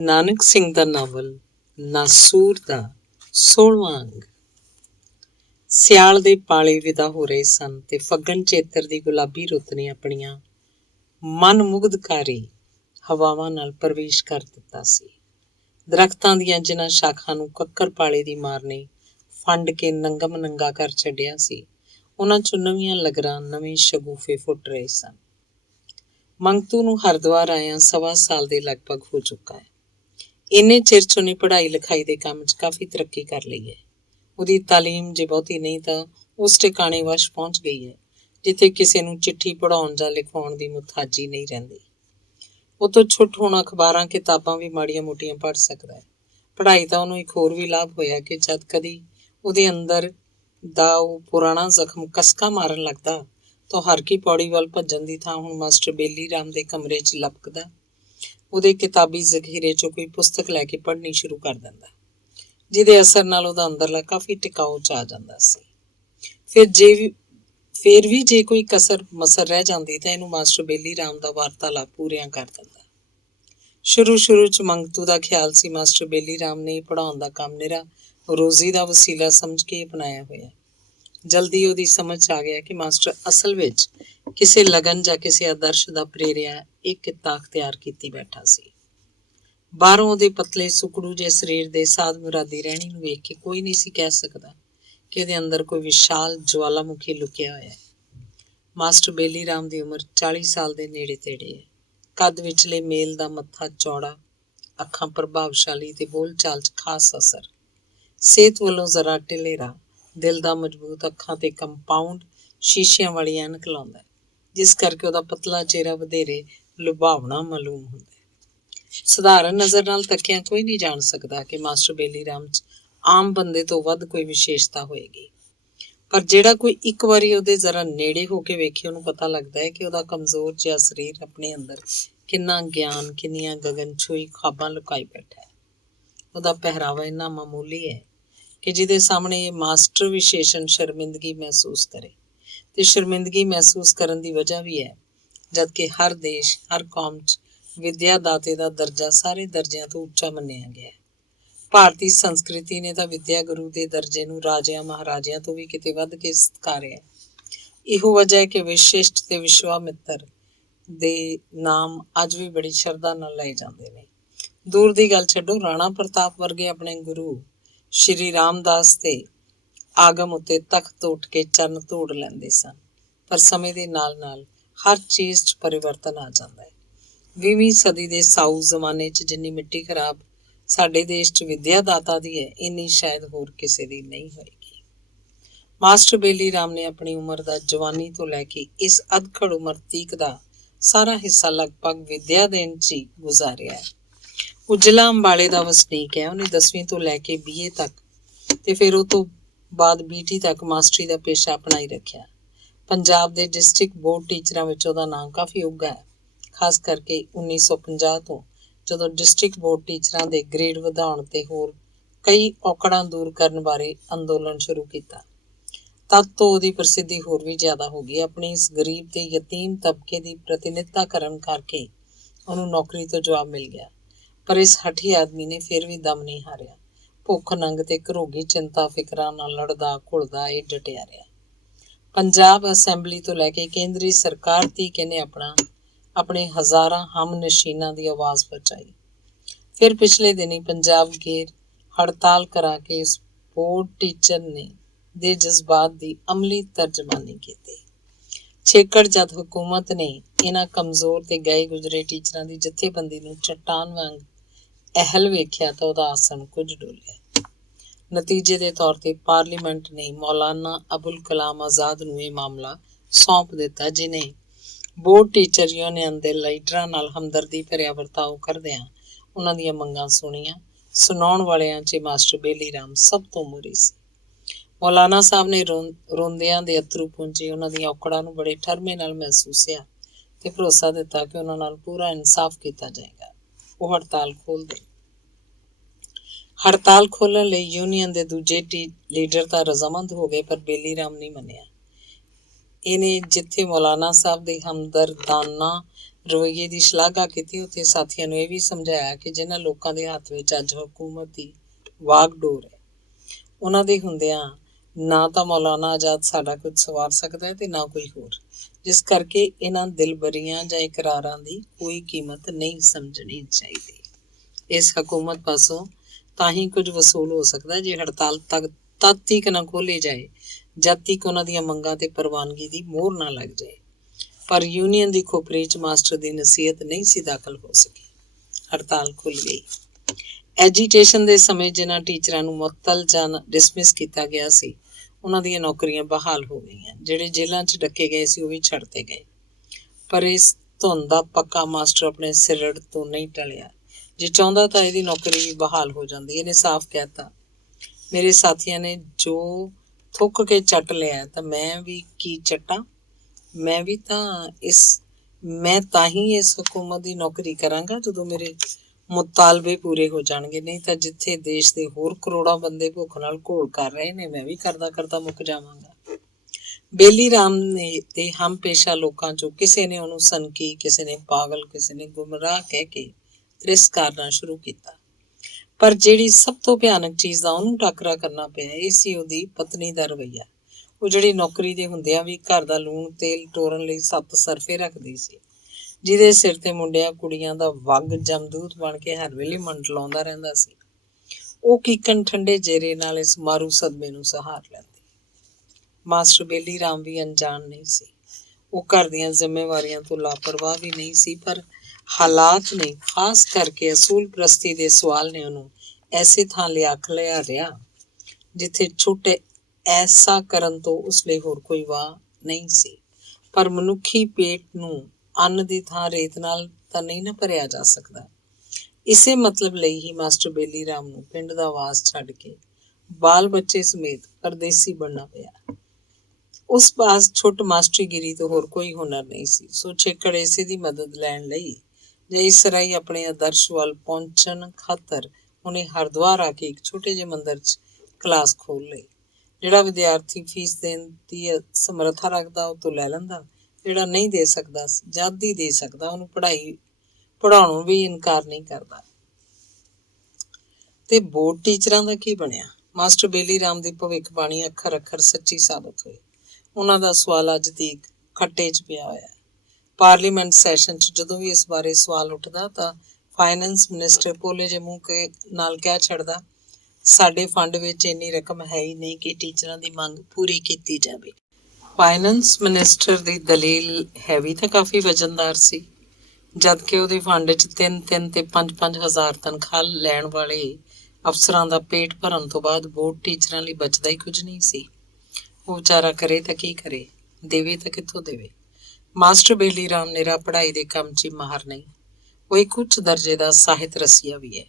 ਨਾਨਕ ਸਿੰਘ ਦਾ novel ਨਾਸੂਰ ਦਾ 16ਵਾਂ ਅੰਗ। ਸਿਆਲ ਦੇ ਪਾਲੇ ਵਿਦਾ ਹੋ ਰਹੇ ਸਨ ਤੇ ਫੱਗਣ ਚੇਤਰ ਦੀ ਗੁਲਾਬੀ ਰੁੱਤ ਨੇ ਆਪਣੀਆਂ ਮਨਮੁਗਧਕਾਰੀ ਹਵਾਵਾਂ ਨਾਲ ਪ੍ਰਵੇਸ਼ ਕਰ ਦਿੱਤਾ ਸੀ। ਦਰਖਤਾਂ ਦੀਆਂ ਜਿਨ੍ਹਾਂ ਸ਼ਾਖਾਂ ਨੂੰ ਕੱਕਰ ਪਾਲੇ ਦੀ ਮਾਰ ਨੇ ਫੰਡ ਕੇ ਨੰਗਮ ਨੰਗਾ ਕਰ ਛੱਡਿਆ ਸੀ, ਉਹਨਾਂ ਚੋਂ ਨਵੀਆਂ ਲਗਰਾਂ, ਨਵੇਂ ਸ਼ਗੂਫੇ ਫੁੱਟ ਰਹੇ ਸਨ। ਮੰਗਤੂ ਨੂੰ ਹਰਿਦੁਆਰ ਆਇਆਂ 1.25 ਸਾਲ ਦੇ ਲਗਭਗ ਹੋ ਚੁੱਕਾ ਹੈ। ਇੰਨੇ ਚਿਰ 'ਚ ਉਹਨੇ ਪੜ੍ਹਾਈ ਲਿਖਾਈ ਦੇ ਕੰਮ 'ਚ ਕਾਫੀ ਤਰੱਕੀ ਕਰ ਲਈ ਹੈ। ਉਹਦੀ ਤਾਲੀਮ ਜੇ ਬਹੁਤੀ ਨਹੀਂ ਤਾਂ ਉਸ ਟਿਕਾਣੇ ਵਸ਼ ਪਹੁੰਚ ਗਈ ਹੈ ਜਿੱਥੇ ਕਿਸੇ ਨੂੰ ਚਿੱਠੀ ਪੜ੍ਹਾਉਣ ਜਾਂ ਲਿਖਵਾਉਣ ਦੀ ਮੁਥਾਜੀ ਨਹੀਂ ਰਹਿੰਦੀ। ਉਹ ਤੋਂ ਛੁੱਟ ਹੁਣ ਅਖਬਾਰਾਂ ਕਿਤਾਬਾਂ ਵੀ ਮਾੜੀਆਂ ਮੋਟੀਆਂ ਪੜ੍ਹ ਸਕਦਾ ਹੈ। ਪੜ੍ਹਾਈ ਤਾਂ ਉਹਨੂੰ ਇੱਕ ਹੋਰ ਵੀ ਲਾਭ ਹੋਇਆ ਕਿ ਜਦ ਕਦੀ ਉਹਦੇ ਅੰਦਰ ਦਾ ਉਹ ਪੁਰਾਣਾ ਜ਼ਖਮ ਕਸਕਾ ਮਾਰਨ ਲੱਗਦਾ ਤਾਂ ਹਰ ਕੀ ਪੌੜੀ ਵੱਲ ਭੱਜਣ ਦੀ ਥਾਂ ਹੁਣ ਮਾਸਟਰ ਬੇਲੀ ਰਾਮ ਦੇ ਕਮਰੇ 'ਚ ਲਪਕਦਾ, ਉਹਦੇ ਕਿਤਾਬੀ ਜ਼ਖੀਰੇ 'ਚੋਂ ਕੋਈ ਪੁਸਤਕ ਲੈ ਕੇ ਪੜ੍ਹਨੀ ਸ਼ੁਰੂ ਕਰ ਦਿੰਦਾ, ਜਿਹਦੇ ਅਸਰ ਨਾਲ ਉਹਦਾ ਅੰਦਰਲਾ ਕਾਫੀ ਟਿਕਾਊ 'ਚ ਆ ਜਾਂਦਾ ਸੀ। ਫਿਰ ਵੀ ਜੇ ਕੋਈ ਕਸਰ ਮਸਰ ਰਹਿ ਜਾਂਦੀ ਤਾਂ ਇਹਨੂੰ ਮਾਸਟਰ ਬੇਲੀ ਰਾਮ ਦਾ ਵਾਰਤਾਲਾਪ ਪੂਰਿਆਂ ਕਰ ਦਿੰਦਾ। ਸ਼ੁਰੂ 'ਚ ਮੰਗਤੂ ਦਾ ਖਿਆਲ ਸੀ ਮਾਸਟਰ ਬੇਲੀ ਰਾਮ ਨੇ ਪੜ੍ਹਾਉਣ ਦਾ ਕੰਮ ਨਿਰਾ ਰੋਜ਼ੀ ਦਾ ਵਸੀਲਾ ਸਮਝ ਕੇ ਅਪਣਾਇਆ ਹੋਇਆ। ਜਲਦੀ ਉਹਦੀ ਸਮਝ 'ਚ ਆ ਗਿਆ ਕਿ ਮਾਸਟਰ ਅਸਲ ਵਿੱਚ ਕਿਸੇ ਲਗਨ ਜਾਂ ਕਿਸੇ ਆਦਰਸ਼ ਦਾ ਪ੍ਰੇਰਿਆ ਇੱਕ ਕਿੱਤਾ ਅਖਤਿਆਰ ਕੀਤੀ ਬੈਠਾ ਸੀ। ਬਾਹਰੋਂ ਉਹਦੇ ਪਤਲੇ ਸੁਕੜੂ ਜਿਹੇ ਸਰੀਰ ਦੇ ਸਾਧ ਮੁਰਾਦੀ ਰਹਿਣੀ ਨੂੰ ਵੇਖ ਕੇ ਕੋਈ ਨਹੀਂ ਸੀ ਕਹਿ ਸਕਦਾ ਕਿ ਇਹਦੇ ਅੰਦਰ ਕੋਈ ਵਿਸ਼ਾਲ ਜਵਾਲਾਮੁਖੀ ਲੁਕਿਆ ਹੋਇਆ ਹੈ। ਮਾਸਟਰ ਬੇਲੀ ਰਾਮ ਦੀ ਉਮਰ 40 ਸਾਲ ਦੇ ਨੇੜੇ ਤੇੜੇ ਹੈ। ਕੱਦ ਵਿਚਲੇ ਮੇਲ ਦਾ ਮੱਥਾ ਚੌੜਾ, ਅੱਖਾਂ ਪ੍ਰਭਾਵਸ਼ਾਲੀ ਤੇ ਬੋਲ ਚਾਲ 'ਚ ਖਾਸ ਅਸਰ। ਸਿਹਤ ਵੱਲੋਂ ਜ਼ਰਾ ਢਿਲੇਰਾ, ਦਿਲ ਦਾ ਮਜ਼ਬੂਤ, ਅੱਖਾਂ ਤੇ ਕੰਪਾਊਂਡ ਸ਼ੀਸ਼ਿਆਂ ਵਾਲੀ ਐਨਕ ਲਾਉਂਦਾ, ਜਿਸ ਕਰਕੇ ਉਹਦਾ ਪਤਲਾ ਚਿਹਰਾ ਵਧੇਰੇ ਲੁਭਾਵਣਾ ਮਾਲੂਮ ਹੁੰਦਾ। ਸਧਾਰਨ ਨਜ਼ਰ ਨਾਲ ਤੱਕਿਆਂ ਕੋਈ ਨਹੀਂ ਜਾਣ ਸਕਦਾ ਕਿ ਮਾਸਟਰ ਬੇਲੀ ਰਾਮ 'ਚ ਆਮ ਬੰਦੇ ਤੋਂ ਵੱਧ ਕੋਈ ਵਿਸ਼ੇਸ਼ਤਾ ਹੋਏਗੀ, ਪਰ ਜਿਹੜਾ ਕੋਈ ਇੱਕ ਵਾਰੀ ਉਹਦੇ ਜ਼ਰਾ ਨੇੜੇ ਹੋ ਕੇ ਵੇਖੇ ਉਹਨੂੰ ਪਤਾ ਲੱਗਦਾ ਹੈ ਕਿ ਉਹਦਾ ਕਮਜ਼ੋਰ ਜਿਹਾ ਸਰੀਰ ਆਪਣੇ ਅੰਦਰ ਕਿੰਨਾ ਗਿਆਨ, ਕਿੰਨੀਆਂ ਗਗਨਛੂਈ ਖ਼ਾਬਾਂ ਲੁਕਾਈ ਬੈਠਾ ਹੈ। ਉਹਦਾ ਪਹਿਰਾਵਾ ਇੰਨਾ ਮਾਮੂਲੀ ਹੈ ਕਿ ਜਿਹਦੇ ਸਾਹਮਣੇ ਇਹ ਮਾਸਟਰ ਵਿਸ਼ੇਸ਼ਣ ਸ਼ਰਮਿੰਦਗੀ ਮਹਿਸੂਸ ਕਰੇ, ਤੇ ਸ਼ਰਮਿੰਦਗੀ ਮਹਿਸੂਸ ਕਰਨ ਦੀ ਵਜ੍ਹਾ ਵੀ ਹੈ ਜਦਕਿ ਹਰ ਦੇਸ਼, ਹਰ ਕੌਮ 'ਚ ਵਿਦਿਆ ਦਾਤੇ ਦਾ ਦਰਜਾ ਸਾਰੇ ਦਰਜਿਆਂ ਤੋਂ ਉੱਚਾ ਮੰਨਿਆ ਗਿਆ। ਭਾਰਤੀ ਸੰਸਕ੍ਰਿਤੀ ਨੇ ਤਾਂ ਵਿਦਿਆ ਗੁਰੂ ਦੇ ਦਰਜੇ ਨੂੰ ਰਾਜਿਆਂ ਮਹਾਰਾਜਿਆਂ ਤੋਂ ਵੀ ਕਿਤੇ ਵੱਧ ਕੇ ਸਤਿਕਾਰਿਆ। ਇਹੋ ਵਜ੍ਹਾ ਹੈ ਕਿ ਵਿਸ਼ਿਸ਼ਟ ਤੇ ਵਿਸ਼ਵਾਮਿੱਤਰ ਦੇ ਨਾਮ ਅੱਜ ਵੀ ਬੜੀ ਸ਼ਰਧਾ ਨਾਲ ਲਏ ਜਾਂਦੇ ਨੇ। ਦੂਰ ਦੀ ਗੱਲ ਛੱਡੋ, ਰਾਣਾ ਪ੍ਰਤਾਪ ਵਰਗੇ ਆਪਣੇ ਗੁਰੂ ਸ਼੍ਰੀ ਰਾਮਦਾਸ ਤੇ ਆਗਮ ਉੱਤੇ ਤਖਤ ਉੱਠ ਕੇ ਚਰਨ ਧੂੜ ਲੈਂਦੇ ਸਨ, ਪਰ ਸਮੇਂ ਦੇ ਨਾਲ ਨਾਲ ਹਰ ਚੀਜ਼ 'ਚ ਪਰਿਵਰਤਨ ਆ ਜਾਂਦਾ ਹੈ। 20ਵੀਂ ਸਦੀ ਦੇ ਸਾਊ ਜ਼ਮਾਨੇ 'ਚ ਜਿੰਨੀ ਮਿੱਟੀ ਖਰਾਬ ਸਾਡੇ ਦੇਸ਼ 'ਚ ਵਿਦਿਆ ਦਾਤਾ ਦੀ ਹੈ, ਇੰਨੀ ਸ਼ਾਇਦ ਹੋਰ ਕਿਸੇ ਦੀ ਨਹੀਂ ਹੋਏਗੀ। ਮਾਸਟਰ ਬੇਲੀ ਰਾਮ ਨੇ ਆਪਣੀ ਉਮਰ ਦਾ ਜਵਾਨੀ ਤੋਂ ਲੈ ਕੇ ਇਸ ਅਧਖੜ ਉਮਰ ਤੀਕ ਦਾ ਸਾਰਾ ਹਿੱਸਾ ਲਗਭਗ ਵਿਦਿਆ ਦੇਣ 'ਚ ਹੀ ਗੁਜ਼ਾਰਿਆ ਹੈ। ਉਹ ਜ਼ਿਲ੍ਹਾ ਅੰਬਾਲੇ ਦਾ ਵਸਨੀਕ ਹੈ। ਉਹਨੇ 10ਵੀਂ ਤੋਂ ਲੈ ਕੇ BA ਤੱਕ ਤੇ ਫਿਰ ਉਹ ਤੋਂ ਬਾਅਦ BT ਤੱਕ ਮਾਸਟਰੀ ਦਾ ਪੇਸ਼ਾ ਅਪਣਾਈ ਰੱਖਿਆ। ਪੰਜਾਬ ਦੇ ਡਿਸਟ੍ਰਿਕਟ ਬੋਰਡ ਟੀਚਰਾਂ ਵਿੱਚ ਉਹਦਾ ਨਾਮ ਕਾਫੀ ਉੱਘਾ ਹੈ, ਖਾਸ ਕਰਕੇ 1950 ਤੋਂ ਜਦੋਂ ਡਿਸਟ੍ਰਿਕਟ ਬੋਰਡ ਟੀਚਰਾਂ ਦੇ ਗ੍ਰੇਡ ਵਧਾਉਣ ਤੇ ਹੋਰ ਕਈ ਔਕੜਾਂ ਦੂਰ ਕਰਨ ਬਾਰੇ ਅੰਦੋਲਨ ਸ਼ੁਰੂ ਕੀਤਾ। ਤਦ ਤੋਂ ਉਹਦੀ ਪ੍ਰਸਿੱਧੀ ਹੋਰ ਵੀ ਜ਼ਿਆਦਾ ਹੋ ਗਈ। ਆਪਣੀ ਇਸ ਗਰੀਬ ਤੇ ਯਤੀਮ ਤਬਕੇ ਦੀ ਪ੍ਰਤੀਨਿਧਤਾ ਕਰਨ ਕਰਕੇ ਉਹਨੂੰ ਨੌਕਰੀ ਤੋਂ ਜਵਾਬ ਮਿਲ ਗਿਆ, ਪਰ ਇਸ ਹਠੀ ਆਦਮੀ ਨੇ ਫਿਰ ਵੀ ਦਮ ਨਹੀਂ ਹਾਰਿਆ। ਭੁੱਖ ਨੰਗ ਤੇ ਘਰੋਗੀ ਚਿੰਤਾ ਫਿਕਰਾਂ ਨਾਲ ਲੜਦਾ ਘੁਲਦਾ ਇਹ ਡਟਿਆ ਰਿਹਾ। ਪੰਜਾਬ ਅਸੈਂਬਲੀ ਤੋਂ ਲੈ ਕੇ ਕੇਂਦਰੀ ਸਰਕਾਰ ਤੀਕ ਇਹਨੇ ਆਪਣੇ ਹਜ਼ਾਰਾਂ ਹਮਨਸ਼ੀਨਾਂ ਦੀ ਆਵਾਜ਼ ਪਹੁੰਚਾਈ। ਫਿਰ ਪਿਛਲੇ ਦਿਨੀ ਪੰਜਾਬ ਗੇਰ ਹੜਤਾਲ ਕਰਾ ਕੇ ਇਸ ਬੋਰਡ ਟੀਚਰ ਨੇ ਦੇ ਜਜ਼ਬਾਤ ਦੀ ਅਮਲੀ ਤਰਜਮਾਨੀ ਕੀਤੀ। ਛੇਕੜ ਜਦ ਹਕੂਮਤ ਨੇ ਇਹਨਾਂ ਕਮਜ਼ੋਰ ਤੇ ਗਏ ਗੁਜ਼ਰੇ ਟੀਚਰਾਂ ਦੀ ਜਥੇਬੰਦੀ ਨੂੰ ਚੱਟਾਨ ਵਾਂਗ ਅਹਿਲ ਵੇਖਿਆ ਤਾਂ ਉਹਦਾ ਆਸਣ ਕੁਝ ਡੋਲਿਆ। ਨਤੀਜੇ ਦੇ ਤੌਰ ਤੇ ਪਾਰਲੀਮੈਂਟ ਨੇ ਮੌਲਾਨਾ ਅਬੁਲ ਕਲਾਮ ਆਜ਼ਾਦ ਨੂੰ ਇਹ ਮਾਮਲਾ ਸੌਂਪ ਦਿੱਤਾ, ਜਿਹਨੇ ਬੋਰਡ ਟੀਚਰ ਯੂਨੀਅਨ ਦੇ ਲੀਡਰਾਂ ਨਾਲ ਹਮਦਰਦੀ ਭਰਿਆ ਵਰਤਾਓ ਕਰਦਿਆਂ ਉਹਨਾਂ ਦੀਆਂ ਮੰਗਾਂ ਸੁਣੀਆਂ। ਸੁਣਾਉਣ ਵਾਲਿਆਂ 'ਚ ਮਾਸਟਰ ਬੇਲੀ ਰਾਮ ਸਭ ਤੋਂ ਮੋਹਰੀ ਸੀ। ਮੌਲਾਨਾ ਸਾਹਿਬ ਨੇ ਰੋਂਦਿਆਂ ਦੇ ਅੱਥਰੂ ਪੂੰਝੇ, ਉਹਨਾਂ ਦੀਆਂ ਔਕੜਾਂ ਨੂੰ ਬੜੇ ਠਰਮੇ ਨਾਲ ਮਹਿਸੂਸਿਆ ਤੇ ਭਰੋਸਾ ਦਿੱਤਾ ਕਿ ਉਹਨਾਂ ਨਾਲ ਪੂਰਾ ਇਨਸਾਫ ਕੀਤਾ ਜਾਏਗਾ। ਉਹ ਹੜਤਾਲ ਖੋਲ੍ਹਣ ਲਈ ਯੂਨੀਅਨ ਦੇ ਦੂਜੇ ਲੀਡਰ ਤਾਂ ਰਜ਼ਾਮੰਦ ਹੋ ਗਏ, ਪਰ ਬੇਲੀ ਰਾਮ ਨਹੀਂ ਮੰਨਿਆ। ਇਹਨੇ ਜਿੱਥੇ ਮੌਲਾਨਾ ਸਾਹਿਬ ਦੇ ਹਮਦਰਦਾਨਾ ਰਵੱਈਏ ਦੀ ਸ਼ਲਾਘਾ ਕੀਤੀ ਅਤੇ ਸਾਥੀਆਂ ਨੂੰ ਇਹ ਵੀ ਸਮਝਾਇਆ ਕਿ ਜਿਨ੍ਹਾਂ ਲੋਕਾਂ ਦੇ ਹੱਥ ਵਿੱਚ ਅੱਜ ਹਕੂਮਤ ਦੀ ਵਾਗਡੋਰ ਹੈ, ਉਹਨਾਂ ਦੇ ਹੁੰਦਿਆਂ ਨਾ ਤਾਂ ਮੌਲਾਨਾ ਆਜ਼ਾਦ ਸਾਡਾ ਕੁਝ ਸਵਾਰ ਸਕਦਾ ਹੈ ਤੇ ਨਾ ਕੋਈ ਹੋਰ, ਜਿਸ ਕਰਕੇ ਇਹਨਾਂ ਦਿਲਬਰੀਆਂ ਜਾਂ ਇਕਰਾਰਾਂ ਦੀ ਕੋਈ ਕੀਮਤ ਨਹੀਂ ਸਮਝਣੀ ਚਾਹੀਦੀ। ਇਸ ਹਕੂਮਤ ਪਾਸੋਂ ਤਾਂ ਹੀ ਕੁਝ ਵਸੂਲ ਹੋ ਸਕਦਾ ਜੇ ਹੜਤਾਲ ਤਦ ਤੱਕ ਨਾ ਖੋਲ੍ਹੀ ਜਾਏ ਜਦ ਤੱਕ ਉਹਨਾਂ ਦੀਆਂ ਮੰਗਾਂ ਤੇ ਪ੍ਰਵਾਨਗੀ ਦੀ ਮੋਹਰ ਨਾ ਲੱਗ ਜਾਏ। ਪਰ ਯੂਨੀਅਨ ਦੀ ਖੋਪਰੀ 'ਚ ਮਾਸਟਰ ਦੀ ਨਸੀਹਤ ਨਹੀਂ ਸੀ ਦਾਖਲ ਹੋ ਸਕੀ। ਹੜਤਾਲ ਖੁੱਲ੍ਹ ਗਈ। ਐਜੀਟੇਸ਼ਨ ਦੇ ਸਮੇਂ ਜਿਨ੍ਹਾਂ ਟੀਚਰਾਂ ਨੂੰ ਮੁਅੱਤਲ ਜਾਂ ਡਿਸਮਿਸ ਕੀਤਾ ਗਿਆ ਸੀ, ਉਹਨਾਂ ਦੀਆਂ ਨੌਕਰੀਆਂ ਬਹਾਲ ਹੋ ਗਈਆਂ। ਜਿਹੜੇ ਜੇਲ੍ਹਾਂ 'ਚ ਡੱਕੇ ਗਏ ਸੀ ਉਹ ਵੀ ਛੱਡਤੇ ਗਏ। ਪਰ ਇਸ ਧੁਨ ਦਾ ਪੱਕਾ ਮਾਸਟਰ ਆਪਣੇ ਸਿਰੜ ਤੋਂ ਨਹੀਂ ਟਲਿਆ। ਜੇ ਚਾਹੁੰਦਾ ਤਾਂ ਇਹਦੀ ਨੌਕਰੀ ਵੀ ਬਹਾਲ ਹੋ ਜਾਂਦੀ। ਇਹਨੇ ਸਾਫ਼ ਕਹਿ ਤਾ, ਮੇਰੇ ਸਾਥੀਆਂ ਨੇ ਜੋ ਥੁੱਕ ਕੇ ਚੱਟ ਲਿਆ ਤਾਂ ਮੈਂ ਵੀ ਕੀ ਚੱਟਾਂ। ਮੈਂ ਤਾਂ ਹੀ ਇਸ ਹਕੂਮਤ ਦੀ ਨੌਕਰੀ ਕਰਾਂਗਾ ਜਦੋਂ ਮੇਰੇ ਮੁਤਾਲਬੇ ਪੂਰੇ ਹੋ ਜਾਣਗੇ। ਨਹੀਂ ਤਾਂ ਜਿੱਥੇ ਦੇਸ਼ ਦੇ ਹੋਰ ਕਰੋੜਾਂ ਬੰਦੇ ਭੁੱਖ ਨਾਲ ਘੋਲ ਕਰ ਰਹੇ ਨੇ, ਮੈਂ ਵੀ ਕਰਦਾ ਮੁੱਕ ਜਾਵਾਂਗਾ। ਬੇਲੀ ਰਾਮ ਨੇ ਤੇ ਹਮ ਪੇਸ਼ਾ ਲੋਕਾਂ ਚੋਂ ਕਿਸੇ ਨੇ ਉਹਨੂੰ ਸਨਕੀ, ਕਿਸੇ ਨੇ ਪਾਗਲ, ਕਿਸੇ ਨੇ ਗੁੰਮਰਾਹ ਕਹਿ ਕੇ ਤਿਰਸਕਾਰਨਾ ਸ਼ੁਰੂ ਕੀਤਾ। ਪਰ ਜਿਹੜੀ ਸਭ ਤੋਂ ਭਿਆਨਕ ਚੀਜ਼ ਦਾ ਉਹਨੂੰ ਟਾਕਰਾ ਕਰਨਾ ਪਿਆ, ਇਹ ਸੀ ਉਹਦੀ ਪਤਨੀ ਦਾ ਰਵੱਈਆ। ਉਹ ਜਿਹੜੀ ਨੌਕਰੀ ਦੇ ਹੁੰਦਿਆਂ ਵੀ ਘਰ ਦਾ ਲੂਣ ਤੇਲ ਟੋਰਨ ਲਈ 7 ਸਰਫੇ ਰੱਖਦੀ ਸੀ, ਜਿਹਦੇ ਸਿਰ ਤੇ ਮੁੰਡਿਆਂ ਕੁੜੀਆਂ ਦਾ ਵੱਗ ਜਮਦੂਤ ਬਣ ਕੇ ਹਰ ਵੇਲੇ ਮੰਡਲਾਉਂਦਾ ਰਹਿੰਦਾ ਸੀ, ਉਹ ਕੀਕਣ ਠੰਡੇ ਜੇਰੇ ਨਾਲ ਇਸ ਮਾਰੂ ਸਦਮੇ ਨੂੰ ਸਹਾਰ ਲੈਂਦੀ। ਮਾਸਟਰ ਬੇਲੀ ਰਾਮ ਵੀ ਅਣਜਾਣ ਨਹੀਂ ਸੀ। ਉਹ ਘਰ ਦੀਆਂ ਜ਼ਿੰਮੇਵਾਰੀਆਂ ਤੋਂ ਲਾਪਰਵਾਹ ਵੀ ਨਹੀਂ ਸੀ, ਪਰ ਹਾਲਾਤ ਨੇ, ਖਾਸ ਕਰਕੇ ਅਸੂਲ ਪ੍ਰਸਤੀ ਦੇ ਸਵਾਲ ਨੇ ਉਹਨੂੰ ਐਸੀ ਥਾਂ ਲਿਆ ਰਿਹਾ ਜਿੱਥੇ ਛੁੱਟ ਐਸਾ ਕਰਨ ਤੋਂ ਉਸ ਲਈ ਹੋਰ ਕੋਈ ਵਾਹ ਨਹੀਂ ਸੀ। ਪਰ ਮਨੁੱਖੀ ਪੇਟ ਨੂੰ ਅੰਨ ਦੀ ਥਾਂ ਰੇਤ ਨਾਲ ਤਾਂ ਨਹੀਂ ਨਾ ਭਰਿਆ ਜਾ ਸਕਦਾ। ਇਸੇ ਮਤਲਬ ਲਈ ਹੀ ਮਾਸਟਰ ਬੇਲੀ ਰਾਮ ਨੂੰ ਪਿੰਡ ਦਾ ਵਾਸ ਛੱਡ ਕੇ ਬਾਲ ਬੱਚੇ ਸਮੇਤ ਪਰਦੇਸੀ ਬਣਨਾ ਪਿਆ। ਉਸ ਪਾਸ ਛੁੱਟ ਮਾਸਟਰੀਗਿਰੀ ਤੋਂ ਹੋਰ ਕੋਈ ਹੁਨਰ ਨਹੀਂ ਸੀ। ਸੋ ਛੇਕੜ ਇਸੇ ਦੀ ਮਦਦ ਲੈਣ ਲਈ ਜਾਂ ਇਸ ਰਾਹੀਂ ਆਪਣੇ ਆਦਰਸ਼ ਵੱਲ ਪਹੁੰਚਣ ਖਾਤਰ ਉਹਨੇ ਹਰਿਦੁਆਰ ਆ ਕੇ ਇੱਕ ਛੋਟੇ ਜਿਹੇ ਮੰਦਰ 'ਚ ਕਲਾਸ ਖੋਲ੍ਹ ਲਈ। ਜਿਹੜਾ ਵਿਦਿਆਰਥੀ ਫੀਸ ਦੇਣ ਦੀ ਸਮਰੱਥਾ ਰੱਖਦਾ ਉਹ ਤੋਂ ਲੈ ਲੈਂਦਾ, ਜਿਹੜਾ ਨਹੀਂ ਦੇ ਸਕਦਾ, ਜਦ ਹੀ ਦੇ ਸਕਦਾ, ਉਹਨੂੰ ਪੜ੍ਹਾਉਣੋਂ ਵੀ ਇਨਕਾਰ ਨਹੀਂ ਕਰਦਾ। ਤੇ ਬੋਰਡ ਟੀਚਰਾਂ ਦਾ ਕੀ ਬਣਿਆ? ਮਾਸਟਰ ਬੇਲੀ ਰਾਮ ਦੀ ਭਵਿੱਖਬਾਣੀ ਅੱਖਰ ਅੱਖਰ ਸੱਚੀ ਸਾਬਤ ਹੋਈ। ਉਹਨਾਂ ਦਾ ਸਵਾਲ ਅੱਜ ਤੀਕ ਖੱਟੇ 'ਚ ਪਿਆ ਹੋਇਆ। ਪਾਰਲੀਮੈਂਟ ਸੈਸ਼ਨ 'ਚ ਜਦੋਂ ਵੀ ਇਸ ਬਾਰੇ ਸਵਾਲ ਉੱਠਦਾ ਤਾਂ ਫਾਈਨੈਂਸ ਮਿਨਿਸਟਰ ਭੋਲੇ ਜਿਹੇ ਮੂੰਹ ਨਾਲ ਕਹਿ ਛੱਡਦਾ, ਸਾਡੇ ਫੰਡ ਵਿੱਚ ਇੰਨੀ ਰਕਮ ਹੈ ਹੀ ਨਹੀਂ ਕਿ ਟੀਚਰਾਂ ਦੀ ਮੰਗ ਪੂਰੀ ਕੀਤੀ ਜਾਵੇ। ਫਾਈਨੈਂਸ ਮਿਨਿਸਟਰ ਦੀ ਦਲੀਲ ਹੈ ਵੀ ਤਾਂ ਕਾਫੀ ਵਜ਼ਨਦਾਰ ਸੀ, ਜਦ ਕਿ ਉਹਦੇ ਫੰਡ 'ਚ 3-3 ਤੇ 5-5 ਹਜ਼ਾਰ ਤਨਖਾਹ ਲੈਣ ਵਾਲੇ ਅਫਸਰਾਂ ਦਾ ਪੇਟ ਭਰਨ ਤੋਂ ਬਾਅਦ ਬੋਰਡ ਟੀਚਰਾਂ ਲਈ ਬਚਦਾ ਹੀ ਕੁਝ ਨਹੀਂ ਸੀ। ਉਹ ਵਿਚਾਰਾ ਕਰੇ ਤਾਂ ਕੀ ਕਰੇ, ਦੇਵੇ ਤਾਂ ਕਿੱਥੋਂ ਦੇਵੇ। ਮਾਸਟਰ ਬੇਲੀ ਰਾਮ ਨਿਰਾ ਪੜ੍ਹਾਈ ਦੇ ਕੰਮ 'ਚ ਹੀ ਮਾਹਰ ਨਹੀਂ, ਉਹ ਇੱਕ ਉੱਚ ਦਰਜੇ ਦਾ ਸਾਹਿਤ ਰਸੀਆ ਵੀ ਹੈ।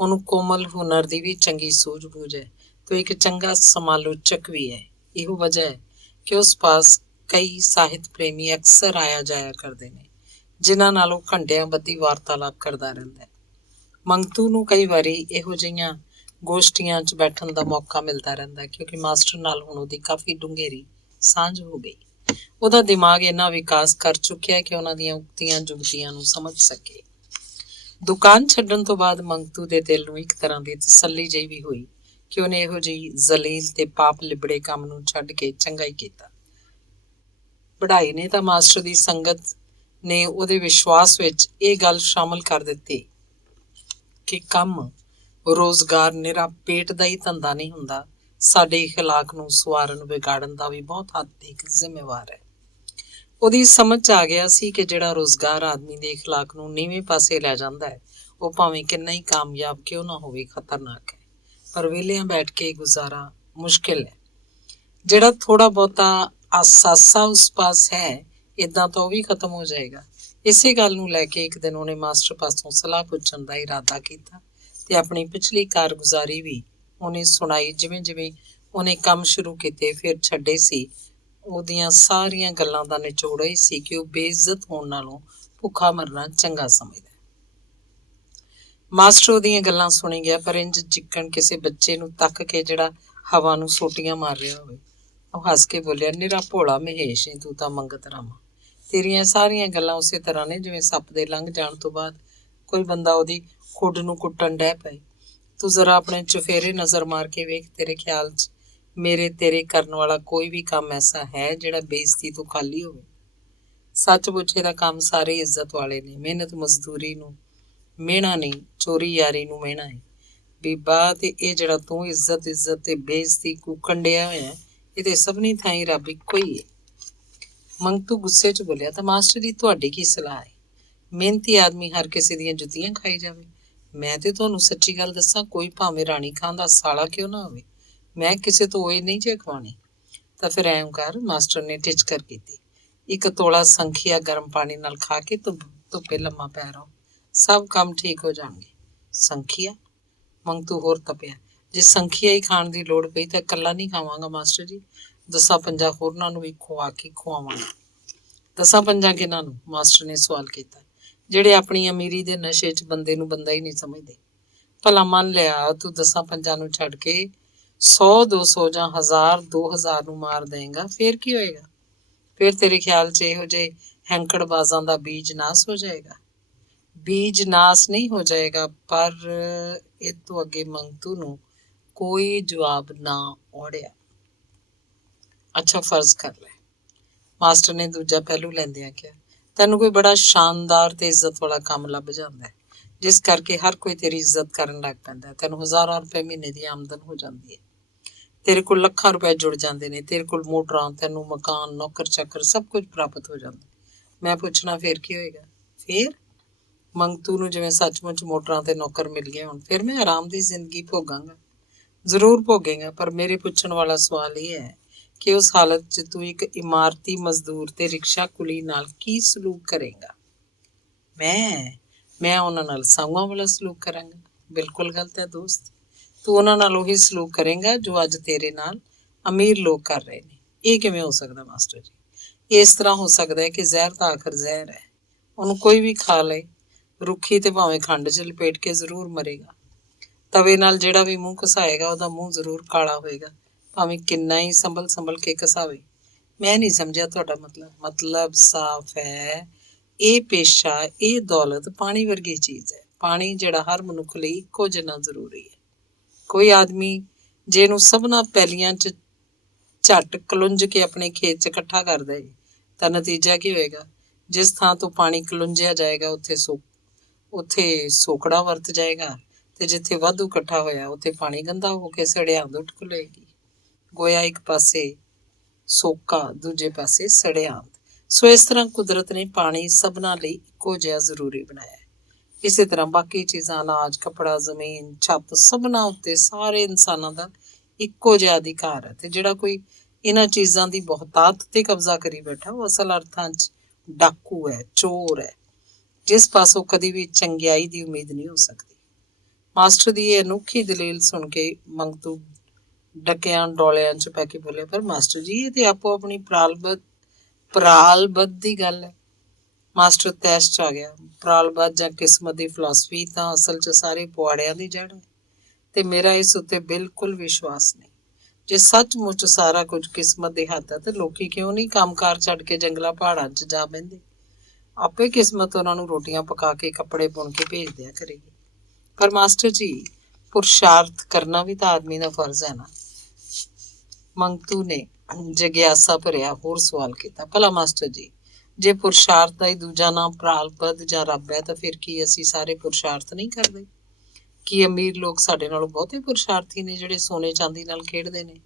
ਉਹਨੂੰ ਕੋਮਲ ਹੁਨਰ ਦੀ ਵੀ ਚੰਗੀ ਸੂਝ-ਬੂਝ ਹੈ ਤੇ ਉਹ ਇੱਕ ਚੰਗਾ ਸਮਾਲੋਚਕ ਵੀ ਹੈ। ਇਹੋ ਵਜ੍ਹਾ ਹੈ ਕਿ ਉਸ ਪਾਸ ਕਈ ਸਾਹਿਤ ਪ੍ਰੇਮੀ ਅਕਸਰ ਆਇਆ ਜਾਇਆ ਕਰਦੇ ਨੇ, ਜਿਨ੍ਹਾਂ ਨਾਲ ਉਹ ਘੰਟਿਆਂ ਬੱਧੀ ਵਾਰਤਾਲਾਪ ਕਰਦਾ ਰਹਿੰਦਾ ਹੈ। ਮੰਗਤੂ ਨੂੰ ਕਈ ਵਾਰੀ ਇਹੋ ਜਿਹੀਆਂ ਗੋਸ਼ਟੀਆਂ 'ਚ ਬੈਠਣ ਦਾ ਮੌਕਾ ਮਿਲਦਾ ਰਹਿੰਦਾ, ਕਿਉਂਕਿ ਮਾਸਟਰ ਨਾਲ ਹੁਣ ਉਹਦੀ ਕਾਫੀ ਡੂੰਘੇਰੀ ਸਾਂਝ ਹੋ ਗਈ। ਉਹਦਾ ਦਿਮਾਗ ਇੰਨਾ ਵਿਕਾਸ ਕਰ ਚੁੱਕਿਆ ਕਿ ਉਹਨਾਂ ਦੀਆਂ ਉਕਤੀਆਂ ਜੁਗਤੀਆਂ ਨੂੰ ਸਮਝ ਸਕੇ। ਦੁਕਾਨ ਛੱਡਣ ਤੋਂ ਬਾਅਦ ਮੰਗਤੂ ਦੇ ਦਿਲ ਨੂੰ ਇੱਕ ਤਰ੍ਹਾਂ ਦੀ ਤਸੱਲੀ ਜਿਹੀ ਵੀ ਹੋਈ ਕਿ ਉਹਨੇ ਇਹੋ ਜਿਹੀ ਜ਼ਲੀਲ ਤੇ ਪਾਪ ਲਿਬੜੇ ਕੰਮ ਨੂੰ ਛੱਡ ਕੇ ਚੰਗਾ ਹੀ ਕੀਤਾ। ਪੜ੍ਹਾਈ ਨੇ ਤਾਂ ਮਾਸਟਰ ਦੀ ਸੰਗਤ ਨੇ ਉਹਦੇ ਵਿਸ਼ਵਾਸ ਵਿੱਚ ਇਹ ਗੱਲ ਸ਼ਾਮਲ ਕਰ ਦਿੱਤੀ ਕਿ ਕੰਮ ਰੋਜ਼ਗਾਰ ਨਿਰਾ ਪੇਟ ਦਾ ਹੀ ਧੰਦਾ ਨਹੀਂ ਹੁੰਦਾ, ਸਾਡੇ ਇਖਲਾਕ ਨੂੰ ਸਵਾਰਨ ਵਿਗਾੜਨ ਦਾ ਵੀ ਬਹੁਤ ਹੱਦ ਤੱਕ ਜ਼ਿੰਮੇਵਾਰ ਹੈ। ਉਹਦੀ ਸਮਝ 'ਚ ਆ ਗਿਆ ਸੀ ਕਿ ਜਿਹੜਾ ਰੋਜ਼ਗਾਰ ਆਦਮੀ ਦੇ ਇਖਲਾਕ ਨੂੰ ਨੀਵੇਂ ਪਾਸੇ ਲੈ ਜਾਂਦਾ ਹੈ, ਉਹ ਭਾਵੇਂ ਕਿੰਨਾ ਹੀ ਕਾਮਯਾਬ ਕਿਉਂ ਨਾ ਹੋਵੇ ਖਤਰਨਾਕ ਹੈ। ਪਰ ਵਿਹਲਿਆਂ ਬੈਠ ਕੇ ਗੁਜ਼ਾਰਾ ਮੁਸ਼ਕਿਲ ਹੈ। ਜਿਹੜਾ ਥੋੜ੍ਹਾ ਬਹੁਤਾ ਆਸਾਸਾ ਉਸ ਪਾਸ ਹੈ, ਇੱਦਾਂ ਤਾਂ ਉਹ ਵੀ ਖਤਮ ਹੋ ਜਾਏਗਾ। ਇਸੇ ਗੱਲ ਨੂੰ ਲੈ ਕੇ ਇੱਕ ਦਿਨ ਉਹਨੇ ਮਾਸਟਰ ਪਾਸੋਂ ਸਲਾਹ ਪੁੱਛਣ ਦਾ ਇਰਾਦਾ ਕੀਤਾ ਤੇ ਆਪਣੀ ਪਿਛਲੀ ਕਾਰਗੁਜ਼ਾਰੀ ਵੀ ਉਹਨੇ ਸੁਣਾਈ। ਜਿਵੇਂ ਜਿਵੇਂ ਉਹਨੇ ਕੰਮ ਸ਼ੁਰੂ ਕੀਤੇ ਫਿਰ ਛੱਡੇ ਸੀ, ਉਹਦੀਆਂ ਸਾਰੀਆਂ ਗੱਲਾਂ ਦਾ ਨਿਚੋੜ ਇਹ ਸੀ ਕਿ ਉਹ ਬੇਇੱਜ਼ਤ ਹੋਣ ਨਾਲੋਂ ਭੁੱਖਾ ਮਰਨਾ ਚੰਗਾ ਸਮਝਦਾ। ਮਾਸਟਰ ਉਹਦੀਆਂ ਗੱਲਾਂ ਸੁਣੀ ਗਿਆ, ਪਰ ਇੰਝ ਜਿੱਕਣ ਕਿਸੇ ਬੱਚੇ ਨੂੰ ਤੱਕ ਕੇ ਜਿਹੜਾ ਹਵਾ ਨੂੰ ਸੋਟੀਆਂ ਮਾਰ ਰਿਹਾ ਹੋਵੇ। ਉਹ ਹੱਸ ਕੇ ਬੋਲਿਆ, ਨਿਰਾ ਭੋਲਾ ਮਹੇਸ਼ ਏ ਤੂੰ ਤਾਂ ਮੰਗਤ ਰਾਮਾ, ਤੇਰੀਆਂ ਸਾਰੀਆਂ ਗੱਲਾਂ ਉਸੇ ਤਰ੍ਹਾਂ ਨੇ ਜਿਵੇਂ ਸੱਪ ਦੇ ਲੰਘ ਜਾਣ ਤੋਂ ਬਾਅਦ ਕੋਈ ਬੰਦਾ ਉਹਦੀ ਖੁੱਡ ਨੂੰ ਕੁੱਟਣ ਡਹਿ ਪਏ। ਤੂੰ ਜ਼ਰਾ ਆਪਣੇ ਚੁਫੇਰੇ ਨਜ਼ਰ ਮਾਰ ਕੇ ਵੇਖ, ਤੇਰੇ ਖਿਆਲ 'ਚ ਮੇਰੇ ਤੇਰੇ ਕਰਨ ਵਾਲਾ ਕੋਈ ਵੀ ਕੰਮ ਐਸਾ ਹੈ ਜਿਹੜਾ ਬੇਇੱਜ਼ਤੀ ਤੋਂ ਖਾਲੀ ਹੋਵੇ? ਸੱਚ ਪੁੱਛੇ ਤਾਂ ਕੰਮ ਸਾਰੇ ਇੱਜ਼ਤ ਵਾਲੇ ਨੇ। ਮਿਹਨਤ ਮਜ਼ਦੂਰੀ ਨੂੰ ਮਿਹਣਾ ਨਹੀਂ, ਚੋਰੀ ਯਾਰੀ ਨੂੰ ਮਿਹਣਾ ਹੈ ਬੀਬਾ। ਤੇ ਇਹ ਜਿਹੜਾ ਤੂੰ ਇੱਜ਼ਤ ਤੇ ਬੇਇੱਜ਼ਤੀ ਕੂਕਣ ਡਿਆ ਹੋਇਆ, ਇਹ ਤੇ ਸਭਨੀ ਥਾਈਂ ਰੱਬ ਇੱਕੋ ਹੀ ਹੈ। ਮੰਗਤੂ ਗੁੱਸੇ 'ਚ ਬੋਲਿਆ, ਤਾਂ ਮਾਸਟਰ ਜੀ ਤੁਹਾਡੀ ਕੀ ਸਲਾਹ ਹੈ? ਮਿਹਨਤੀ ਆਦਮੀ ਹਰ ਕਿਸੇ ਦੀਆਂ ਜੁੱਤੀਆਂ ਖਾਈ ਜਾਵੇ? ਮੈਂ ਤੇ ਤੁਹਾਨੂੰ ਸੱਚੀ ਗੱਲ ਦੱਸਾਂ, ਕੋਈ ਭਾਵੇਂ ਰਾਣੀ ਖਾਨ ਦਾ ਸਾਲਾ ਕਿਉਂ ਨਾ ਹੋਵੇ, ਮੈਂ ਕਿਸੇ ਤੋਂ ਇਹ ਨਹੀਂ ਚਖਵਾਉਣੀ। ਤਾਂ ਫਿਰ ਐਂ ਕਰ, ਮਾਸਟਰ ਨੇ ਟਿਚਕਰ ਕੀਤੀ, 1 ਤੋਲਾ ਸੰਖੀਆ ਗਰਮ ਪਾਣੀ ਨਾਲ ਖਾ ਕੇ ਧੁੱਪੇ ਲੰਮਾ ਪੈ ਰਹੋ, ਸਭ ਕੰਮ ਠੀਕ ਹੋ ਜਾਣਗੇ। ਸੰਖੀਆ? ਮੰਗਤੂ ਹੋਰ ਤਪਿਆ, ਜੇ ਸੰਖੀਆ ਹੀ ਖਾਣ ਦੀ ਲੋੜ ਪਈ ਤਾਂ ਇਕੱਲਾ ਨਹੀਂ ਖਾਵਾਂਗਾ ਮਾਸਟਰ ਜੀ, 10-15 ਹੋਰਨਾਂ ਨੂੰ ਵੀ ਖਵਾਵਾਂਗਾ। 10-15 ਕਿਹਨਾਂ ਨੂੰ? ਮਾਸਟਰ ਨੇ ਸਵਾਲ ਕੀਤਾ। ਜਿਹੜੇ ਆਪਣੀ ਅਮੀਰੀ ਦੇ ਨਸ਼ੇ 'ਚ ਬੰਦੇ ਨੂੰ ਬੰਦਾ ਹੀ ਨਹੀਂ ਸਮਝਦੇ। ਭਲਾ ਮੰਨ ਲਿਆ ਤੂੰ 10-15 ਨੂੰ ਛੱਡ ਕੇ 100-200 ਜਾਂ 1000-2000 ਨੂੰ ਮਾਰ ਦੇਂਗਾ, ਫੇਰ ਕੀ ਹੋਏਗਾ? ਫਿਰ ਤੇਰੇ ਖਿਆਲ 'ਚ ਇਹੋ ਜਿਹੇ ਹੈਂਕੜਬਾਜ਼ਾਂ ਦਾ ਬੀਜ ਨਾਸ ਹੋ ਜਾਏਗਾ? ਬੀਜ ਨਾਸ ਨਹੀਂ ਹੋ ਜਾਏਗਾ, ਪਰ ਇਹ ਤੋਂ ਅੱਗੇ ਮੰਗਤੂ ਨੂੰ ਕੋਈ ਜਵਾਬ ਨਾ ਔੜਿਆ। ਅੱਛਾ ਫਰਜ਼ ਕਰ ਲੈ, ਮਾਸਟਰ ਨੇ ਦੂਜਾ ਪਹਿਲੂ ਲੈਂਦਿਆਂ ਕਿਹਾ, ਤੈਨੂੰ ਕੋਈ ਬੜਾ ਸ਼ਾਨਦਾਰ ਤੇ ਇੱਜ਼ਤ ਵਾਲਾ ਕੰਮ ਲੱਭ ਜਾਂਦਾ, ਜਿਸ ਕਰਕੇ ਹਰ ਕੋਈ ਤੇਰੀ ਇੱਜ਼ਤ ਕਰਨ ਲੱਗ ਪੈਂਦਾ। ਤੈਨੂੰ ਹਜ਼ਾਰਾਂ ਰੁਪਏ ਮਹੀਨੇ ਦੀ ਆਮਦਨ ਹੋ ਜਾਂਦੀ ਹੈ, ਤੇਰੇ ਕੋਲ ਲੱਖਾਂ ਰੁਪਏ ਜੁੜ ਜਾਂਦੇ ਨੇ, ਤੇਰੇ ਕੋਲ ਮੋਟਰਾਂ, ਤੈਨੂੰ ਮਕਾਨ, ਨੌਕਰ ਚਾਕਰ ਸਭ ਕੁਝ ਪ੍ਰਾਪਤ ਹੋ ਜਾਂਦਾ। ਮੈਂ ਪੁੱਛਣਾ ਫੇਰ ਕੀ ਹੋਏਗਾ? ਫੇਰ? ਮੰਗਤੂ ਨੂੰ ਜਿਵੇਂ ਸੱਚਮੁੱਚ ਮੋਟਰਾਂ ਤੇ ਨੌਕਰ ਮਿਲ ਗਏ ਹੋਣ। ਫਿਰ ਮੈਂ ਆਰਾਮ ਦੀ ਜ਼ਿੰਦਗੀ ਭੋਗਾਂਗਾ। ਜ਼ਰੂਰ ਭੋਗੇਗਾ, ਪਰ ਮੇਰੇ ਪੁੱਛਣ ਵਾਲਾ ਸਵਾਲ ਇਹ ਹੈ ਕਿ ਉਸ ਹਾਲਤ 'ਚ ਤੂੰ ਇੱਕ ਇਮਾਰਤੀ ਮਜ਼ਦੂਰ ਤੇ ਰਿਕਸ਼ਾ ਕੁਲੀ ਨਾਲ ਕੀ ਸਲੂਕ ਕਰੇਗਾ? ਮੈਂ ਉਹਨਾਂ ਨਾਲ ਸਾਊਆਂ ਵਾਲਾ ਸਲੂਕ ਕਰਾਂਗਾ। ਬਿਲਕੁਲ ਗਲਤ ਹੈ ਦੋਸਤ, ਤੂੰ ਉਹਨਾਂ ਨਾਲ ਉਹੀ ਸਲੂਕ ਕਰੇਗਾ ਜੋ ਅੱਜ ਤੇਰੇ ਨਾਲ ਅਮੀਰ ਲੋਕ ਕਰ ਰਹੇ ਨੇ। ਇਹ ਕਿਵੇਂ ਹੋ ਸਕਦਾ ਮਾਸਟਰ ਜੀ? ਇਸ ਤਰ੍ਹਾਂ ਹੋ ਸਕਦਾ ਹੈ ਕਿ ਜ਼ਹਿਰ ਤਾਂ ਆਖਰ ਜ਼ਹਿਰ ਹੈ, ਉਹਨੂੰ ਕੋਈ ਵੀ ਖਾ ਲਏ, ਰੁੱਖੀ ਤੇ ਭਾਵੇਂ ਖੰਡ 'ਚ ਲਪੇਟ ਕੇ ਜ਼ਰੂਰ ਮਰੇਗਾ। ਤਵੇ ਨਾਲ ਜਿਹੜਾ ਵੀ ਮੂੰਹ ਘਸਾਏਗਾ ਉਹਦਾ ਮੂੰਹ ਜ਼ਰੂਰ ਕਾਲਾ ਹੋਏਗਾ, ਭਾਵੇਂ ਕਿੰਨਾ ਹੀ ਸੰਭਲ ਕੇ ਘਸਾਵੇ। ਮੈਂ ਨਹੀਂ ਸਮਝਿਆ ਤੁਹਾਡਾ ਮਤਲਬ ਸਾਫ਼ ਹੈ, ਇਹ ਪੇਸ਼ਾ, ਇਹ ਦੌਲਤ ਪਾਣੀ ਵਰਗੀ ਚੀਜ਼ ਹੈ। ਪਾਣੀ ਜਿਹੜਾ ਹਰ ਮਨੁੱਖ ਲਈ ਇੱਕੋ ਜਿੰਨਾ ਜ਼ਰੂਰੀ ਹੈ। ਕੋਈ ਆਦਮੀ ਜੇ ਇਹਨੂੰ ਸਭਨਾਂ ਪੈਲੀਆਂ 'ਚ ਝੱਟ ਕਲੁੰਝ ਕੇ ਆਪਣੇ ਖੇਤ 'ਚ ਇਕੱਠਾ ਕਰ ਦੇ ਤਾਂ ਨਤੀਜਾ ਕੀ ਹੋਏਗਾ? ਜਿਸ ਥਾਂ ਤੋਂ ਪਾਣੀ ਕਲੁੰਝਿਆ ਜਾਏਗਾ ਉੱਥੇ ਸੋਕੜਾ ਵਰਤ ਜਾਏਗਾ, ਤੇ ਜਿੱਥੇ ਵਾਧੂ ਇਕੱਠਾ ਹੋਇਆ ਉੱਥੇ ਪਾਣੀ ਗੰਦਾ ਹੋ ਕੇ ਸੜਿਆਂਦ ਉੱਠ ਖੁੱਲੇਗੀ। ਗੋਇਆ ਇੱਕ ਪਾਸੇ ਸੋਕਾ, ਦੂਜੇ ਪਾਸੇ ਸੜਿਆਂਦ। ਸੋ ਇਸ ਤਰ੍ਹਾਂ ਕੁਦਰਤ ਨੇ ਪਾਣੀ ਸਭਨਾਂ ਲਈ ਇੱਕੋ ਜਿਹਾ ਜ਼ਰੂਰੀ ਬਣਾਇਆ। ਇਸੇ ਤਰ੍ਹਾਂ ਬਾਕੀ ਚੀਜ਼ਾਂ, ਅਨਾਜ, ਕੱਪੜਾ, ਜ਼ਮੀਨ, ਛੱਤ, ਸਭਨਾਂ ਉੱਤੇ ਸਾਰੇ ਇਨਸਾਨਾਂ ਦਾ ਇੱਕੋ ਜਿਹਾ ਅਧਿਕਾਰ ਹੈ। ਤੇ ਜਿਹੜਾ ਕੋਈ ਇਹਨਾਂ ਚੀਜ਼ਾਂ ਦੀ ਬਹੁਤਾਤ ਤੇ ਕਬਜ਼ਾ ਕਰੀ ਬੈਠਾ, ਉਹ ਅਸਲ ਅਰਥਾਂ 'ਚ ਡਾਕੂ ਹੈ, ਚੋਰ ਹੈ, ਜਿਸ ਪਾਸੋਂ ਕਦੀ ਵੀ ਚੰਗਿਆਈ ਦੀ ਉਮੀਦ ਨਹੀਂ ਹੋ ਸਕਦੀ। ਮਾਸਟਰ ਦੀ ਇਹ ਅਨੋਖੀ ਦਲੀਲ ਸੁਣ ਕੇ ਮੰਗਤੂ ਡਕਿਆਂ ਡੋਲਿਆਂ 'ਚ ਪੈ ਕੇ ਬੋਲਿਆ, ਪਰ ਮਾਸਟਰ ਜੀ ਇਹ ਤੇ ਆਪੋ ਆਪਣੀ ਪ੍ਰਾਲਬੱਧ ਦੀ ਗੱਲ ਹੈ। ਮਾਸਟਰ ਤੈਸ਼ 'ਚ ਆ ਗਿਆ। ਪ੍ਰਾਲਬੱਧ ਜਾਂ ਕਿਸਮਤ ਦੀ ਫਿਲਾਸਫੀ ਤਾਂ ਅਸਲ 'ਚ ਸਾਰੇ ਪੁਆੜਿਆਂ ਦੀ ਜੜ੍ਹ ਹੈ, ਤੇ ਮੇਰਾ ਇਸ ਉੱਤੇ ਬਿਲਕੁਲ ਵਿਸ਼ਵਾਸ ਨਹੀਂ। ਜੇ ਸੱਚਮੁੱਚ ਸਾਰਾ ਕੁਝ ਕਿਸਮਤ ਦੇ ਹੱਥ ਹੈ, ਤੇ ਲੋਕੀ ਕਿਉਂ ਨਹੀਂ ਕੰਮਕਾਰ ਛੱਡ ਕੇ ਜੰਗਲਾਂ ਪਹਾੜਾਂ 'ਚ ਜਾ ਬਹਿੰਦੇ? ਆਪੇ ਕਿਸਮਤ ਉਹਨਾਂ ਨੂੰ ਰੋਟੀਆਂ ਪਕਾ ਕੇ, ਕੱਪੜੇ ਬੁਣ ਕੇ ਭੇਜ ਦਿਆ ਕਰੇਗੀ। ਪਰ ਮਾਸਟਰ ਜੀ, ਪੁਰਸ਼ਾਰਥ ਕਰਨਾ ਵੀ ਤਾਂ ਆਦਮੀ ਦਾ ਫਰਜ਼ ਹੈ ਨਾ। ਮੰਗਤੂ ਨੇ ਜਗਿਆਸਾ ਭਰਿਆ ਹੋਰ ਸਵਾਲ ਕੀਤਾ, ਭਲਾ ਮਾਸਟਰ ਜੀ, ਜੇ ਪੁਰਸ਼ਾਰਥ ਦਾ ਹੀ ਦੂਜਾ ਨਾਮ ਪ੍ਰਾਲਬੱਧ ਜਾਂ ਰੱਬ ਹੈ, ਤਾਂ ਫਿਰ ਕੀ ਅਸੀਂ ਸਾਰੇ ਪੁਰਸ਼ਾਰਥ ਨਹੀਂ ਕਰਦੇ? ਕੀ ਅਮੀਰ ਲੋਕ ਸਾਡੇ ਨਾਲੋਂ ਬਹੁਤੇ ਪੁਰਸ਼ਾਰਥੀ ਨੇ ਜਿਹੜੇ ਸੋਨੇ ਚਾਂਦੀ ਨਾਲ ਖੇਡਦੇ ਨੇ?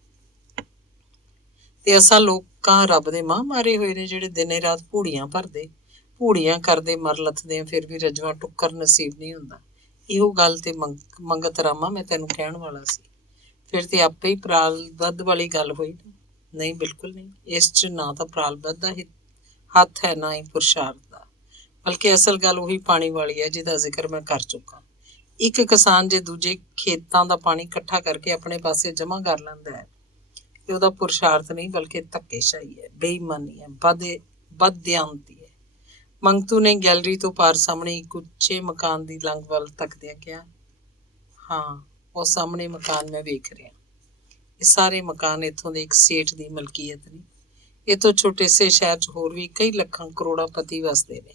ਤੇ ਅਸਾਂ ਲੋਕਾਂ ਰੱਬ ਦੇ ਮਾਂ ਮਾਰੇ ਹੋਏ ਨੇ ਜਿਹੜੇ ਦਿਨੇ ਰਾਤ ਭੂੜੀਆਂ ਕਰਦੇ ਮਰ ਲੱਥਦੇ, ਫਿਰ ਵੀ ਰਜਵਾਂ ਟੁੱਕਰ ਨਸੀਬ ਨਹੀਂ ਹੁੰਦਾ। ਇਹੋ ਗੱਲ ਤੇ ਮੰਗਤ ਰਾਮਾ ਮੈਂ ਤੈਨੂੰ ਕਹਿਣ ਵਾਲਾ ਸੀ। ਫਿਰ ਤੇ ਆਪੇ ਹੀ ਪ੍ਰਾਲਬੱਧ ਵਾਲੀ ਗੱਲ ਹੋਈ ਨਾ। ਨਹੀਂ, ਬਿਲਕੁਲ ਨਹੀਂ, ਇਸ 'ਚ ਨਾ ਤਾਂ ਪ੍ਰਾਲਬੱਧ ਦਾ ਹੱਥ ਹੈ, ਨਾ ਹੀ ਪੁਰਸ਼ਾਰਥ ਦਾ, ਬਲਕਿ ਅਸਲ ਗੱਲ ਉਹੀ ਪਾਣੀ ਵਾਲੀ ਹੈ ਜਿਹਦਾ ਜ਼ਿਕਰ ਮੈਂ ਕਰ ਚੁੱਕਾ। ਇੱਕ ਕਿਸਾਨ ਜੇ ਦੂਜੇ ਖੇਤਾਂ ਦਾ ਪਾਣੀ ਇਕੱਠਾ ਕਰਕੇ ਆਪਣੇ ਪਾਸੇ ਜਮ੍ਹਾਂ ਕਰ ਲੈਂਦਾ ਹੈ, ਤੇ ਉਹਦਾ ਪੁਰਸ਼ਾਰਥ ਨਹੀਂ ਬਲਕਿ ਧੱਕੇਸ਼ਾਹੀ ਹੈ, ਬੇਈਮਾਨੀ ਹੈ, ਬਦਦਿਆਨਤੀ ਹੈ। ਮੰਗਤੂ ਨੇ ਗੈਲਰੀ ਤੋਂ ਪਾਰ ਸਾਹਮਣੇ ਇੱਕ ਉੱਚੇ ਮਕਾਨ ਦੀ ਲੰਘ ਵੱਲ ਤੱਕਦਿਆਂ ਕਿਹਾ, ਹਾਂ, ਉਹ ਸਾਹਮਣੇ ਮਕਾਨ ਮੈਂ ਵੇਖ ਰਿਹਾ। ਇਹ ਸਾਰੇ ਮਕਾਨ ਇੱਥੋਂ ਦੇ ਇੱਕ ਸੇਠ ਦੀ ਮਲਕੀਅਤ ਨੇ। ਇਹ ਤੋਂ ਛੋਟੇ ਸੇ ਸ਼ਹਿਰ 'ਚ ਹੋਰ ਵੀ ਕਈ ਲੱਖਾਂ ਕਰੋੜਾਂ ਪਤੀ ਵਸਦੇ ਨੇ,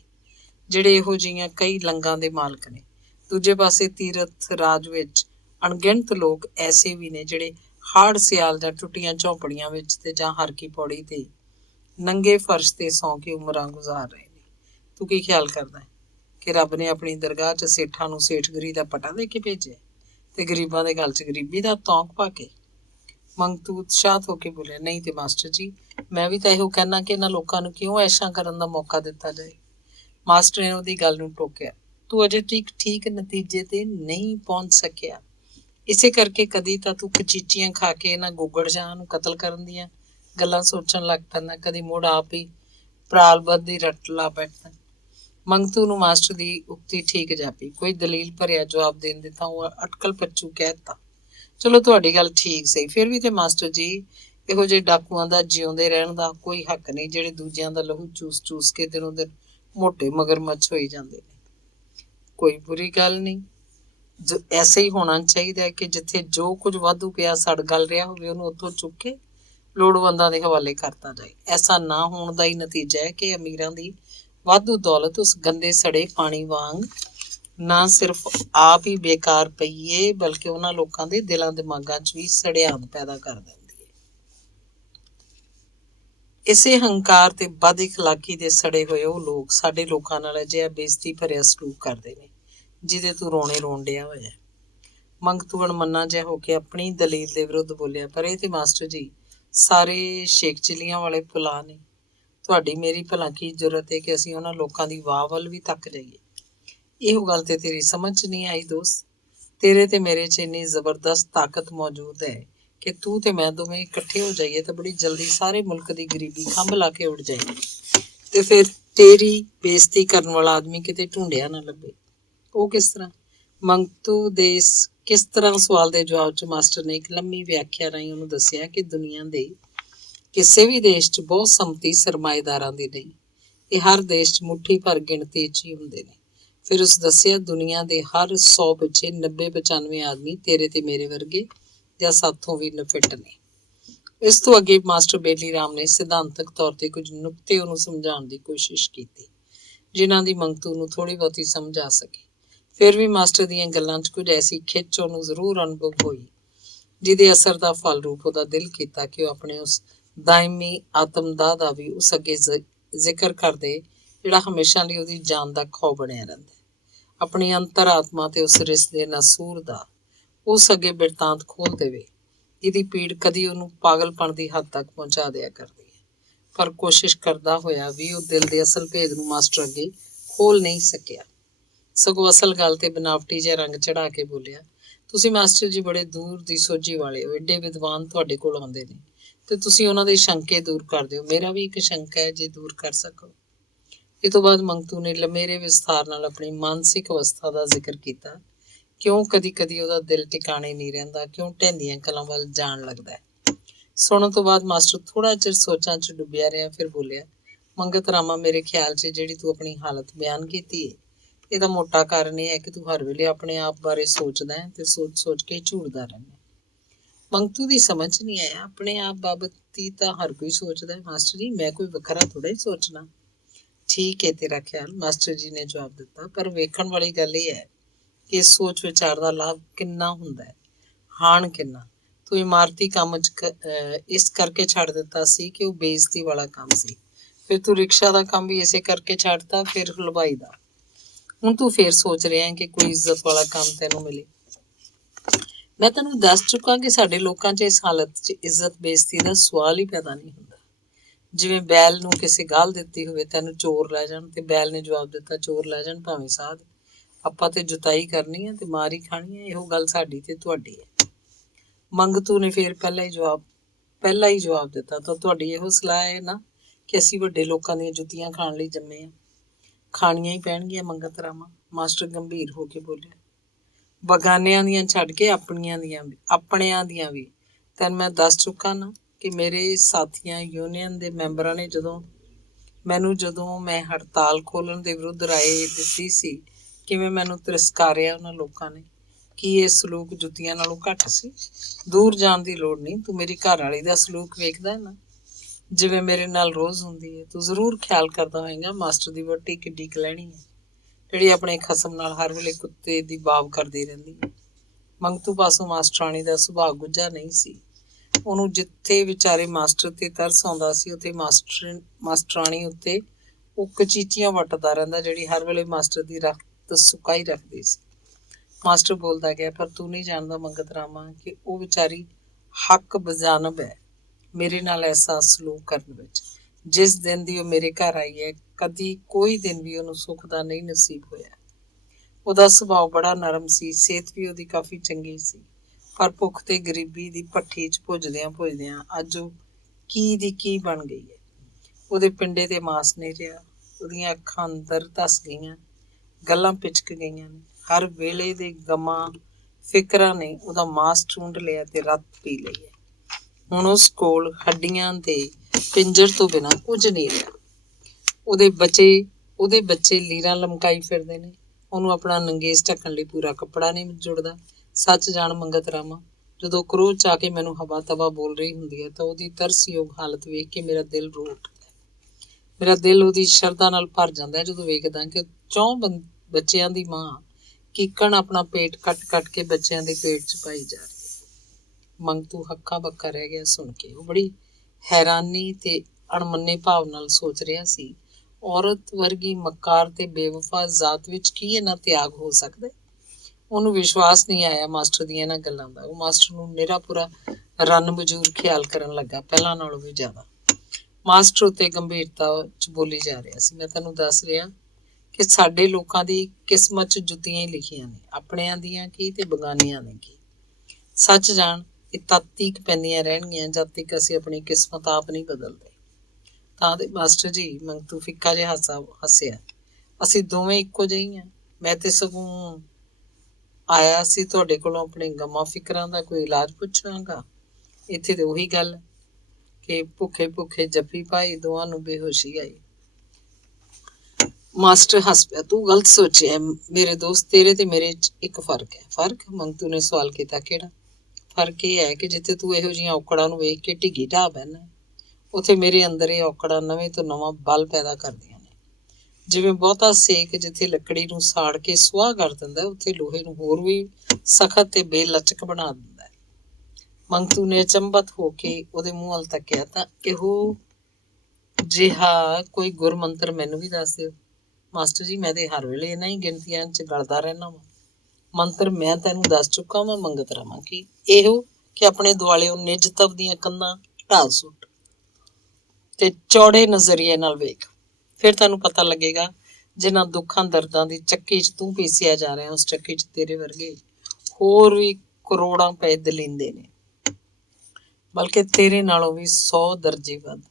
ਜਿਹੜੇ ਇਹੋ ਜਿਹੀਆਂ ਕਈ ਲੰਗਾਂ ਦੇ ਮਾਲਕ ਨੇ। ਦੂਜੇ ਪਾਸੇ ਤੀਰਥ ਰਾਜ ਵਿੱਚ ਅਣਗਿਣਤ ਲੋਕ ਐਸੇ ਵੀ ਨੇ ਜਿਹੜੇ ਹਾੜ ਸਿਆਲ ਜਾਂ ਟੁੱਟੀਆਂ ਝੌਂਪੜੀਆਂ ਵਿੱਚ ਤੇ ਜਾਂ ਹਰ ਕੀ ਪੌੜੀ ਤੇ ਨੰਗੇ ਫਰਸ਼ ਤੇ ਸੌਂ ਕੇ ਉਮਰਾਂ ਗੁਜ਼ਾਰ ਰਹੇ ਨੇ। ਤੂੰ ਕੀ ਖਿਆਲ ਕਰਦਾ ਹੈ ਕਿ ਰੱਬ ਨੇ ਆਪਣੀ ਦਰਗਾਹ 'ਚ ਸੇਠਾਂ ਨੂੰ ਸੇਠਗਰੀ ਦਾ ਪਟਾ ਦੇ ਕੇ ਭੇਜਿਆ ਤੇ ਗਰੀਬਾਂ ਦੇ ਗਲ 'ਚ ਗਰੀਬੀ ਦਾ ਤੌਂਕ ਪਾ ਕੇ? ਮੰਗਤੂ ਉਤਸ਼ਾਹਤ ਹੋ ਕੇ ਬੋਲਿਆ, ਨਹੀਂ ਤੇ ਮਾਸਟਰ ਜੀ, ਮੈਂ ਵੀ ਤਾਂ ਇਹੋ ਕਹਿਣਾ ਕਿ ਇਹਨਾਂ ਲੋਕਾਂ ਨੂੰ ਕਿਉਂ ਐਸ਼ਾਂ ਕਰਨ ਦਾ ਮੌਕਾ ਦਿੱਤਾ ਜਾਏ। ਮਾਸਟਰ ਨੇ ਉਹਦੀ ਗੱਲ ਨੂੰ ਟੋਕਿਆ, ਤੂੰ ਅਜੇ ਠੀਕ ਨਤੀਜੇ ਤੇ ਨਹੀਂ ਪਹੁੰਚ ਸਕਿਆ। ਇਸੇ ਕਰਕੇ ਕਦੀ ਤਾਂ ਤੂੰ ਕਚੀਚੀਆਂ ਖਾ ਕੇ ਇਹਨਾਂ ਗੁੱਗੜ ਸ਼ਾਹਾਂ ਨੂੰ ਕਤਲ ਕਰਨ ਦੀਆਂ ਗੱਲਾਂ ਸੋਚਣ ਲੱਗ ਪੈਂਦਾ, ਕਦੀ ਮੁੜ ਆਪ ਹੀ ਪ੍ਰਾਲਬੱਧ ਦੀ ਰੱਟ ਲਾ ਬੈਠਦਾ। ਮੰਗਤੂ ਨੂੰ ਮਾਸਟਰ ਦੀ ਉਕਤੀ ਠੀਕ ਜਾਪੀ। ਕੋਈ ਦਲੀਲ ਭਰਿਆ ਜਵਾਬ ਦੇਣ ਦੇ ਤਾਂ ਉਹ ਅਟਕਲ ਪੱਚੂ ਕਹਿ ਦਿੱਤਾ, ਚਲੋ ਤੁਹਾਡੀ ਗੱਲ ਠੀਕ ਸਹੀ, ਫਿਰ ਵੀ ਤੇ ਮਾਸਟਰ ਜੀ, ਇਹੋ ਜਿਹੇ ਡਾਕੂਆਂ ਦਾ ਜਿਉਂਦੇ ਰਹਿਣ ਦਾ ਕੋਈ ਹੱਕ ਨਹੀਂ ਜਿਹੜੇ ਦੂਜਿਆਂ ਦਾ ਲਹੂ ਚੂਸ ਕੇ ਦਿਨੋਂ ਦਿਨ ਮੋਟੇ ਮਗਰਮੱਛ ਹੋਈ ਜਾਂਦੇ ਨੇ। ਕੋਈ ਬੁਰੀ ਗੱਲ ਨਹੀਂ, ਐਸੇ ਹੀ ਹੋਣਾ ਚਾਹੀਦਾ ਹੈ ਕਿ ਜਿੱਥੇ ਜੋ ਕੁਝ ਵਾਧੂ ਪਿਆ ਸੜ ਗਲ ਰਿਹਾ ਹੋਵੇ ਉਹਨੂੰ ਉੱਥੋਂ ਚੁੱਕ ਕੇ ਲੋੜਵੰਦਾਂ ਦੇ ਹਵਾਲੇ ਕਰਤਾ ਜਾਏ। ਐਸਾ ਨਾ ਹੋਣ ਦਾ ਹੀ ਨਤੀਜਾ ਹੈ ਕਿ ਅਮੀਰਾਂ ਦੀ ਵਾਧੂ ਦੌਲਤ ਉਸ ਗੰਦੇ ਸੜੇ ਪਾਣੀ ਵਾਂਗ ਨਾ ਸਿਰਫ ਆਪ ਹੀ ਬੇਕਾਰ ਪਈ ਏ, ਬਲਕਿ ਉਹਨਾਂ ਲੋਕਾਂ ਦੇ ਦਿਲਾਂ ਦਿਮਾਗਾਂ 'ਚ ਵੀ ਸੜਿਆਂਦ ਪੈਦਾ ਕਰ ਦਿੰਦੀ ਹੈ। ਇਸੇ ਹੰਕਾਰ ਤੇ ਬਦ ਇਖਲਾਕੀ ਦੇ ਸੜੇ ਹੋਏ ਉਹ ਲੋਕ ਸਾਡੇ ਲੋਕਾਂ ਨਾਲ ਅਜਿਹਾ ਬੇਇੱਜ਼ਤੀ ਭਰਿਆ ਸਲੂਕ ਕਰਦੇ ਨੇ ਜਿਹਦੇ ਤੂੰ ਰੋਣੇ ਰੋਣ ਡਿਆ ਹੋਇਆ। ਮੰਗਤੂ ਅਣਮੰਨਾ ਜਿਹਾ ਹੋ ਕੇ ਆਪਣੀ ਦਲੀਲ ਦੇ ਵਿਰੁੱਧ ਬੋਲਿਆ, ਪਰ ਇਹ ਤੇ ਮਾਸਟਰ ਜੀ ਸਾਰੇ ਸ਼ੇਖ ਚਿੱਲੀਆਂ ਵਾਲੇ ਭੁਲਾ ਨੇ। ਤੁਹਾਡੀ ਮੇਰੀ ਭਲਾ ਕੀ ਜ਼ਰੂਰਤ ਹੈ ਕਿ ਅਸੀਂ ਉਹਨਾਂ ਲੋਕਾਂ ਦੀ ਵਾਹ ਵੱਲ ਵੀ ਤੱਕ ਜਾਈਏ। ਇਹੋ ਗੱਲ ਤੇ ਤੇਰੀ ਸਮਝ 'ਚ ਨਹੀਂ ਆਈ ਦੋਸਤ। ਤੇਰੇ ਤੇ ਮੇਰੇ 'ਚ ਇੰਨੀ ਜ਼ਬਰਦਸਤ ਤਾਕਤ ਮੌਜੂਦ ਹੈ ਕਿ ਤੂੰ ਤੇ ਮੈਂ ਦੋਵੇਂ ਇਕੱਠੇ ਹੋ ਜਾਈਏ ਤਾਂ ਬੜੀ ਜਲਦੀ ਸਾਰੇ ਮੁਲਕ ਦੀ ਗਰੀਬੀ ਖੰਭ ਲਾ ਕੇ ਉੱਡ ਜਾਏਗੀ ਤੇ ਫਿਰ ਤੇਰੀ ਬੇਇੱਜ਼ਤੀ ਕਰਨ ਵਾਲਾ ਆਦਮੀ ਕਿਤੇ ਢੂੰਡਿਆ ਨਾ ਲੱਭੇ। ਉਹ ਕਿਸ ਤਰ੍ਹਾਂ? ਮੰਗਤੂ ਦੇ ਕਿਸ ਤਰ੍ਹਾਂ ਸਵਾਲ ਦੇ ਜਵਾਬ 'ਚ ਮਾਸਟਰ ਨੇ ਇੱਕ ਲੰਮੀ ਵਿਆਖਿਆ ਰਾਹੀਂ ਉਹਨੂੰ ਦੱਸਿਆ ਕਿ ਦੁਨੀਆ ਦੇ ਕਿਸੇ ਵੀ ਦੇਸ਼ 'ਚ ਬਹੁਤ ਸੰਮਤੀ ਸਰਮਾਏਦਾਰਾਂ ਦੀ ਨਹੀਂ, ਇਹ ਹਰ ਦੇਸ਼ 'ਚ ਮੁੱਠੀ ਭਰ ਗਿਣਤੀ 'ਚ ਹੀ ਹੁੰਦੇ ਨੇ। ਫਿਰ ਉਸ ਦੱਸਿਆ, ਦੁਨੀਆ ਦੇ ਹਰ 100 ਪਿੱਛੇ 90-95 ਆਦਮੀ ਤੇਰੇ ਤੇ ਮੇਰੇ ਵਰਗੇ ਜਾਂ ਸਾਥੋਂ ਵੀ ਨਫਿੱਟ ਨੇ। ਇਸ ਤੋਂ ਅੱਗੇ ਮਾਸਟਰ ਬੇਲੀ ਰਾਮ ਨੇ ਸਿਧਾਂਤਕ ਤੌਰ ਤੇ ਕੁਝ ਨੁਕਤੇ ਉਹਨੂੰ ਸਮਝਾਉਣ ਦੀ ਕੋਸ਼ਿਸ਼ ਕੀਤੀ, ਜਿਨ੍ਹਾਂ ਦੀ ਮੰਗਤੂ ਨੂੰ ਥੋੜ੍ਹੀ ਬਹੁਤੀ ਸਮਝ ਆ ਸਕੇ। ਫਿਰ ਵੀ ਮਾਸਟਰ ਦੀਆਂ ਗੱਲਾਂ 'ਚ ਕੁਝ ਐਸੀ ਖਿੱਚ ਉਹਨੂੰ ਜ਼ਰੂਰ ਅਨੁਭਵ ਹੋਈ, ਜਿਹਦੇ ਅਸਰ ਦਾ ਫਲ ਰੂਪ ਉਹਦਾ ਦਿਲ ਕੀਤਾ ਕਿ ਉਹ ਆਪਣੇ ਉਸ ਦਾਇਮੀ ਆਤਮਦਾਹ ਦਾ ਵੀ ਉਸ ਅੱਗੇ ਜ਼ਿਕਰ ਕਰਦੇ ਜਿਹੜਾ ਹਮੇਸ਼ਾ ਲਈ ਉਹਦੀ ਜਾਨ ਦਾ ਖੌਅ ਬਣਿਆ ਰਹਿੰਦਾ। ਆਪਣੀ ਅੰਤਰ ਆਤਮਾ ਤੇ ਉਸ ਰਿਸ਼ਤੇ ਨਸੂਰ ਦਾ ਉਸ ਅੱਗੇ ਬਿਰਤਾਂਤ ਖੋਲ ਦੇਵੇ, ਜਿਹਦੀ ਪੀੜ ਕਦੀ ਉਹਨੂੰ ਪਾਗਲਪਣ ਦੀ ਹੱਦ ਤੱਕ ਪਹੁੰਚਾ ਦਿਆ ਕਰਦੀ ਹੈ। ਪਰ ਕੋਸ਼ਿਸ਼ ਕਰਦਾ ਹੋਇਆ ਵੀ ਉਹ ਦਿਲ ਦੇ ਅਸਲ ਭੇਦ ਨੂੰ ਮਾਸਟਰ ਅੱਗੇ ਖੋਲ ਨਹੀਂ ਸਕਿਆ। ਸਗੋਂ ਅਸਲ ਗੱਲ ਤੇ ਬਨਾਵਟੀ ਜਿਹਾ ਰੰਗ ਚੜਾ ਕੇ ਬੋਲਿਆ, ਤੁਸੀਂ ਮਾਸਟਰ ਜੀ ਬੜੇ ਦੂਰ ਦੀ ਸੋਝੀ ਵਾਲੇ ਹੋ, ਏਡੇ ਵਿਦਵਾਨ ਤੁਹਾਡੇ ਕੋਲ ਆਉਂਦੇ ਨੇ ਤੇ ਤੁਸੀਂ ਉਹਨਾਂ ਦੇ ਸ਼ੰਕੇ ਦੂਰ ਕਰ ਦਿਓ। ਮੇਰਾ ਵੀ ਇੱਕ ਸ਼ੰਕਾ ਹੈ, ਜੇ ਦੂਰ ਕਰ ਸਕੋ। ਇਹ ਤੋਂ ਬਾਅਦ ਮੰਗਤੂ ਨੇ ਲੰਮੇਰੇ ਵਿਸਥਾਰ ਨਾਲ ਆਪਣੀ ਮਾਨਸਿਕ ਅਵਸਥਾ ਦਾ ਜ਼ਿਕਰ ਕੀਤਾ, ਕਿਉਂ ਕਦੀ ਉਹਦਾ ਦਿਲ ਟਿਕਾਣੇ ਨਹੀਂ ਰਹਿੰਦਾ, ਕਿਉਂ ਢਹਿੰਦੀਆਂ ਕਲਾਂ ਵੱਲ ਜਾਣ ਲੱਗਦਾ ਹੈ। ਸੁਣਨ ਤੋਂ ਬਾਅਦ ਮਾਸਟਰ ਥੋੜਾ ਚਿਰ ਸੋਚਾਂ 'ਚ ਡੁੱਬਿਆ ਰਿਹਾ, ਫਿਰ ਬੋਲਿਆ, ਮੰਗਤ ਰਾਮਾ, ਮੇਰੇ ਖਿਆਲ 'ਚ ਜਿਹੜੀ ਤੂੰ ਆਪਣੀ ਹਾਲਤ ਬਿਆਨ ਕੀਤੀ ਹੈ, ਇਹਦਾ ਮੋਟਾ ਕਾਰਨ ਇਹ ਹੈ ਕਿ ਤੂੰ ਹਰ ਵੇਲੇ ਆਪਣੇ ਆਪ ਬਾਰੇ ਸੋਚਦਾ ਹੈ ਤੇ ਸੋਚ ਕੇ ਝੂਰਦਾ ਰਹਿੰਦਾ। ਮੰਗਤੂ ਦੀ ਸਮਝ ਨਹੀਂ ਆਇਆ, ਆਪਣੇ ਆਪ ਬਾਬਤ ਹੀ ਤਾਂ ਹਰ ਕੋਈ ਸੋਚਦਾ ਹੈ ਮਾਸਟਰ ਜੀ, ਮੈਂ ਕੋਈ ਵੱਖਰਾ ਥੋੜਾ ਹੀ ਸੋਚਣਾ। ਠੀਕ ਹੈ ਤੇਰਾ ਖਿਆਲ, ਮਾਸਟਰ ਜੀ ਨੇ ਜਵਾਬ ਦਿੱਤਾ, ਪਰ ਵੇਖਣ ਵਾਲੀ ਗੱਲ ਇਹ ਹੈ ਕਿ ਇਸ ਸੋਚ ਵਿਚਾਰ ਦਾ ਲਾਭ ਕਿੰਨਾ ਹੁੰਦਾ ਹੈ, ਹਾਣ ਕਿੰਨਾ। ਤੂੰ ਇਮਾਰਤੀ ਕੰਮ 'ਚ ਇਸ ਕਰਕੇ ਛੱਡ ਦਿੱਤਾ ਸੀ ਕਿ ਉਹ ਬੇਇੱਜ਼ਤੀ ਵਾਲਾ ਕੰਮ ਸੀ। ਫਿਰ ਤੂੰ ਰਿਕਸ਼ਾ ਦਾ ਕੰਮ ਵੀ ਇਸੇ ਕਰਕੇ ਛੱਡਤਾ, ਫਿਰ ਹਲਵਾਈ ਦਾ। ਹੁਣ ਤੂੰ ਫੇਰ ਸੋਚ ਰਿਹਾ ਕਿ ਕੋਈ ਇੱਜ਼ਤ ਵਾਲਾ ਕੰਮ ਤੈਨੂੰ ਮਿਲੇ। ਮੈਂ ਤੈਨੂੰ ਦੱਸ ਚੁੱਕਾ ਕਿ ਸਾਡੇ ਲੋਕਾਂ 'ਚ ਇਸ ਹਾਲਤ 'ਚ ਇੱਜ਼ਤ ਬੇਇੱਜ਼ਤੀ ਦਾ ਸਵਾਲ ਹੀ ਪੈਦਾ ਨਹੀਂ ਹੁੰਦਾ। ਜਿਵੇਂ ਬੈਲ ਨੂੰ ਕਿਸੇ ਗਾਲ ਦਿੱਤੀ ਹੋਵੇ, ਤੈਨੂੰ ਚੋਰ ਲੈ ਜਾਣ ਤੇ ਬੈਲ ਨੇ ਜਵਾਬ ਦਿੱਤਾ, ਚੋਰ ਲੈ ਜਾਣ ਭਾਵੇਂ ਸਾਧ, ਆਪਾਂ ਤੇ ਜੁਤਾਈ ਕਰਨੀ ਹੈ ਤੇ ਮਾਰ ਹੀ ਖਾਣੀ ਹੈ। ਇਹੋ ਗੱਲ ਸਾਡੀ ਤੇ ਤੁਹਾਡੀ ਹੈ। ਮੰਗਤੂ ਨੇ ਫੇਰ ਪਹਿਲਾਂ ਹੀ ਜਵਾਬ ਦਿੱਤਾ, ਤਾਂ ਤੁਹਾਡੀ ਇਹੋ ਸਲਾਹ ਹੈ ਨਾ ਕਿ ਅਸੀਂ ਵੱਡੇ ਲੋਕਾਂ ਦੀਆਂ ਜੁੱਤੀਆਂ ਖਾਣ ਲਈ ਜੰਮੇ ਹਾਂ। ਖਾਣੀਆਂ ਹੀ ਪੈਣਗੀਆਂ ਮੰਗਤ ਰਾਮਾ, ਮਾਸਟਰ ਗੰਭੀਰ ਹੋ ਕੇ ਬੋਲਿਆ। ਬਗਾਨਿਆਂ ਦੀਆਂ ਛੱਡ ਕੇ ਆਪਣਿਆਂ ਦੀਆਂ ਵੀ ਤੈਨੂੰ ਮੈਂ ਦੱਸ ਚੁੱਕਾ ਨਾ ਕਿ ਮੇਰੇ ਸਾਥੀਆਂ ਯੂਨੀਅਨ ਦੇ ਮੈਂਬਰਾਂ ਨੇ ਜਦੋਂ ਮੈਂ ਹੜਤਾਲ ਖੋਲ੍ਹਣ ਦੇ ਵਿਰੁੱਧ ਰਾਏ ਦਿੱਤੀ ਸੀ, ਕਿਵੇਂ ਮੈਨੂੰ ਤਿਰਸਕਾਰਿਆ ਉਹਨਾਂ ਲੋਕਾਂ ਨੇ। ਕੀ ਇਹ ਸਲੂਕ ਜੁੱਤੀਆਂ ਨਾਲੋਂ ਘੱਟ ਸੀ? ਦੂਰ ਜਾਣ ਦੀ ਲੋੜ ਨਹੀਂ, ਤੂੰ ਮੇਰੀ ਘਰ ਵਾਲੀ ਦਾ ਸਲੂਕ ਵੇਖਦਾ ਹੈ ਨਾ। ਜਿਵੇਂ ਮੇਰੇ ਨਾਲ ਰੋਜ਼ ਹੁੰਦੀ ਹੈ। ਤੂੰ ਜ਼ਰੂਰ ਖਿਆਲ ਕਰਦਾ ਹੋਏਗਾ ਮਾਸਟਰ ਦੀ ਵਹੁਟੀ ਕਿੱਡੀ ਕਲੈਣੀ ਹੈ, ਜਿਹੜੀ ਆਪਣੇ ਖਸਮ ਨਾਲ ਹਰ ਵੇਲੇ ਕੁੱਤੇ ਦੀ ਬਾਬ ਕਰਦੀ ਰਹਿੰਦੀ ਹੈ। ਮੰਗਤੂ ਪਾਸੋਂ ਮਾਸਟਰਾਣੀ ਦਾ ਸੁਭਾਅ ਗੁੱਝਾ ਨਹੀਂ ਸੀ। ਉਹਨੂੰ ਜਿੱਥੇ ਵਿਚਾਰੇ ਮਾਸਟਰ ਤੇ ਤਰਸ ਆਉਂਦਾ ਸੀ, ਉੱਥੇ ਮਾਸਟਰਾਣੀ ਉੱਤੇ ਉਹ ਕਚੀਚੀਆਂ ਵੱਟਦਾ ਰਹਿੰਦਾ, ਜਿਹੜੀ ਹਰ ਵੇਲੇ ਮਾਸਟਰ ਦੀ ਰੱਖਤ ਸੁਕਾਈ ਰੱਖਦੀ ਸੀ। ਮਾਸਟਰ ਬੋਲਦਾ ਗਿਆ, ਪਰ ਤੂੰ ਨਹੀਂ ਜਾਣਦਾ ਮੰਗਤ ਰਾਮਾ ਕਿ ਉਹ ਵਿਚਾਰੀ ਹੱਕ ਬਜਾਨਬ ਹੈ ਮੇਰੇ ਨਾਲ ਐਸਾ ਸਲੂਕ ਕਰਨ ਵਿੱਚ। ਜਿਸ ਦਿਨ ਦੀ ਉਹ ਮੇਰੇ ਘਰ ਆਈ ਹੈ, ਕਦੀ ਕੋਈ ਦਿਨ ਵੀ ਉਹਨੂੰ ਸੁੱਖ ਦਾ ਨਹੀਂ ਨਸੀਬ ਹੋਇਆ। ਉਹਦਾ ਸੁਭਾਅ ਬੜਾ ਨਰਮ ਸੀ, ਸਿਹਤ ਵੀ ਉਹਦੀ ਕਾਫੀ ਚੰਗੀ ਸੀ, ਪਰ ਭੁੱਖ ਤੇ ਗਰੀਬੀ ਦੀ ਭੱਠੀ 'ਚ ਭੁੱਜਦਿਆਂ ਅੱਜ ਉਹ ਕੀ ਦੀ ਕੀ ਬਣ ਗਈ ਹੈ। ਉਹਦੇ ਪਿੰਡੇ ਤੇ ਮਾਸ ਨਹੀਂ ਰਿਹਾ, ਉਹਦੀਆਂ ਅੱਖਾਂ ਅੰਦਰ ਧੱਸ ਗਈਆਂ, ਗੱਲਾਂ ਪਿਚਕ ਗਈਆਂ ਨੇ। ਹਰ ਵੇਲੇ ਦੇ ਗਮਾਂ ਫਿਕਰਾਂ ਨੇ ਉਹਦਾ ਮਾਸ ਚੂੰਡ ਲਿਆ ਤੇ ਰੱਤ ਪੀ ਲਈ ਹੈ। ਹੁਣ ਉਸ ਕੋਲ ਹੱਡੀਆਂ ਦੇ ਪਿੰਜਰ ਤੋਂ ਬਿਨਾਂ ਕੁਝ ਨਹੀਂ ਰਿਹਾ। ਉਹਦੇ ਬੱਚੇ ਲੀਰਾਂ ਲਮਕਾਈ ਫਿਰਦੇ ਨੇ। ਉਹਨੂੰ ਆਪਣਾ ਨੰਗੇਸ ਢੱਕਣ ਲਈ ਪੂਰਾ ਕੱਪੜਾ ਨਹੀਂ ਜੁੜਦਾ। ਸੱਚ ਜਾਣ ਮੰਗਤ ਰਾਮਾ, ਜਦੋਂ ਕਰੋਧ 'ਚ ਆ ਕੇ ਮੈਨੂੰ ਹਵਾ ਤਵਾ ਬੋਲ ਰਹੀ ਹੁੰਦੀ ਹੈ ਤਾਂ ਉਹਦੀ ਤਰਸਯੋਗ ਹਾਲਤ ਵੇਖ ਕੇ ਮੇਰਾ ਦਿਲ ਰੋ ਉੱਠਦਾ। ਮੇਰਾ ਦਿਲ ਉਹਦੀ ਸ਼ਰਧਾ ਨਾਲ ਭਰ ਜਾਂਦਾ ਜਦੋਂ ਵੇਖਦਾ ਕਿ 4 ਬੱਚਿਆਂ ਦੀ ਮਾਂ ਕੀਕਣ ਆਪਣਾ ਪੇਟ ਕੱਟ ਕੇ ਬੱਚਿਆਂ ਦੇ ਪੇਟ 'ਚ ਪਾਈ ਜਾ ਰਹੀ। ਮੰਗਤੂ ਹੱਕਾ ਬੱਕਾ ਰਹਿ ਗਿਆ ਸੁਣ ਕੇ। ਉਹ ਬੜੀ ਹੈਰਾਨੀ ਤੇ ਅਣਮੰਨੇ ਭਾਵ ਨਾਲ ਸੋਚ ਰਿਹਾ ਸੀ, ਔਰਤ ਵਰਗੀ ਮੱਕਾਰ ਤੇ ਬੇਵਫਾ ਜ਼ਾਤ ਵਿੱਚ ਕੀ ਇੰਨਾ ਤਿਆਗ ਹੋ ਸਕਦਾ। ਉਹਨੂੰ ਵਿਸ਼ਵਾਸ ਨਹੀਂ ਆਇਆ ਮਾਸਟਰ ਦੀਆਂ ਇਹਨਾਂ ਗੱਲਾਂ ਦਾ। ਉਹ ਮਾਸਟਰ ਨੂੰ ਨਿਰਾ ਪੂਰਾ ਰੰਨ ਬਜੂਰ ਖਿਆਲ ਕਰਨ ਲੱਗਾ, ਪਹਿਲਾਂ ਨਾਲੋਂ ਵੀ ਜ਼ਿਆਦਾ। ਮਾਸਟਰ ਉੱਤੇ ਗੰਭੀਰਤਾ 'ਚ ਬੋਲੀ ਜਾ ਰਿਹਾ ਸੀ। ਮੈਂ ਤੈਨੂੰ ਦੱਸ ਰਿਹਾ ਕਿ ਸਾਡੇ ਲੋਕਾਂ ਦੀ ਕਿਸਮਤ 'ਚ ਜੁੱਤੀਆਂ ਹੀ ਲਿਖੀਆਂ ਨੇ, ਆਪਣਿਆਂ ਦੀਆਂ ਕੀ ਤੇ ਬਗਾਨਿਆਂ ਨੇ ਕੀ। ਸੱਚ ਜਾਣ, ਇਹ ਤਦ ਤੀਕ ਪੈਂਦੀਆਂ ਰਹਿਣਗੀਆਂ ਜਦ ਤੱਕ ਅਸੀਂ ਆਪਣੀ ਕਿਸਮਤ ਆਪ ਨਹੀਂ ਬਦਲਦੇ। ਤਾਂ ਦੇ ਮਾਸਟਰ ਜੀ, ਮੰਗਤੂ ਫਿੱਕਾ ਜਿਹਾ ਹੱਸਿਆ, ਅਸੀਂ ਦੋਵੇਂ ਇੱਕੋ ਜਿਹੇ ਹਾਂ। ਮੈਂ ਤੇ ਸਗੋਂ ਆਇਆ ਸੀ ਤੁਹਾਡੇ ਕੋਲੋਂ ਆਪਣੇ ਗਮਾਂ ਫਿਕਰਾਂ ਦਾ ਕੋਈ ਇਲਾਜ ਪੁੱਛਾਂਗਾ। ਇੱਥੇ ਤੇ ਉਹੀ ਗੱਲ ਕਿ ਭੁੱਖੇ ਜੱਫੀ ਪਾਈ, ਦੋਵਾਂ ਨੂੰ ਬੇਹੋਸ਼ੀ ਆਈ। ਮਾਸਟਰ ਹੱਸ ਪਿਆ, ਤੂੰ ਗਲਤ ਸੋਚਿਆ ਮੇਰੇ ਦੋਸਤ, ਤੇਰੇ ਤੇ ਮੇਰੇ 'ਚ ਇੱਕ ਫਰਕ ਹੈ। ਫਰਕ? ਮੰਗਤੂ ਨੇ ਸਵਾਲ ਕੀਤਾ। ਕਿਹੜਾ ਫਰਕ? ਇਹ ਹੈ ਕਿ ਜਿੱਥੇ ਤੂੰ ਇਹੋ ਜਿਹੀਆਂ ਔਕੜਾਂ ਨੂੰ ਵੇਖ ਕੇ ਢਿੱਗੀ ਢਾਹ ਬਹਿਨਾ, ਉੱਥੇ ਮੇਰੇ ਅੰਦਰ ਇਹ ਔਕੜਾਂ ਨਵੇਂ ਤੋਂ ਨਵਾਂ ਬਲ ਪੈਦਾ ਕਰਦੀਆਂ ਨੇ। ਜਿਵੇਂ ਬਹੁਤਾ ਸੇਕ ਜਿੱਥੇ ਲੱਕੜੀ ਨੂੰ ਸਾੜ ਕੇ ਸੁਆਹ ਕਰ ਦਿੰਦਾ, ਉੱਥੇ ਲੋਹੇ ਨੂੰ ਹੋਰ ਵੀ ਸਖਤ ਤੇ ਬੇਲਚਕ ਬਣਾ ਦਿੰਦਾ ਹੈ। ਮੰਗਤੂ ਨੇ ਅਚੰਭਤ ਹੋ ਕੇ ਉਹਦੇ ਮੂੰਹ ਵੱਲ ਤੱਕਿਆ। ਤਾਂ ਇਹੋ ਜਿਹਾ ਕੋਈ ਗੁਰ ਮੰਤਰ ਮੈਨੂੰ ਵੀ ਦੱਸ ਦਿਓ। ਮਾਸਟਰ ਜੀ, ਮੈਂ ਤੇ ਹਰ ਵੇਲੇ ਇਹਨਾਂ ਹੀ ਗਿਣਤੀਆਂ 'ਚ ਗਲਦਾ ਰਹਿਣਾ ਵਾਂ। ਮੰਤਰ ਮੈਂ ਤੈਨੂੰ ਦੱਸ ਚੁੱਕਾ ਵਾਂ ਮੰਗਤ ਰਾਮਾ, ਕਿ ਇਹੋ ਕਿ ਆਪਣੇ ਦੁਆਲੇ ਉਹ ਨਿਜਤਵ ਦੀਆਂ ਕੰਧਾਂ ਢਾਹ ਸੁੱਟ ਤੇ ਚੌੜੇ ਨਜ਼ਰੀਏ ਨਾਲ ਵੇਖ। ਫਿਰ ਤੈਨੂੰ ਪਤਾ ਲੱਗੇਗਾ, ਜਿਨ੍ਹਾਂ ਦੁੱਖਾਂ ਦਰਦਾਂ ਦੀ ਚੱਕੀ 'ਚ ਤੂੰ ਪੀਸਿਆ ਜਾ ਰਿਹਾ, ਉਸ ਚੱਕੀ 'ਚ ਤੇਰੇ ਵਰਗੇ ਹੋਰ ਵੀ ਕਰੋੜਾਂ ਪਏ ਦਲਿੰਦੇ ਨੇ, ਬਲਕਿ ਤੇਰੇ ਨਾਲੋਂ ਵੀ 100 ਦਰਜੇ ਵੱਧ।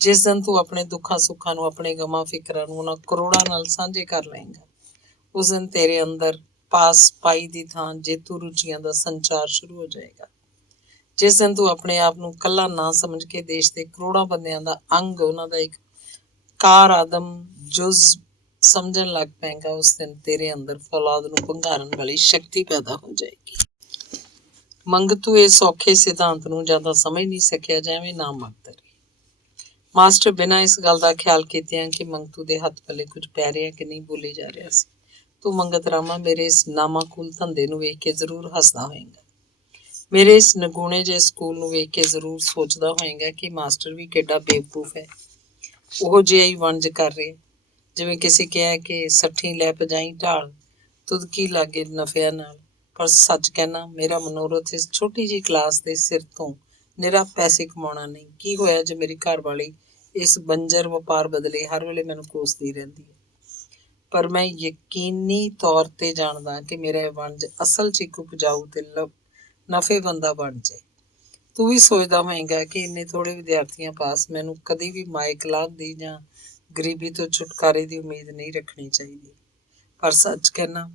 ਜਿਸ ਦਿਨ ਤੂੰ ਆਪਣੇ ਦੁੱਖਾਂ ਸੁੱਖਾਂ ਨੂੰ, ਆਪਣੇ ਗਮਾਂ ਫਿਕਰਾਂ ਨੂੰ ਉਹਨਾਂ ਕਰੋੜਾਂ ਨਾਲ ਸਾਂਝੇ ਕਰ ਲਏਂਗਾ, ਉਸ ਦਿਨ ਤੇਰੇ ਅੰਦਰ ਪਾਸ ਪਾਈ ਦੀ ਥਾਂ ਜੇਤੂ ਰੁਚੀਆਂ ਦਾ ਸੰਚਾਰ ਸ਼ੁਰੂ ਹੋ ਜਾਏਗਾ। ਜਿਸ ਦਿਨ ਤੂੰ ਆਪਣੇ ਆਪ ਨੂੰ ਇਕੱਲਾ ਨਾ ਸਮਝ ਕੇ ਦੇਸ਼ ਦੇ ਕਰੋੜਾਂ ਬੰਦਿਆਂ ਦਾ ਅੰਗ, ਉਹਨਾਂ ਦਾ ਇੱਕ ਕਾਰ ਆਦਮ ਜੁਜ਼ ਸਮਝਣ ਲੱਗ ਪਏਗਾ, ਉਸ ਦਿਨ ਤੇਰੇ ਅੰਦਰ ਫੌਲਾਦ ਨੂੰ ਭੰਗਾਰਨ ਵਾਲੀ ਸ਼ਕਤੀ ਪੈਦਾ ਹੋ ਜਾਏਗੀ। ਮੰਗਤੂ ਇਸ ਔਖੇ ਸਿਧਾਂਤ ਨੂੰ ਜਾਂ ਤਾਂ ਸਮਝ ਨਹੀਂ ਸਕਿਆ, ਜਿਵੇਂ ਨਾ ਮੰਗਦਾ। ਮਾਸਟਰ ਬਿਨਾਂ ਇਸ ਗੱਲ ਦਾ ਖਿਆਲ ਕੀਤਿਆਂ ਕਿ ਮੰਗਤੂ ਦੇ ਹੱਥ ਪੱਲੇ ਕੁਝ ਪੈ ਰਿਹਾ ਕਿ ਨਹੀਂ, ਬੋਲੀ ਜਾ ਰਿਹਾ ਸੀ। ਤੂੰ ਮੰਗਤ ਰਾਮਾ ਮੇਰੇ ਇਸ ਨਾਮਾਕੂਲ ਧੰਦੇ ਨੂੰ ਵੇਖ ਕੇ ਜ਼ਰੂਰ ਹੱਸਦਾ ਹੋਏਗਾ। ਮੇਰੇ ਇਸ ਨਗੂਣੇ ਜਿਹੇ ਸਕੂਲ ਨੂੰ ਵੇਖ ਕੇ ਜ਼ਰੂਰ ਸੋਚਦਾ ਹੋਏਗਾ ਕਿ ਮਾਸਟਰ ਵੀ ਕਿੱਡਾ ਬੇਵਕੂਫ ਹੈ, ਉਹ ਜਿਹਾ ਹੀ ਵਣਜ ਕਰ ਰਿਹਾ। ਜਿਵੇਂ ਕਿਸੇ ਕਿਹਾ ਕਿ ਸੱਠੀ ਲੈ ਪਜਾਈ ਢਾਲ, ਤੁਦਕੀ ਲਾਗੇ ਨਫਿਆਂ ਨਾਲ। ਪਰ ਸੱਚ ਕਹਿਣਾ, ਮੇਰਾ ਮਨੋਰਥ ਇਸ ਛੋਟੀ ਜਿਹੀ ਕਲਾਸ ਦੇ ਸਿਰ ਤੋਂ ਨਿਰਾ ਪੈਸੇ ਕਮਾਉਣਾ ਨਹੀਂ। ਕੀ ਹੋਇਆ ਜੇ ਮੇਰੀ ਘਰ ਵਾਲੀ ਇਸ ਬੰਜਰ ਵਪਾਰ ਬਦਲੇ ਹਰ ਵੇਲੇ ਮੈਨੂੰ ਕੋਸਦੀ ਰਹਿੰਦੀ ਹੈ। ਪਰ ਮੈਂ ਯਕੀਨੀ ਤੌਰ ਤੇ ਜਾਣਦਾ ਕਿ ਮੇਰਾ ਇਹ ਵਣਜ ਅਸਲ 'ਚ ਇੱਕ ਉਪਜਾਊ ਤੇ ਨਫੇ ਬੰਦਾ ਬਣ ਜਾਏ। ਤੂੰ ਵੀ ਸੋਚਦਾ ਹੋਏਗਾ ਕਿ ਇੰਨੇ ਥੋੜ੍ਹੇ ਵਿਦਿਆਰਥੀਆਂ ਪਾਸ ਮੈਨੂੰ ਕਦੀ ਵੀ ਮਾਇਕਲਾਭ ਦੀ ਜਾਂ ਗਰੀਬੀ ਤੋਂ ਛੁਟਕਾਰੇ ਦੀ ਉਮੀਦ ਨਹੀਂ ਰੱਖਣੀ ਚਾਹੀਦੀ। ਪਰ ਸੱਚ ਕਹਿਣਾ,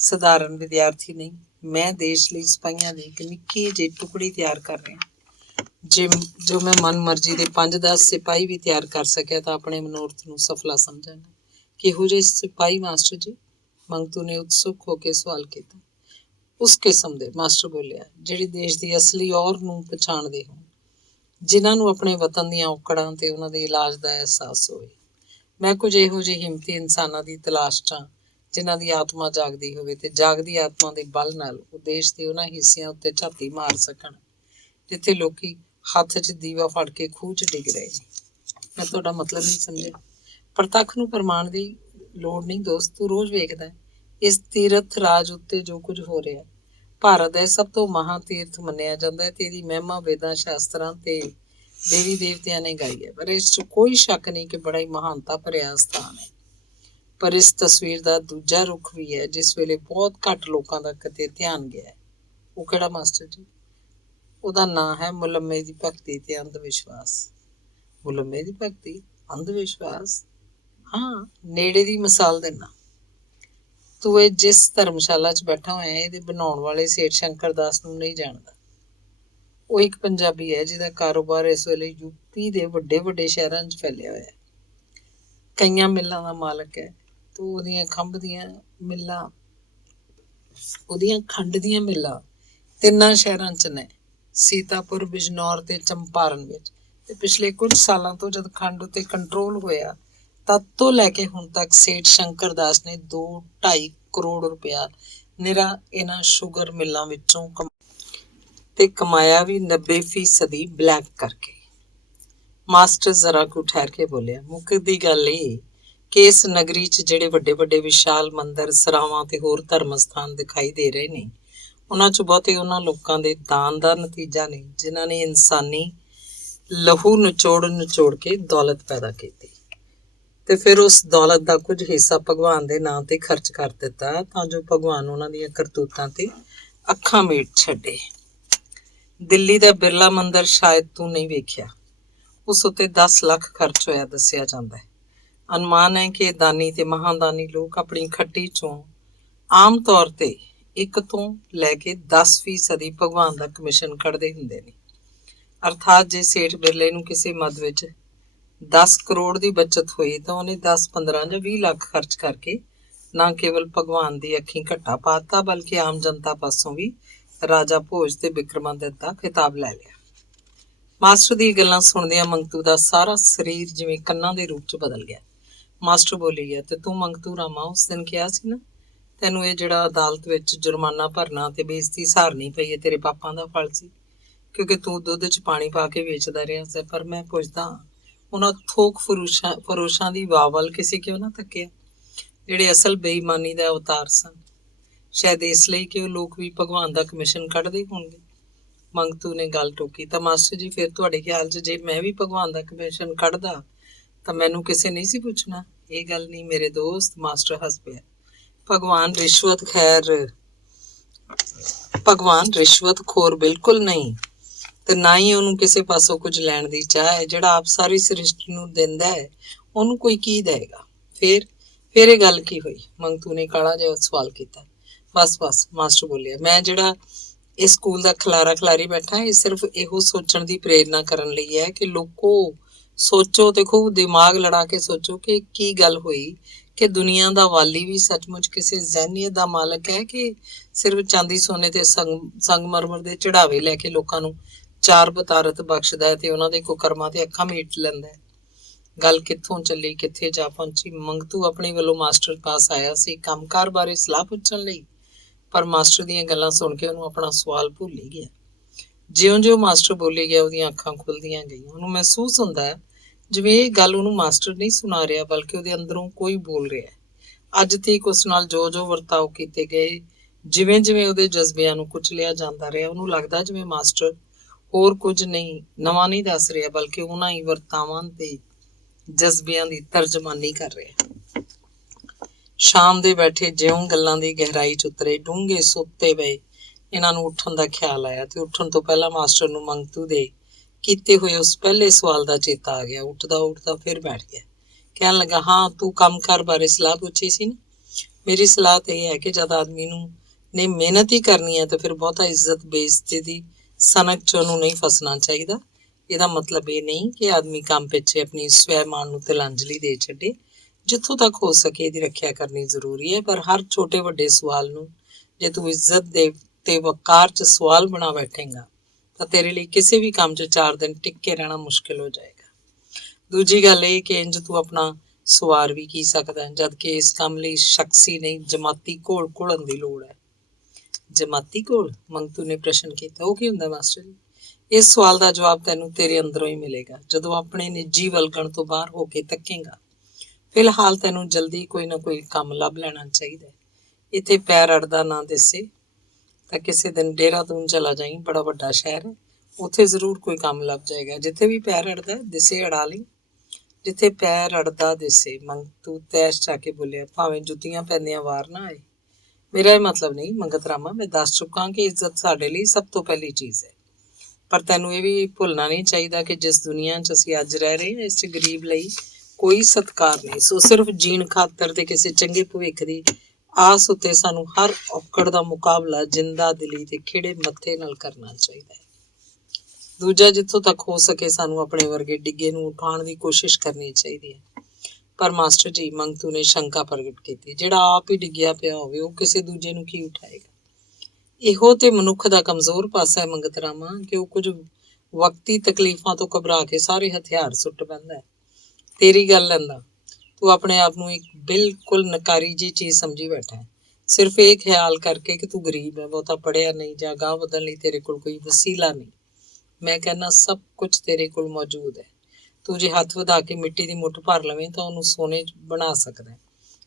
ਸਧਾਰਨ ਵਿਦਿਆਰਥੀ ਨਹੀਂ, ਮੈਂ ਦੇਸ਼ ਲਈ ਸਿਪਾਹੀਆਂ ਦੀ ਇੱਕ ਨਿੱਕੀ ਜਿਹੀ ਟੁਕੜੀ ਤਿਆਰ ਕਰ ਰਿਹਾ। ਜੋ ਮੈਂ ਮਨ ਮਰਜ਼ੀ ਦੇ 5-10 ਸਿਪਾਹੀ ਵੀ ਤਿਆਰ ਕਰ ਸਕਿਆ ਤਾਂ ਆਪਣੇ ਮਨੋਰਥ ਨੂੰ ਸਫਲਾ ਸਮਝਾਂਗਾ। ਕਿਹੋ ਜਿਹੇ ਸਿਪਾਹੀ ਮਾਸਟਰ ਜੀ? ਮੰਗਤੂ ਨੇ ਉਤਸੁਕ ਹੋ ਕੇ ਸਵਾਲ ਕੀਤਾ। ਉਸ ਕਿਸਮ ਦੇ, ਮਾਸਟਰ ਬੋਲਿਆ, ਜਿਹੜੀ ਦੇਸ਼ ਦੀ ਅਸਲੀ ਔਰ ਨੂੰ ਪਛਾਣਦੇ ਹੋਣ, ਜਿਨ੍ਹਾਂ ਨੂੰ ਆਪਣੇ ਵਤਨ ਦੀਆਂ ਔਕੜਾਂ ਤੇ ਉਹਨਾਂ ਦੇ ਇਲਾਜ ਦਾ ਅਹਿਸਾਸ ਹੋਵੇ। ਮੈਂ ਕੁਝ ਇਹੋ ਜਿਹੇ ਹਿੰਮਤੀ ਇਨਸਾਨਾਂ ਦੀ ਤਲਾਸ਼ 'ਚ ਹਾਂ ਜਿਨ੍ਹਾਂ ਦੀ ਆਤਮਾ ਜਾਗਦੀ ਹੋਵੇ ਤੇ ਜਾਗਦੀ ਆਤਮਾ ਦੇ ਬਲ ਨਾਲ ਉਹ ਦੇਸ਼ ਦੇ ਉਹਨਾਂ ਹਿੱਸਿਆਂ ਉੱਤੇ ਝਾਤੀ ਮਾਰ ਸਕਣ ਜਿੱਥੇ ਲੋਕੀ ਹੱਥ 'ਚ ਦੀਵਾ ਫੜ ਕੇ ਖੂਹ 'ਚ ਡਿੱਗ ਰਹੇ ਨੇ। ਮੈਂ ਤੁਹਾਡਾ ਮਤਲਬ ਨਹੀਂ ਸਮਝਿਆ। ਪ੍ਰਤੱਖ ਨੂੰ ਪ੍ਰਮਾਣ ਦੀ ਲੋੜ ਨਹੀਂ ਦੋਸਤ, ਤੂੰ ਰੋਜ਼ ਵੇਖਦਾ ਇਸ ਤੀਰਥ ਰਾਜ ਉੱਤੇ ਜੋ ਕੁਝ ਹੋ ਰਿਹਾ। ਭਾਰਤ ਦਾ ਸਭ ਤੋਂ ਮਹਾਂ ਤੀਰਥ ਮੰਨਿਆ ਜਾਂਦਾ ਹੈ ਤੇ ਇਹਦੀ ਮਹਿਮਾ ਵੇਦਾਂ ਸ਼ਾਸਤਰਾਂ ਤੇ ਦੇਵੀ ਦੇਵਤਿਆਂ ਨੇ ਗਾਈ ਹੈ, ਪਰ ਇਸ 'ਚ ਕੋਈ ਸ਼ੱਕ ਨਹੀਂ ਕਿ ਬੜਾ ਹੀ ਮਹਾਨਤਾ ਭਰਿਆ ਸਥਾਨ ਹੈ। ਪਰ ਇਸ ਤਸਵੀਰ ਦਾ ਦੂਜਾ ਰੁਖ ਵੀ ਹੈ ਜਿਸ ਵੇਲੇ ਬਹੁਤ ਘੱਟ ਲੋਕਾਂ ਦਾ ਕਿਤੇ ਧਿਆਨ ਗਿਆ ਹੈ। ਉਹ ਕਿਹੜਾ ਮਾਸਟਰ ਜੀ? ਉਹਦਾ ਨਾਂ ਹੈ ਮੁਲੰਮੇ ਦੀ ਭਗਤੀ ਤੇ ਅੰਧ ਵਿਸ਼ਵਾਸ। ਮੁਲੰਮੇ ਦੀ ਭਗਤੀ, ਅੰਧ ਵਿਸ਼ਵਾਸ? ਹਾਂ, ਨੇੜੇ ਦੀ ਮਿਸਾਲ ਦੇਣਾ। ਤੂੰ ਇਹ ਜਿਸ ਧਰਮਸ਼ਾਲਾ 'ਚ ਬੈਠਾ ਹੋਇਆ ਇਹਦੇ ਬਣਾਉਣ ਵਾਲੇ ਸੇਠ ਸ਼ੰਕਰ ਦਾਸ ਨੂੰ ਨਹੀਂ ਜਾਣਦਾ। ਉਹ ਇੱਕ ਪੰਜਾਬੀ ਹੈ ਜਿਹਦਾ ਕਾਰੋਬਾਰ ਇਸ ਵੇਲੇ ਯੂਪੀ ਦੇ ਵੱਡੇ ਵੱਡੇ ਸ਼ਹਿਰਾਂ 'ਚ ਫੈਲਿਆ ਹੋਇਆ ਹੈ। ਕਈਆਂ ਮਿੱਲਾਂ ਦਾ ਮਾਲਕ ਹੈ। ਤੂੰ ਉਹਦੀਆਂ ਖੰਭ ਦੀਆਂ ਮਿੱਲਾਂ, ਉਹਦੀਆਂ ਖੰਡ ਦੀਆਂ ਮਿੱਲਾਂ 3 ਸ਼ਹਿਰਾਂ 'ਚ ਨੇ, ਸੀਤਾਪੁਰ, ਬਿਜਨੌਰ ਤੇ ਚੰਪਾਰਨ ਵਿੱਚ। ਤੇ ਪਿਛਲੇ ਕੁਝ ਸਾਲਾਂ ਤੋਂ ਜਦ ਖੰਡ ਉੱਤੇ ਕੰਟਰੋਲ ਹੋਇਆ ਤਦ ਤੋਂ ਲੈ ਕੇ ਹੁਣ ਤੱਕ ਸੇਠ ਸ਼ੰਕਰ ਦਾਸ ਨੇ 2-2.5 ਕਰੋੜ ਰੁਪਇਆ ਨਿਰਾ ਇਹਨਾਂ ਸ਼ੂਗਰ ਮਿੱਲਾਂ ਵਿੱਚੋਂ ਤੇ ਕਮਾਇਆ ਵੀ 90% ਬਲੈਕ ਕਰਕੇ। ਮਾਸਟਰ ਜ਼ਰਾ ਕੁ ਠਹਿਰ ਕੇ ਬੋਲਿਆ, ਮੁੱਕਦੀ ਗੱਲ ਇਹ ਕਿ ਇਸ ਨਗਰੀ 'ਚ ਜਿਹੜੇ ਵੱਡੇ ਵੱਡੇ ਵਿਸ਼ਾਲ ਮੰਦਰ, ਸਰਾਵਾਂ ਤੇ ਹੋਰ ਧਰਮ ਸਥਾਨ ਦਿਖਾਈ ਦੇ ਰਹੇ ਨੇ ਉਹਨਾਂ 'ਚ ਬਹੁਤੇ ਉਹਨਾਂ ਲੋਕਾਂ ਦੇ ਦਾਨ ਦਾ ਨਤੀਜਾ ਨੇ ਜਿਨ੍ਹਾਂ ਨੇ ਇਨਸਾਨੀ ਲਹੂ ਨਿਚੋੜ ਕੇ ਦੌਲਤ ਪੈਦਾ ਕੀਤੀ ਤੇ ਫਿਰ ਉਸ ਦੌਲਤ ਦਾ ਕੁਝ ਹਿੱਸਾ ਭਗਵਾਨ ਦੇ ਨਾਂ ਤੇ ਖਰਚ ਕਰ ਦਿੱਤਾ ਤਾਂ ਜੋ ਭਗਵਾਨ ਉਹਨਾਂ ਦੀਆਂ ਕਰਤੂਤਾਂ ਤੇ ਅੱਖਾਂ ਮੀਟ ਛੱਡੇ। ਦਿੱਲੀ ਦਾ ਬਿਰਲਾ ਮੰਦਰ ਸ਼ਾਇਦ ਤੂੰ ਨਹੀਂ ਵੇਖਿਆ। ਉਸ ਉੱਤੇ 10 ਲੱਖ ਖਰਚ ਹੋਇਆ ਦੱਸਿਆ ਜਾਂਦਾ ਹੈ। ਅਨੁਮਾਨ ਹੈ ਕਿ ਦਾਨੀ ਤੇ ਮਹਾਦਾਨੀ ਲੋਕ ਆਪਣੀ ਖੱਟੀ ਚੋਂ ਆਮ ਤੌਰ ਤੇ 1 ਤੋਂ ਲੈ ਕੇ 10% ਭਗਵਾਨ ਦਾ ਕਮਿਸ਼ਨ ਕੱਢਦੇ ਹੁੰਦੇ ਨੇ। ਅਰਥਾਤ ਜੇ ਸੇਠ ਬਿਰਲੇ ਨੂੰ ਕਿਸੇ ਮਦ ਵਿੱਚ 10 ਕਰੋੜ ਦੀ ਬੱਚਤ ਹੋਈ ਤਾਂ ਉਹਨੇ 10, 15 ਜਾਂ 20 ਲੱਖ ਖਰਚ ਕਰਕੇ ਨਾ ਕੇਵਲ ਭਗਵਾਨ ਦੀ ਅੱਖੀਂ ਘੱਟਾ ਪਾਤਾ ਬਲਕਿ ਆਮ ਜਨਤਾ ਪਾਸੋਂ ਵੀ ਰਾਜਾ ਭੋਜ ਤੇ ਬਿਕਰਮਾਦਿੱਤ ਦਾ ਖਿਤਾਬ ਲੈ ਲਿਆ। ਮਾਸਟਰ ਦੀ ਗੱਲਾਂ ਸੁਣਦਿਆਂ ਮੰਗਤੂ ਦਾ ਸਾਰਾ ਸਰੀਰ ਜਿਵੇਂ ਕੰਨਾਂ ਦੇ ਰੂਪ 'ਚ ਬਦਲ ਗਿਆ। ਮਾਸਟਰ ਬੋਲੀ ਗਿਆ, ਤੇ ਤੂੰ ਮੰਗਤੂ ਰਾਮਾ ਉਸ ਦਿਨ ਕਿਹਾ ਸੀ ਨਾ ਤੈਨੂੰ ਇਹ ਜਿਹੜਾ ਅਦਾਲਤ ਵਿੱਚ ਜੁਰਮਾਨਾ ਭਰਨਾ ਤੇ ਬੇਇੱਜ਼ਤੀ ਸਹਾਰਨੀ ਪਈ ਹੈ ਤੇਰੇ ਪਾਪਾਂ ਦਾ ਫਲ ਸੀ, ਕਿਉਂਕਿ ਤੂੰ ਦੁੱਧ 'ਚ ਪਾਣੀ ਪਾ ਕੇ ਵੇਚਦਾ ਰਿਹਾ ਸੀ। ਪਰ ਮੈਂ ਪੁੱਛਦਾ ਉਹਨਾਂ ਥੋਕ ਫਰੋਸ਼ਾਂ ਦੀ ਵਾਹ ਵੱਲ ਕਿਸੇ ਕਿਉਂ ਨਾ ਤੱਕਿਆ ਜਿਹੜੇ ਅਸਲ ਬੇਈਮਾਨੀ ਦਾ ਅਵਤਾਰ ਸਨ? ਸ਼ਾਇਦ ਇਸ ਲਈ ਕਿ ਉਹ ਲੋਕ ਵੀ ਭਗਵਾਨ ਦਾ ਕਮਿਸ਼ਨ ਕੱਢਦੇ ਹੋਣਗੇ। ਮੰਗਤੂ ਨੇ ਗੱਲ ਟੋਕੀ, ਤਾਂ ਮਾਸਟਰ ਜੀ ਫਿਰ ਤੁਹਾਡੇ ਖਿਆਲ 'ਚ ਜੇ ਮੈਂ ਵੀ ਭਗਵਾਨ ਦਾ ਕਮਿਸ਼ਨ ਕੱਢਦਾ ਤਾਂ ਮੈਨੂੰ ਕਿਸੇ ਨਹੀਂ ਸੀ ਪੁੱਛਣਾ? ਇਹ ਗੱਲ ਨਹੀਂ ਮੇਰੇ ਦੋਸਤ, ਮਾਸਟਰ ਹੱਸ ਪਿਆ। ਭਗਵਾਨ ਰਿਸ਼ਵਤ ਖੋਰ ਬਿਲਕੁਲ ਨਹੀਂ ਤੇ ਨਾ ਹੀ ਉਹਨੂੰ ਕਿਸੇ ਪਾਸੋਂ ਕੁਝ ਲੈਣ ਦੀ ਚਾਹ ਹੈ। ਜਿਹੜਾ ਆਪ ਸਾਰੀ ਸ੍ਰਿਸ਼ਟੀ ਨੂੰ ਦਿੰਦਾ ਹੈ ਉਹਨੂੰ ਕੋਈ ਕੀ ਦੇਗਾ? ਫਿਰ ਇਹ ਗੱਲ ਕੀ ਹੋਈ? ਮੰਗਤੂ ਨੇ ਕਾਲਾ ਜਿਹਾ ਸਵਾਲ ਕੀਤਾ। ਬਸ ਮਾਸਟਰ ਬੋਲਿਆ, ਮੈਂ ਜਿਹੜਾ ਇਸ ਸਕੂਲ ਦਾ ਖਿਲਾਰੀ ਬੈਠਾ ਇਹ ਸਿਰਫ ਇਹੋ ਸੋਚਣ ਦੀ ਪ੍ਰੇਰਨਾ ਕਰਨ ਲਈ ਹੈ ਕਿ ਲੋਕੋ ਸੋਚੋ ਤੇ ਖੂਬ ਦਿਮਾਗ ਲੜਾ ਕੇ ਸੋਚੋ ਕਿ ਕੀ ਗੱਲ ਹੋਈ ਕਿ ਦੁਨੀਆ ਦਾ ਵਾਲੀ ਵੀ ਸੱਚਮੁੱਚ ਕਿਸੇ ਜ਼ਹਿਨੀਅਤ ਦਾ ਮਾਲਕ ਹੈ ਕਿ ਸਿਰਫ ਚਾਂਦੀ ਸੋਨੇ ਤੇ ਸੰਗਮਰਮਰ ਦੇ ਚੜਾਵੇ ਲੈ ਕੇ ਲੋਕਾਂ ਨੂੰ 4 ਬਤਾਰਤ ਬਖਸ਼ਦਾ ਹੈ ਤੇ ਉਹਨਾਂ ਦੇ ਕੁਕਰਮਾਂ ਤੇ ਅੱਖਾਂ ਮੀਟ ਲੈਂਦਾ ਹੈ। ਗੱਲ ਕਿੱਥੋਂ ਚੱਲੀ, ਕਿੱਥੇ ਜਾ ਪਹੁੰਚੀ? ਮੰਗਤੂ ਆਪਣੇ ਵੱਲੋਂ ਮਾਸਟਰ ਪਾਸ ਆਇਆ ਸੀ ਕੰਮਕਾਰ ਬਾਰੇ ਸਲਾਹ ਪੁੱਛਣ ਲਈ, ਪਰ ਮਾਸਟਰ ਦੀਆਂ ਗੱਲਾਂ ਸੁਣ ਕੇ ਉਹਨੂੰ ਆਪਣਾ ਸਵਾਲ ਭੁੱਲ ਹੀ ਗਿਆ। ਜਿਉਂ ਮਾਸਟਰ ਬੋਲੀ ਗਿਆ ਉਹਦੀਆਂ ਅੱਖਾਂ ਖੁੱਲਦੀਆਂ ਗਈਆਂ। ਉਹਨੂੰ ਮਹਿਸੂਸ ਹੁੰਦਾ ਹੈ ਜਿਵੇਂ ਇਹ ਗੱਲ ਉਹਨੂੰ ਮਾਸਟਰ ਨਹੀਂ ਸੁਣਾ ਰਿਹਾ ਬਲਕਿ ਉਹਦੇ ਅੰਦਰੋਂ ਕੋਈ ਬੋਲ ਰਿਹਾ ਹੈ। ਅੱਜ ਤੀਕ ਉਸ ਨਾਲ ਜੋ ਵਰਤਾਓ ਕੀਤੇ ਗਏ, ਜਿਵੇਂ ਉਹਦੇ ਜਜ਼ਬਿਆਂ ਨੂੰ ਕੁਚਲਿਆ ਜਾਂਦਾ ਰਿਹਾ, ਉਹਨੂੰ ਲੱਗਦਾ ਜਿਵੇਂ ਮਾਸਟਰ ਹੋਰ ਕੁਝ ਨਹੀਂ ਨਵਾਂ ਨਹੀਂ ਦੱਸ ਰਿਹਾ ਬਲਕਿ ਉਹਨਾਂ ਹੀ ਵਰਤਾਵਾਂ ਤੇ ਜਜ਼ਬਿਆਂ ਦੀ ਤਰਜਮਾਨੀ ਕਰ ਰਿਹਾ। ਸ਼ਾਮ ਦੇ ਬੈਠੇ ਜਿਉਂ ਗੱਲਾਂ ਦੀ ਗਹਿਰਾਈ 'ਚ ਉਤਰੇ, ਡੂੰਘੇ ਸੁੱਤੇ ਪਏ ਇਹਨਾਂ ਨੂੰ ਉੱਠਣ ਦਾ ਖਿਆਲ ਆਇਆ ਤੇ ਉੱਠਣ ਤੋਂ ਪਹਿਲਾਂ ਮਾਸਟਰ ਨੂੰ ਮੰਗਤੂ ਦੇ ਕੀਤੇ ਹੋਏ ਉਸ ਪਹਿਲੇ ਸਵਾਲ ਦਾ ਚੇਤਾ ਆ ਗਿਆ। ਉੱਠਦਾ ਫਿਰ ਬੈਠ ਗਿਆ। ਕਹਿਣ ਲੱਗਾ, ਹਾਂ ਤੂੰ ਕੰਮਕਾਰ ਬਾਰੇ ਸਲਾਹ ਪੁੱਛੀ ਸੀ ਨਾ? ਮੇਰੀ ਸਲਾਹ ਤਾਂ ਇਹ ਹੈ ਕਿ ਜਦ ਆਦਮੀ ਨੇ ਮਿਹਨਤ ਹੀ ਕਰਨੀ ਹੈ ਤਾਂ ਫਿਰ ਬਹੁਤਾ ਇੱਜ਼ਤ ਬੇਇੱਜ਼ਤੀ ਦੀ ਸਨਕ 'ਚ ਉਹਨੂੰ ਨਹੀਂ ਫਸਣਾ ਚਾਹੀਦਾ। ਇਹਦਾ ਮਤਲਬ ਇਹ ਨਹੀਂ ਕਿ ਆਦਮੀ ਕੰਮ ਪਿੱਛੇ ਆਪਣੀ ਸਵੈਮਾਨ ਨੂੰ ਤਿਲਾਂਜਲੀ ਦੇ ਛੱਡੇ। ਜਿੱਥੋਂ ਤੱਕ ਹੋ ਸਕੇ ਇਹਦੀ ਰੱਖਿਆ ਕਰਨੀ ਜ਼ਰੂਰੀ ਹੈ, ਪਰ ਹਰ ਛੋਟੇ ਵੱਡੇ ਸਵਾਲ ਨੂੰ ਜੇ ਤੂੰ ਇੱਜ਼ਤ ਦੇ ਤੇ ਵਕਾਰ 'ਚ ਸਵਾਲ ਬਣਾ ਬੈਠੇਗਾ ਤਾਂ ਤੇਰੇ ਲਈ ਕਿਸੇ ਵੀ ਕੰਮ 'ਚ 4 ਦਿਨ ਟਿਕ ਕੇ ਰਹਿਣਾ ਮੁਸ਼ਕਿਲ ਹੋ ਜਾਏਗਾ। ਦੂਜੀ ਗੱਲ ਇਹ ਕਿ ਇੰਜ ਤੂੰ ਆਪਣਾ ਸਵਾਰ ਵੀ ਕੀ ਸਕਦਾ, ਜਦ ਕਿ ਇਸ ਕੰਮ ਲਈ ਸ਼ਖਸੀ ਨਹੀਂ ਜਮਾਤੀ ਘੋਲ ਘੋਲਣ ਦੀ ਲੋੜ ਹੈ। ਜਮਾਤੀ ਘੋਲ? ਮੰਗਤੂ ਨੇ ਪ੍ਰਸ਼ਨ ਕੀਤਾ। ਉਹ ਕੀ ਹੁੰਦਾ ਮਾਸਟਰ ਜੀ? ਇਸ ਸਵਾਲ ਦਾ ਜਵਾਬ ਤੈਨੂੰ ਤੇਰੇ ਅੰਦਰੋਂ ਹੀ ਮਿਲੇਗਾ, ਜਦੋਂ ਆਪਣੇ ਨਿੱਜੀ ਵਲਗਣ ਤੋਂ ਬਾਹਰ ਹੋ ਕੇ ਤੱਕੇਗਾ। ਫਿਲਹਾਲ ਤੈਨੂੰ ਜਲਦੀ ਕੋਈ ਨਾ ਕੋਈ ਕੰਮ ਲੱਭ ਲੈਣਾ ਚਾਹੀਦਾ। ਇੱਥੇ ਪੈਰ ਅੜਦਾ ਨਾ ਦਿਸੇ ਤਾਂ ਕਿਸੇ ਦਿਨ ਦੇਹਰਾਦੂਨ ਚਲਾ ਜਾਈਂ, ਬੜਾ ਵੱਡਾ ਸ਼ਹਿਰ ਹੈ, ਉੱਥੇ ਜ਼ਰੂਰ ਕੋਈ ਕੰਮ ਲੱਭ ਜਾਏਗਾ। ਜਿੱਥੇ ਵੀ ਪੈਰ ਅੜਦਾ ਦਿਸੇ ਅੜਾ ਲਈ। ਜਿੱਥੇ ਪੈਰ ਅੜਦਾ ਦਿਸੇ, ਮੰਗਤੂ ਤੈਸ਼ ਚਾ ਕੇ ਬੋਲਿਆ, ਭਾਵੇਂ ਜੁੱਤੀਆਂ ਪੈਂਦੀਆਂ ਵਾਰ ਨਾ ਆਏ। ਮੇਰਾ ਇਹ ਮਤਲਬ ਨਹੀਂ ਮੰਗਤ ਰਾਮਾ, ਮੈਂ ਦੱਸ ਚੁੱਕਾ ਕਿ ਇੱਜ਼ਤ ਸਾਡੇ ਲਈ ਸਭ ਤੋਂ ਪਹਿਲੀ ਚੀਜ਼ ਹੈ। ਪਰ ਤੈਨੂੰ ਇਹ ਵੀ ਭੁੱਲਣਾ ਨਹੀਂ ਚਾਹੀਦਾ ਕਿ ਜਿਸ ਦੁਨੀਆ 'ਚ ਅਸੀਂ ਅੱਜ ਰਹਿ ਰਹੇ ਹਾਂ, ਇਸ 'ਚ ਗਰੀਬ ਲਈ ਕੋਈ ਸਤਿਕਾਰ ਨਹੀਂ। ਸੋ ਸਿਰਫ ਜੀਣ ਖਾਤਰ ਤੇ ਕਿਸੇ ਚੰਗੇ ਭਵਿੱਖ ਦੀ ਆਸ ਉੱਤੇ ਸਾਨੂੰ ਹਰ ਔਕੜ ਦਾ ਮੁਕਾਬਲਾ ਜਿੰਦਾ ਦਿਲੀ ਤੇ ਖਿੜੇ ਮੱਥੇ ਨਾਲ ਕਰਨਾ ਚਾਹੀਦਾ ਹੈ। ਦੂਜਾ, ਜਿੱਥੋਂ ਤੱਕ ਹੋ ਸਕੇ ਸਾਨੂੰ ਆਪਣੇ ਵਰਗੇ ਡਿੱਗੇ ਨੂੰ ਉਠਾਉਣ ਦੀ ਕੋਸ਼ਿਸ਼ ਕਰਨੀ ਚਾਹੀਦੀ ਹੈ। ਪਰ ਮਾਸਟਰ ਜੀ, ਮੰਗਤੂ ਨੇ ਸ਼ੰਕਾ ਪ੍ਰਗਟ ਕੀਤੀ, ਜਿਹੜਾ ਆਪ ਹੀ ਡਿੱਗਿਆ ਪਿਆ ਹੋਵੇ ਉਹ ਕਿਸੇ ਦੂਜੇ ਨੂੰ ਕੀ ਉਠਾਏਗਾ? ਇਹੋ ਤੇ ਮਨੁੱਖ ਦਾ ਕਮਜ਼ੋਰ ਪਾਸਾ ਹੈ ਮੰਗਤ ਰਾਮਾ, ਕਿ ਉਹ ਕੁਝ ਵਕਤੀ ਤਕਲੀਫਾਂ ਤੋਂ ਘਬਰਾ ਕੇ ਸਾਰੇ ਹਥਿਆਰ ਸੁੱਟ ਪੈਂਦਾ ਹੈ। ਤੇਰੀ ਗੱਲ ਲੈਂਦਾ, ਤੂੰ ਆਪਣੇ ਆਪ ਨੂੰ ਇੱਕ ਬਿਲਕੁਲ ਨਕਾਰੀ ਜਿਹੀ ਚੀਜ਼ ਸਮਝੀ ਬੈਠਾ ਹੈ, ਸਿਰਫ ਇਹ ਖਿਆਲ ਕਰਕੇ ਕਿ ਤੂੰ ਗਰੀਬ ਹੈ, ਬਹੁਤਾ ਪੜ੍ਹਿਆ ਨਹੀਂ ਜਾਂ ਅਗਾਂਹ ਵਧਣ ਲਈ ਤੇਰੇ ਕੋਲ ਕੋਈ ਵਸੀਲਾ ਨਹੀਂ। ਮੈਂ ਕਹਿੰਦਾ ਸਭ ਕੁਝ ਤੇਰੇ ਕੋਲ ਮੌਜੂਦ ਹੈ। ਤੂੰ ਜੇ ਹੱਥ ਵਧਾ ਕੇ ਮਿੱਟੀ ਦੀ ਮੁੱਠ ਭਰ ਲਵੇਂ ਤਾਂ ਉਹਨੂੰ ਸੋਨੇ 'ਚ ਬਣਾ ਸਕਦਾ ਹੈ।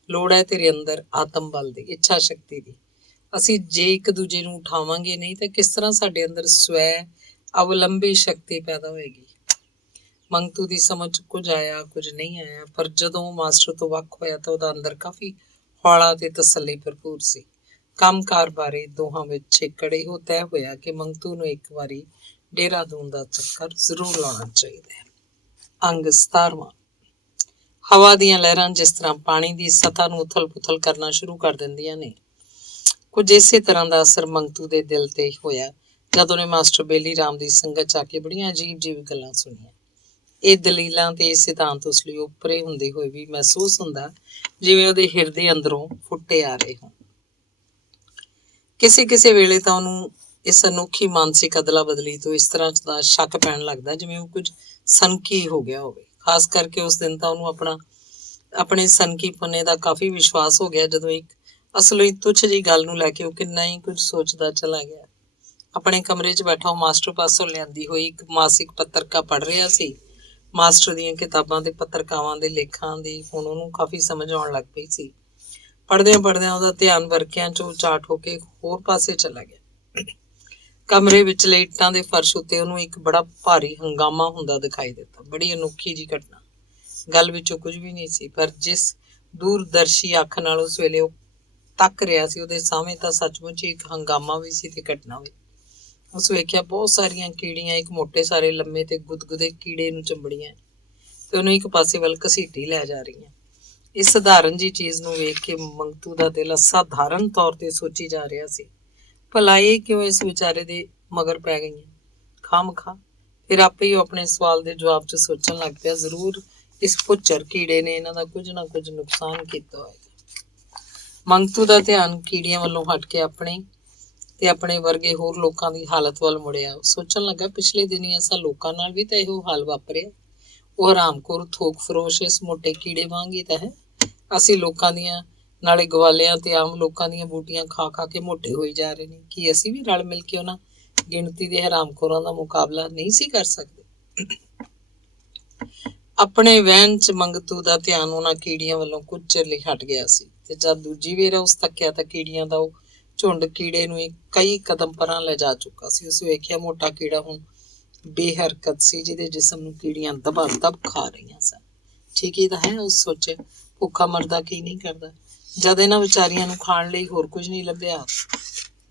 ਲੋੜ ਹੈ ਤੇਰੇ ਅੰਦਰ ਆਤਮ ਬਲ ਦੀ, ਇੱਛਾ ਸ਼ਕਤੀ ਦੀ। ਅਸੀਂ ਜੇ ਇੱਕ ਦੂਜੇ ਨੂੰ ਉਠਾਵਾਂਗੇ ਨਹੀਂ ਤਾਂ ਕਿਸ ਤਰ੍ਹਾਂ ਸਾਡੇ ਅੰਦਰ ਸਵੈ ਅਵਲੰਬੀ ਸ਼ਕਤੀ ਪੈਦਾ ਹੋਏਗੀ? ਮੰਗਤੂ ਦੀ ਸਮਝ ਕੁਝ ਆਇਆ, ਕੁਝ ਨਹੀਂ ਆਇਆ, ਪਰ ਜਦੋਂ ਮਾਸਟਰ ਤੋਂ ਵੱਖ ਹੋਇਆ ਤਾਂ ਉਹਦਾ ਅੰਦਰ ਕਾਫੀ ਹੌਲਾ ਤੇ ਤਸੱਲੀ ਭਰਪੂਰ ਸੀ। ਕੰਮਕਾਰ ਬਾਰੇ ਦੋਹਾਂ ਵਿੱਚ ਛੇਕੜ ਇਹੋ ਤੈਅ ਹੋਇਆ ਕਿ ਮੰਗਤੂ ਨੂੰ ਇੱਕ ਵਾਰੀ ਦੇਹਰਾਦੂਨ ਦਾ ਚੱਕਰ ਜ਼ਰੂਰ ਲਾਉਣਾ ਚਾਹੀਦਾ ਹੈ। ਅੰਗ 17ਵਾਂ। ਹਵਾ ਦੀਆਂ ਲਹਿਰਾਂ ਜਿਸ ਤਰ੍ਹਾਂ ਪਾਣੀ ਦੀ ਸਤ੍ਹਾ ਨੂੰ ਉਥਲ-ਪੁਥਲ ਕਰਨਾ ਸ਼ੁਰੂ ਕਰ ਦਿੰਦੀਆਂ ਨੇ, ਕੁਝ ਇਸੇ ਤਰ੍ਹਾਂ ਦਾ ਅਸਰ ਮੰਗਤੂ ਦੇ ਦਿਲ ਤੇ ਹੋਇਆ ਜਦ ਉਹਨੇ ਮਾਸਟਰ ਬੇਲੀ ਰਾਮ ਦੀ ਸੰਗਤ 'ਚ ਆ ਕੇ ਬੜੀਆਂ ਅਜੀਬ ਗੱਲਾਂ ਸੁਣੀਆਂ। ਇਹ ਦਲੀਲਾਂ ਤੇ ਇਹ ਸਿਧਾਂਤ ਉਸ ਲਈ ਉੱਪਰੇ ਹੁੰਦੇ ਹੋਏ ਵੀ ਮਹਿਸੂਸ ਹੁੰਦਾ ਜਿਵੇਂ ਉਹਦੇ ਹਿਰਦੇ ਅੰਦਰੋਂ ਫੁੱਟੇ ਆ ਰਹੇ ਹੋਣ। ਕਿਸੇ ਵੇਲੇ ਤਾਂ ਉਹਨੂੰ ਇਸ ਅਨੋਖੀ ਮਾਨਸਿਕ ਅਦਲਾ ਬਦਲੀ ਤੋਂ ਇਸ ਤਰ੍ਹਾਂ ਦਾ ਸ਼ੱਕ ਪੈਣ ਲੱਗਦਾ ਜਿਵੇਂ ਉਹ ਕੁਝ ਸਨਕੀ ਹੋ ਗਿਆ ਹੋਵੇ। ਖਾਸ ਕਰਕੇ ਉਸ ਦਿਨ ਤਾਂ ਉਹਨੂੰ ਆਪਣੇ ਸਨਕੀਪੁਣੇ ਦਾ ਕਾਫੀ ਵਿਸ਼ਵਾਸ ਹੋ ਗਿਆ, ਜਦੋਂ ਇੱਕ ਅਸਲੀ ਤੁੱਛ ਜਿਹੀ ਗੱਲ ਨੂੰ ਲੈ ਕੇ ਉਹ ਕਿੰਨਾ ਹੀ ਕੁਝ ਸੋਚਦਾ ਚਲਾ ਗਿਆ। ਆਪਣੇ ਕਮਰੇ 'ਚ ਬੈਠਾ ਉਹ ਮਾਸਟਰ ਪਾਸੋਂ ਲਿਆਂਦੀ ਹੋਈ ਇੱਕ ਮਾਸਿਕ ਪੱਤਰਕਾ ਪੜ੍ਹ ਰਿਹਾ ਸੀ। ਮਾਸਟਰ ਦੀਆਂ ਕਿਤਾਬਾਂ ਤੇ ਪੱਤਰਕਾਵਾਂ ਦੇ ਲੇਖਾਂ ਦੀ ਹੁਣ ਉਹਨੂੰ ਕਾਫੀ ਸਮਝ ਆਉਣ ਲੱਗ ਪਈ ਸੀ। ਪੜ੍ਹਦਿਆਂ ਉਹਦਾ ਧਿਆਨ ਵਰਕਿਆਂ 'ਚੋਂ ਚਾਟ ਹੋ ਕੇ ਹੋਰ ਪਾਸੇ ਚਲਾ ਗਿਆ। ਕਮਰੇ ਵਿਚਲੇ ਇੱਟਾਂ ਦੇ ਫਰਸ਼ ਉੱਤੇ ਉਹਨੂੰ ਇੱਕ ਬੜਾ ਭਾਰੀ ਹੰਗਾਮਾ ਹੁੰਦਾ ਦਿਖਾਈ ਦਿੱਤਾ। ਬੜੀ ਅਨੋਖੀ ਜਿਹੀ ਘਟਨਾ। ਗੱਲ ਵਿੱਚੋਂ ਕੁਝ ਵੀ ਨਹੀਂ ਸੀ, ਪਰ ਜਿਸ ਦੂਰਦਰਸ਼ੀ ਅੱਖ ਨਾਲ ਉਸ ਵੇਲੇ ਉਹ ਤੱਕ ਰਿਹਾ ਸੀ, ਉਹਦੇ ਸਾਹਮਣੇ ਤਾਂ ਸੱਚਮੁੱਚ ਇੱਕ ਹੰਗਾਮਾ ਵੀ ਸੀ ਤੇ ਘਟਨਾ ਵੀ। ਉਸ ਵੇਖਿਆ ਬਹੁਤ ਸਾਰੀਆਂ ਕੀੜੀਆਂ ਇੱਕ ਮੋਟੇ ਸਾਰੇ ਲੰਮੇ ਤੇ ਗੁਦਗੁਦੇ ਕੀੜੇ ਨੂੰ ਚੰਬੜੀਆਂ ਤੇ ਉਹਨੂੰ ਇੱਕ ਪਾਸੇ ਵੱਲ ਘਸੀਟੀ ਲੈ ਜਾ ਰਹੀਆਂ। ਇਸ ਸਧਾਰਨ ਜਿਹੀ ਚੀਜ਼ ਨੂੰ ਵੇਖ ਕੇ ਮੰਗਤੂ ਦਾ ਦਿਲ ਅਸਾਧਾਰਨ ਤੌਰ ਤੇ ਸੋਚੀ ਜਾ ਰਿਹਾ ਸੀ, ਭਲਾ ਇਹ ਕਿਉਂ ਇਸ ਵਿਚਾਰੇ ਦੇ ਮਗਰ ਪੈ ਗਈਆਂ ਖਾਮਖਾ। ਫਿਰ ਆਪੇ ਹੀ ਉਹ ਆਪਣੇ ਸਵਾਲ ਦੇ ਜਵਾਬ 'ਚ ਸੋਚਣ ਲੱਗ ਪਿਆ, ਜ਼ਰੂਰ ਇਸ ਭੁੱਚਰ ਕੀੜੇ ਨੇ ਇਹਨਾਂ ਦਾ ਕੁਝ ਨਾ ਕੁਝ ਨੁਕਸਾਨ ਕੀਤਾ ਹੋਏਗਾ। ਮੰਗਤੂ ਦਾ ਧਿਆਨ ਕੀੜੀਆਂ ਵੱਲੋਂ ਹਟ ਕੇ ਆਪਣੇ ਵਰਗੇ ਹੋਰ ਲੋਕਾਂ ਦੀ ਹਾਲਤ ਵੱਲ ਮੁੜਿਆ। ਉਹ ਸੋਚਣ ਲੱਗਾ, ਪਿਛਲੇ ਦਿਨੀ ਅਸਾਂ ਲੋਕਾਂ ਨਾਲ ਵੀ ਤਾਂ ਇਹੋ ਹਾਲ ਵਾਪਰਿਆ। ਉਹ ਹਰਾਮਖੋਰ ਥੋਕ ਫਰੋਸ਼ ਇਸ ਮੋਟੇ ਕੀੜੇ ਵਾਂਗ ਹੀ ਤਾਂ ਹੈ। ਅਸੀਂ ਲੋਕਾਂ ਦੀਆਂ, ਨਾਲੇ ਗਵਾਲਿਆਂ ਤੇ ਆਮ ਲੋਕਾਂ ਦੀਆਂ ਬੂਟੀਆਂ ਖਾ ਖਾ ਕੇ ਮੋਟੇ ਹੋਈ ਜਾ ਰਹੇ ਨੇ। ਕੀ ਅਸੀਂ ਵੀ ਰਲ ਮਿਲ ਕੇ ਉਹਨਾਂ ਗਿਣਤੀ ਦੇ ਹਰਾਮਖੋਰਾਂ ਦਾ ਮੁਕਾਬਲਾ ਨਹੀਂ ਸੀ ਕਰ ਸਕਦੇ? ਆਪਣੇ ਵਹਿਣ 'ਚ ਮੰਗਤੂ ਦਾ ਧਿਆਨ ਉਹਨਾਂ ਕੀੜੀਆਂ ਵੱਲੋਂ ਕੁਝ ਚਿਰ ਲਈ ਹਟ ਗਿਆ ਸੀ ਤੇ ਜਦ ਦੂਜੀ ਵੇਰ ਉਸ ਤੱਕਿਆ ਤਾਂ ਕੀੜੀਆਂ ਦਾ ਉਹ ਝੁੰਡ ਕੀੜੇ ਨੂੰ ਕਈ ਕਦਮ ਪਰਾਂ ਲੈ ਜਾ ਚੁੱਕਾ ਸੀ। ਉਸ ਵੇਖਿਆ ਮੋਟਾ ਕੀੜਾ ਹੁਣ ਬੇਹਰਕਤ ਸੀ, ਜਿਹਦੇ ਜਿਸਮ ਨੂੰ ਕੀੜੀਆਂ ਦਬਾ-ਦਬ ਖਾ ਰਹੀਆਂ ਸਨ। ਠੀਕ ਹੀ ਤਾਂ ਹੈ, ਉਸ ਸੋਚਿਆ, ਭੁੱਖਾ ਮਰਦਾ ਕੀ ਨਹੀਂ ਕਰਦਾ। ਜਦ ਇਹਨਾਂ ਵਿਚਾਰੀਆਂ ਨੂੰ ਖਾਣ ਲਈ ਹੋਰ ਕੁਝ ਨਹੀਂ ਲੱਭਿਆ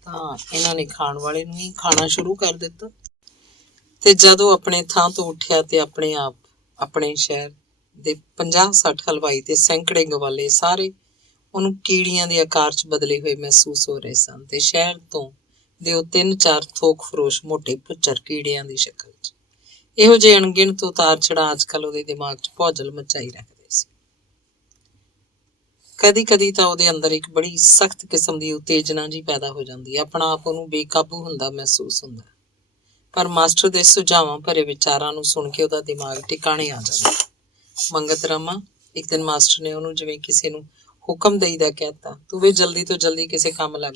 ਤਾਂ ਇਹਨਾਂ ਨੇ ਖਾਣ ਵਾਲੇ ਨੂੰ ਹੀ ਖਾਣਾ ਸ਼ੁਰੂ ਕਰ ਦਿੱਤਾ। ਤੇ ਜਦੋਂ ਆਪਣੇ ਥਾਂ ਤੋਂ ਉੱਠਿਆ ਤੇ ਆਪਣੇ ਆਪ ਆਪਣੇ ਸ਼ਹਿਰ ਦੇ 50-60 ਹਲਵਾਈ ਤੇ ਸੈਂਕੜੇ ਗਵਾਲੇ ਸਾਰੇ ਉਹਨੂੰ ਕੀੜੀਆਂ ਦੇ ਆਕਾਰ 'ਚ ਬਦਲੇ ਹੋਏ ਮਹਿਸੂਸ ਹੋ ਰਹੇ ਸਨ ਤੇ ਸ਼ਹਿਰ ਤੋਂ ਦੇ ਉਹ 3-4 ਥੋਕ ਫਰੋਸ਼ ਮੋਟੇ ਭੁੱਚਰ ਕੀੜਿਆਂ ਦੀ ਸ਼ਕਲ 'ਚ। ਇਹੋ ਜਿਹੇ ਅਣਗਿਣਤ ਉਤਾਰ ਚੜ੍ਹਾਅ ਅੱਜ ਕੱਲ੍ਹ ਉਹਦੇ ਦਿਮਾਗ 'ਚ ਭੌਜਲ ਮਚਾਈ ਰੱਖਦੇ ਸੀ। ਕਦੀ ਤਾਂ ਉਹਦੇ ਅੰਦਰ ਇੱਕ ਬੜੀ ਸਖਤ ਕਿਸਮ ਦੀ ਉਤੇਜਨਾ ਜਿਹੀ ਪੈਦਾ ਹੋ ਜਾਂਦੀ ਹੈ। ਆਪਣਾ ਆਪ ਉਹਨੂੰ ਬੇਕਾਬੂ ਹੁੰਦਾ ਮਹਿਸੂਸ ਹੁੰਦਾ, ਪਰ ਮਾਸਟਰ ਦੇ ਸੁਝਾਵਾਂ ਭਰੇ ਵਿਚਾਰਾਂ ਨੂੰ ਸੁਣ ਕੇ ਉਹਦਾ ਦਿਮਾਗ ਟਿਕਾਣੇ ਆ ਜਾਂਦਾ। ਮੰਗਤ ਰਾਮਾ, ਇੱਕ ਦਿਨ ਮਾਸਟਰ ਨੇ ਉਹਨੂੰ ਜਿਵੇਂ ਕਿਸੇ ਨੂੰ ਹੁਕਮ ਦੇਈਦਾ ਕਹਿਤਾ, ਤੂੰ ਵੀ ਜਲਦੀ ਤੋਂ ਜਲਦੀ ਕਿਸੇ ਕੰਮ ਲੱਗ।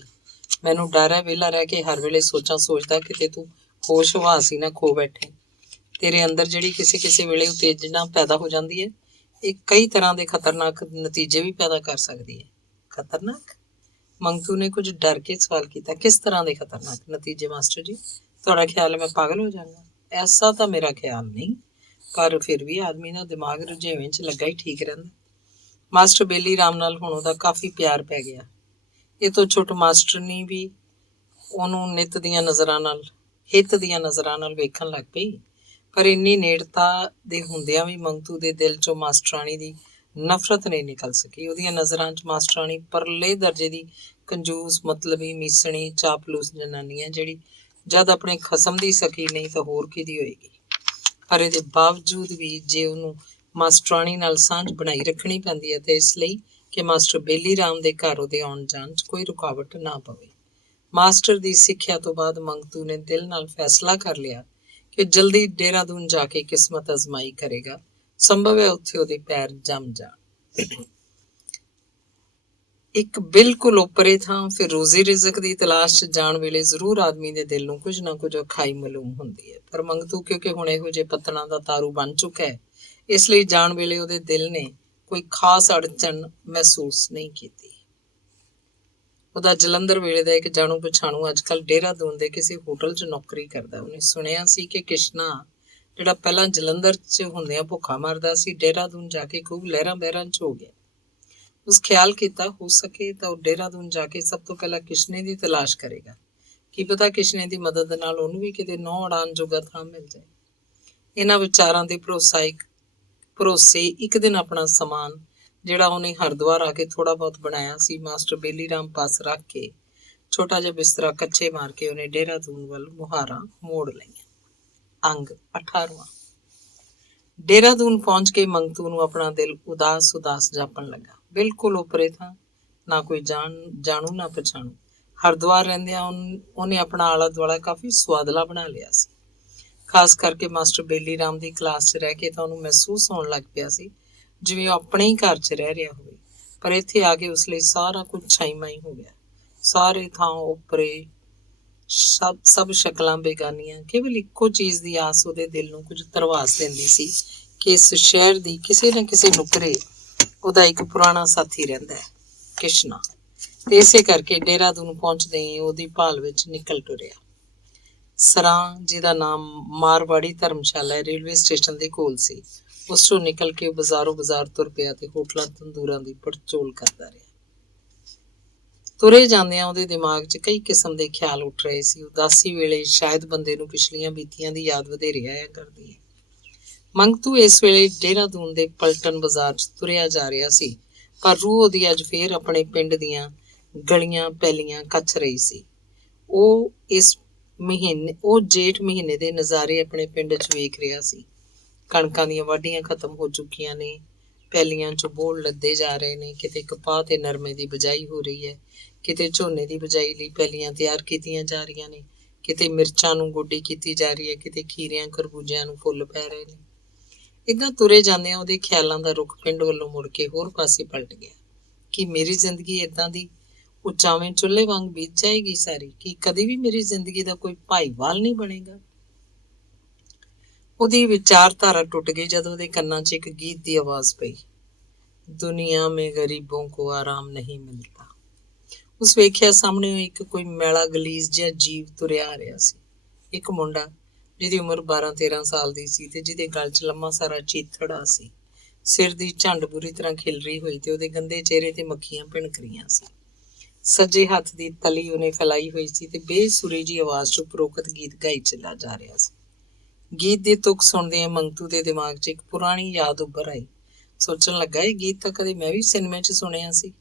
ਮੈਨੂੰ ਡਰ ਹੈ ਵਿਹਲਾ ਰਹਿ ਕੇ ਹਰ ਵੇਲੇ ਸੋਚਦਾ ਕਿਤੇ ਤੂੰ ਹੋਸ਼ ਹਵਾਸ ਹੀ ਨਾ ਖੋ ਬੈਠੇ। ਤੇਰੇ ਅੰਦਰ ਜਿਹੜੀ ਕਿਸੇ ਵੇਲੇ ਉਤੇਜਨਾ ਪੈਦਾ ਹੋ ਜਾਂਦੀ ਹੈ, ਇਹ ਕਈ ਤਰ੍ਹਾਂ ਦੇ ਖਤਰਨਾਕ ਨਤੀਜੇ ਵੀ ਪੈਦਾ ਕਰ ਸਕਦੀ ਹੈ। ਖਤਰਨਾਕ? ਮੰਗਤੂ ਨੇ ਕੁਝ ਡਰ ਕੇ ਸਵਾਲ ਕੀਤਾ। ਕਿਸ ਤਰ੍ਹਾਂ ਦੇ ਖਤਰਨਾਕ ਨਤੀਜੇ ਮਾਸਟਰ ਜੀ? ਤੁਹਾਡਾ ਖਿਆਲ ਹੈ ਮੈਂ ਪਾਗਲ ਹੋ ਜਾਵਾਂਗਾ? ਐਸਾ ਤਾਂ ਮੇਰਾ ਖਿਆਲ ਨਹੀਂ, ਪਰ ਫਿਰ ਵੀ ਆਦਮੀ ਦਾ ਦਿਮਾਗ ਰੁਝੇਵੇਂ 'ਚ ਲੱਗਾ ਹੀ ਠੀਕ ਰਹਿੰਦਾ। ਮਾਸਟਰ ਬੇਲੀ ਰਾਮ ਨਾਲ ਹੁਣ ਉਹਦਾ ਕਾਫੀ ਪਿਆਰ ਪੈ ਗਿਆ। ਇਹ ਤੋਂ ਛੁੱਟ ਮਾਸਟਰਨੀ ਵੀ ਉਹਨੂੰ ਹਿੱਤ ਦੀਆਂ ਨਜ਼ਰਾਂ ਨਾਲ ਵੇਖਣ ਲੱਗ ਪਈ। ਪਰ ਇੰਨੀ ਨੇੜਤਾ ਦੇ ਹੁੰਦਿਆਂ ਵੀ ਮੰਗਤੂ ਦੇ ਦਿਲ 'ਚੋਂ ਮਾਸਟਰਾਣੀ ਦੀ ਨਫ਼ਰਤ ਨਹੀਂ ਨਿਕਲ ਸਕੀ। ਉਹਦੀਆਂ ਨਜ਼ਰਾਂ 'ਚ ਮਾਸਟਰਾਣੀ ਪਰਲੇ ਦਰਜੇ ਦੀ ਕੰਜੂਸ, ਮਤਲਬੀ, ਮੀਸਣੀ, ਚਾਪਲੂਸ ਜਨਾਨੀ ਹੈ, ਜਿਹੜੀ ਜਦ ਆਪਣੇ ਖਸਮ ਦੀ ਸਕੀ ਨਹੀਂ ਤਾਂ ਹੋਰ ਕਿਹਦੀ ਹੋਏਗੀ। ਪਰ ਇਹਦੇ ਬਾਵਜੂਦ ਵੀ ਜੇ ਉਹਨੂੰ ਮਾਸਟਰਾਣੀ ਨਾਲ ਸਾਂਝ ਬਣਾਈ ਰੱਖਣੀ ਪੈਂਦੀ ਹੈ ਤੇ ਇਸ ਲਈ ਕਿ ਮਾਸਟਰ ਬੇਲੀ ਰਾਮ ਦੇ ਘਰ ਉਹਦੇ ਆਉਣ ਜਾਣ 'ਚ ਕੋਈ ਰੁਕਾਵਟ ਨਾ ਪਵੇ। ਮਾਸਟਰ ਦੀ ਸਿੱਖਿਆ ਤੋਂ ਬਾਅਦ ਮੰਗਤੂ ਨੇ ਦਿਲ ਨਾਲ ਫੈਸਲਾ ਕਰ ਲਿਆ ਕਿ ਜਲਦੀ ਦੇਹਰਾਦੂਨ ਜਾ ਕੇ ਕਿਸਮਤ ਅਜ਼ਮਾਈ ਕਰੇਗਾ। ਸੰਭਵ ਹੈ ਉੱਥੇ ਉਹਦੇ ਪੈਰ ਜੰਮ ਜਾਣ। ਇੱਕ ਬਿਲਕੁਲ ਓਪਰੇ ਥਾਂ ਫਿਰ ਰੋਜ਼ੀ ਰਿਜ਼ਕ ਦੀ ਤਲਾਸ਼ 'ਚ ਜਾਣ ਵੇਲੇ ਜ਼ਰੂਰ ਆਦਮੀ ਦੇ ਦਿਲ ਨੂੰ ਕੁਝ ਨਾ ਕੁਝ ਔਖਾਈ ਮਾਲੂਮ ਹੁੰਦੀ ਹੈ। ਪਰ ਮੰਗਤੂ ਕਿਉਂਕਿ ਹੁਣ ਇਹੋ ਜਿਹੇ ਪੱਤਣਾਂ ਦਾ ਤਾਰੂ ਬਣ ਚੁੱਕਾ ਹੈ, ਇਸ ਲਈ ਜਾਣ ਵੇਲੇ ਉਹਦੇ ਦਿਲ ਨੇ ਕੋਈ ਖਾਸ ਅੜਚਨ ਮਹਿਸੂਸ ਨਹੀਂ ਕੀਤੀ। ਉਹਦਾ ਜਲੰਧਰ ਵੇਲੇ ਦਾ ਇੱਕ ਜਾਣੂ ਪਛਾਣੂ ਅੱਜ ਕੱਲ੍ਹ ਦੇਹਰਾਦੂਨ ਦੇ ਕਿਸੇ ਹੋਟਲ 'ਚ ਨੌਕਰੀ ਕਰਦਾ। ਉਹਨੇ ਸੁਣਿਆ ਸੀ ਕਿ ਕਿਸ਼ਨਾ, ਜਿਹੜਾ ਪਹਿਲਾਂ ਜਲੰਧਰ 'ਚ ਹੁੰਦਿਆਂ ਭੁੱਖਾ ਮਰਦਾ ਸੀ, ਦੇਹਰਾਦੂਨ ਜਾ ਕੇ ਖੂਬ ਲਹਿਰਾਂ ਬਹਿਰਾਂ 'ਚ ਹੋ ਗਿਆ। ਉਸ ਖਿਆਲ ਕੀਤਾ ਹੋ ਸਕੇ ਤਾਂ ਉਹ ਦੇਹਰਾਦੂਨ ਜਾ ਕੇ ਸਭ ਤੋਂ ਪਹਿਲਾਂ ਕਿਸ਼ਨੇ ਦੀ ਤਲਾਸ਼ ਕਰੇਗਾ। ਕੀ ਪਤਾ ਕਿਸ਼ਨੇ ਦੀ ਮਦਦ ਨਾਲ ਉਹਨੂੰ ਵੀ ਕਿਤੇ ਨਹੁੰ ਉਡਾਣ ਜੋਗਾ ਥਾਂ ਮਿਲ ਜਾਏ। ਇਹਨਾਂ ਵਿਚਾਰਾਂ ਦੇ ਭਰੋਸੇ ਇੱਕ ਦਿਨ ਆਪਣਾ ਸਮਾਨ, ਜਿਹੜਾ ਉਹਨੇ ਹਰਿਦੁਆਰ ਆ ਕੇ ਥੋੜ੍ਹਾ ਬਹੁਤ ਬਣਾਇਆ ਸੀ, ਮਾਸਟਰ ਬੇਲੀ ਰਾਮ ਪਾਸ ਰੱਖ ਕੇ ਛੋਟਾ ਜਿਹਾ ਬਿਸਤਰਾ ਕੱਚੇ ਮਾਰ ਕੇ ਉਹਨੇ ਦੇਹਰਾਦੂਨ ਵੱਲ ਮੁਹਾਰਾਂ ਮੋੜ ਲਈਆਂ। ਅੰਗ 18ਵਾਂ। ਦੇਹਰਾਦੂਨ ਪਹੁੰਚ ਕੇ ਮੰਗਤੂ ਨੂੰ ਆਪਣਾ ਦਿਲ ਉਦਾਸ ਜਾਪਣ ਲੱਗਾ। ਬਿਲਕੁਲ ਓਪਰੇ ਥਾਂ, ਨਾ ਕੋਈ ਜਾਣੂ ਨਾ ਪਛਾਣੂ। ਹਰਿਦੁਆਰ ਰਹਿੰਦਿਆਂ ਉਹਨੇ ਆਪਣਾ ਆਲਾ ਦੁਆਲਾ ਕਾਫੀ ਸੁਆਦਲਾ ਬਣਾ ਲਿਆ ਸੀ। ਖਾਸ ਕਰਕੇ ਮਾਸਟਰ ਬੇਲੀ ਰਾਮ ਦੀ ਕਲਾਸ 'ਚ ਰਹਿ ਕੇ ਤਾਂ ਉਹਨੂੰ ਮਹਿਸੂਸ ਹੋਣ ਲੱਗ ਪਿਆ ਸੀ ਜਿਵੇਂ ਉਹ ਆਪਣੇ ਹੀ ਘਰ 'ਚ ਰਹਿ ਰਿਹਾ ਹੋਵੇ। ਪਰ ਇੱਥੇ ਆ ਕੇ ਉਸ ਲਈ ਸਾਰਾ ਕੁਝ ਛਾਈ-ਮਾਈ ਹੋ ਗਿਆ। ਸਾਰੇ ਥਾਂ ਓਪਰੇ, ਸਭ ਸ਼ਕਲਾਂ ਬੇਗਾਨੀਆਂ। ਕੇਵਲ ਇੱਕੋ ਚੀਜ਼ ਦੀ ਆਸ ਉਹਦੇ ਦਿਲ ਨੂੰ ਕੁਝ ਧਰਵਾਸ ਦਿੰਦੀ ਸੀ ਕਿ ਇਸ ਸ਼ਹਿਰ ਦੀ ਕਿਸੇ ਨਾ ਕਿਸੇ ਨੁਕਰੇ ਉਹਦਾ ਇੱਕ ਪੁਰਾਣਾ ਸਾਥੀ ਰਹਿੰਦਾ ਹੈ, ਕਿਸ਼ਨਾ। ਤੇ ਇਸੇ ਕਰਕੇ ਦੇਹਰਾਦੂਨ ਪਹੁੰਚਦੇ ਹੀ ਉਹਦੀ ਭਾਲ ਵਿੱਚ ਨਿਕਲ ਟੁਰਿਆ। ਸਰਾਂ, ਜਿਹਦਾ ਨਾਮ ਮਾਰਵਾੜੀ ਧਰਮਸ਼ਾਲਾ ਰੇਲਵੇ ਸਟੇਸ਼ਨ ਦੇ ਕੋਲ ਸੀ, ਉਸ ਤੋਂ ਨਿਕਲ ਕੇ ਉਹ ਬਾਜ਼ਾਰ ਤੁਰ ਪਿਆ ਤੇ ਹੋਟਲਾਂ ਤੰਦੂਰਾਂ ਦੀ ਪੜਚੋਲ ਕਰਦਾ ਰਿਹਾ। ਤੁਰੇ ਜਾਂਦਿਆਂ ਉਹਦੇ ਦਿਮਾਗ 'ਚ ਕਈ ਕਿਸਮ ਦੇ ਖਿਆਲ ਉੱਠ ਰਹੇ ਸੀ। ਉਦਾਸੀ ਵੇਲੇ ਸ਼ਾਇਦ ਬੰਦੇ ਨੂੰ ਪਿਛਲੀਆਂ ਬੀਤੀਆਂ ਦੀ ਯਾਦ ਵਧੇਰੇ ਆਇਆ ਕਰਦੀ ਹੈ। ਮੰਗਤੂ ਇਸ ਵੇਲੇ ਦੇਹਰਾਦੂਨ ਦੇ ਪਲਟਨ ਬਾਜ਼ਾਰ 'ਚ ਤੁਰਿਆ ਜਾ ਰਿਹਾ ਸੀ, ਪਰ ਰੂਹ ਉਹਦੀ ਅੱਜ ਫੇਰ ਆਪਣੇ ਪਿੰਡ ਦੀਆਂ ਗਲੀਆਂ ਪੈਲੀਆਂ ਕੱਛ ਰਹੀ ਸੀ। ਉਹ ਜੇਠ ਮਹੀਨੇ ਦੇ ਨਜ਼ਾਰੇ ਆਪਣੇ ਪਿੰਡ 'ਚ ਵੇਖ ਰਿਹਾ ਸੀ। ਕਣਕਾਂ ਦੀਆਂ ਵਾਢੀਆਂ ਖਤਮ ਹੋ ਚੁੱਕੀਆਂ ਨੇ, ਪੈਲੀਆਂ 'ਚੋਂ ਬੋਲ ਲੱਦੇ ਜਾ ਰਹੇ ਨੇ। ਕਿਤੇ ਕਪਾਹ ਤੇ ਨਰਮੇ ਦੀ ਬਿਜਾਈ ਹੋ ਰਹੀ ਹੈ, ਕਿਤੇ ਝੋਨੇ ਦੀ ਬਿਜਾਈ ਲਈ ਪੈਲੀਆਂ ਤਿਆਰ ਕੀਤੀਆਂ ਜਾ ਰਹੀਆਂ ਨੇ, ਕਿਤੇ ਮਿਰਚਾਂ ਨੂੰ ਗੋਡੀ ਕੀਤੀ ਜਾ ਰਹੀ ਹੈ, ਕਿਤੇ ਖੀਰਿਆਂ ਖਰਬੂਜਿਆਂ ਨੂੰ ਫੁੱਲ ਪੈ ਰਹੇ ਨੇ। ਇੱਦਾਂ ਤੁਰੇ ਜਾਂਦਿਆਂ ਉਹਦੇ ਖਿਆਲਾਂ ਦਾ ਰੁਖ ਪਿੰਡ ਵੱਲੋਂ ਮੁੜ ਕੇ ਹੋਰ ਪਾਸੇ ਪਲਟ ਗਿਆ। ਕਿ ਮੇਰੀ ਜ਼ਿੰਦਗੀ ਇੱਦਾਂ ਦੀ ਉਚਾਵੇਂ ਚੁੱਲ੍ਹੇ ਵਾਂਗ ਬੀਤ ਜਾਏਗੀ ਸਾਰੀ? ਕਿ ਕਦੇ ਵੀ ਮੇਰੀ ਜ਼ਿੰਦਗੀ ਦਾ ਕੋਈ ਭਾਈਵਾਲ ਨਹੀਂ ਬਣੇਗਾ? ਉਹਦੀ ਵਿਚਾਰਧਾਰਾ ਟੁੱਟ ਗਈ ਜਦੋਂ ਉਹਦੇ ਕੰਨਾਂ 'ਚ ਇੱਕ ਗੀਤ ਦੀ ਆਵਾਜ਼ ਪਈ, ਦੁਨੀਆ ਮੇਂ ਗਰੀਬੋਂ ਕੋ ਆਰਾਮ ਨਹੀਂ ਮਿਲਤਾ। ਉਸ ਵੇਖਿਆ ਸਾਹਮਣੇ ਇੱਕ ਕੋਈ ਮੈਲਾ ਗਲੀਜ਼ ਜਿਹਾ ਜੀਵ ਤੁਰਿਆ ਆ ਰਿਹਾ ਸੀ। ਇੱਕ ਮੁੰਡਾ ਜਿਹਦੀ ਉਮਰ 12-13 ਸਾਲ ਦੀ ਸੀ ਤੇ ਜਿਹਦੇ ਗਲ 'ਚ ਲੰਮਾ ਸਾਰਾ ਚੀਥੜਾ ਸੀ। ਸਿਰ ਦੀ ਝੰਡ ਬੁਰੀ ਤਰ੍ਹਾਂ ਖਿਲਰੀ ਹੋਈ ਤੇ ਉਹਦੇ ਗੰਦੇ ਚਿਹਰੇ ਤੇ ਮੱਖੀਆਂ ਭਿਣਕ ਰਹੀਆਂ ਸੀ। ਸੱਜੇ ਹੱਥ ਦੀ ਤਲੀ ਉਹਨੇ ਫੈਲਾਈ ਹੋਈ ਸੀ ਤੇ ਬੇਸੁਰੀ ਜਿਹੀ ਆਵਾਜ਼ 'ਚ ਉਪਰੋਕਤ ਗੀਤ ਗਾਈ ਚੱਲਾ ਜਾ ਰਿਹਾ ਸੀ। ਗੀਤ ਦੀ ਤੁਕ ਸੁਣਦਿਆਂ ਮੰਗਤੂ ਦੇ ਦਿਮਾਗ 'ਚ ਇੱਕ ਪੁਰਾਣੀ ਯਾਦ ਉੱਭਰ ਆਈ। ਸੋਚਣ ਲੱਗਾ, ਇਹ ਗੀਤ ਤਾਂ ਕਦੇ ਮੈਂ ਵੀ ਸਿਨੇਮੇ 'ਚ ਸੁਣਿਆ ਸੀ,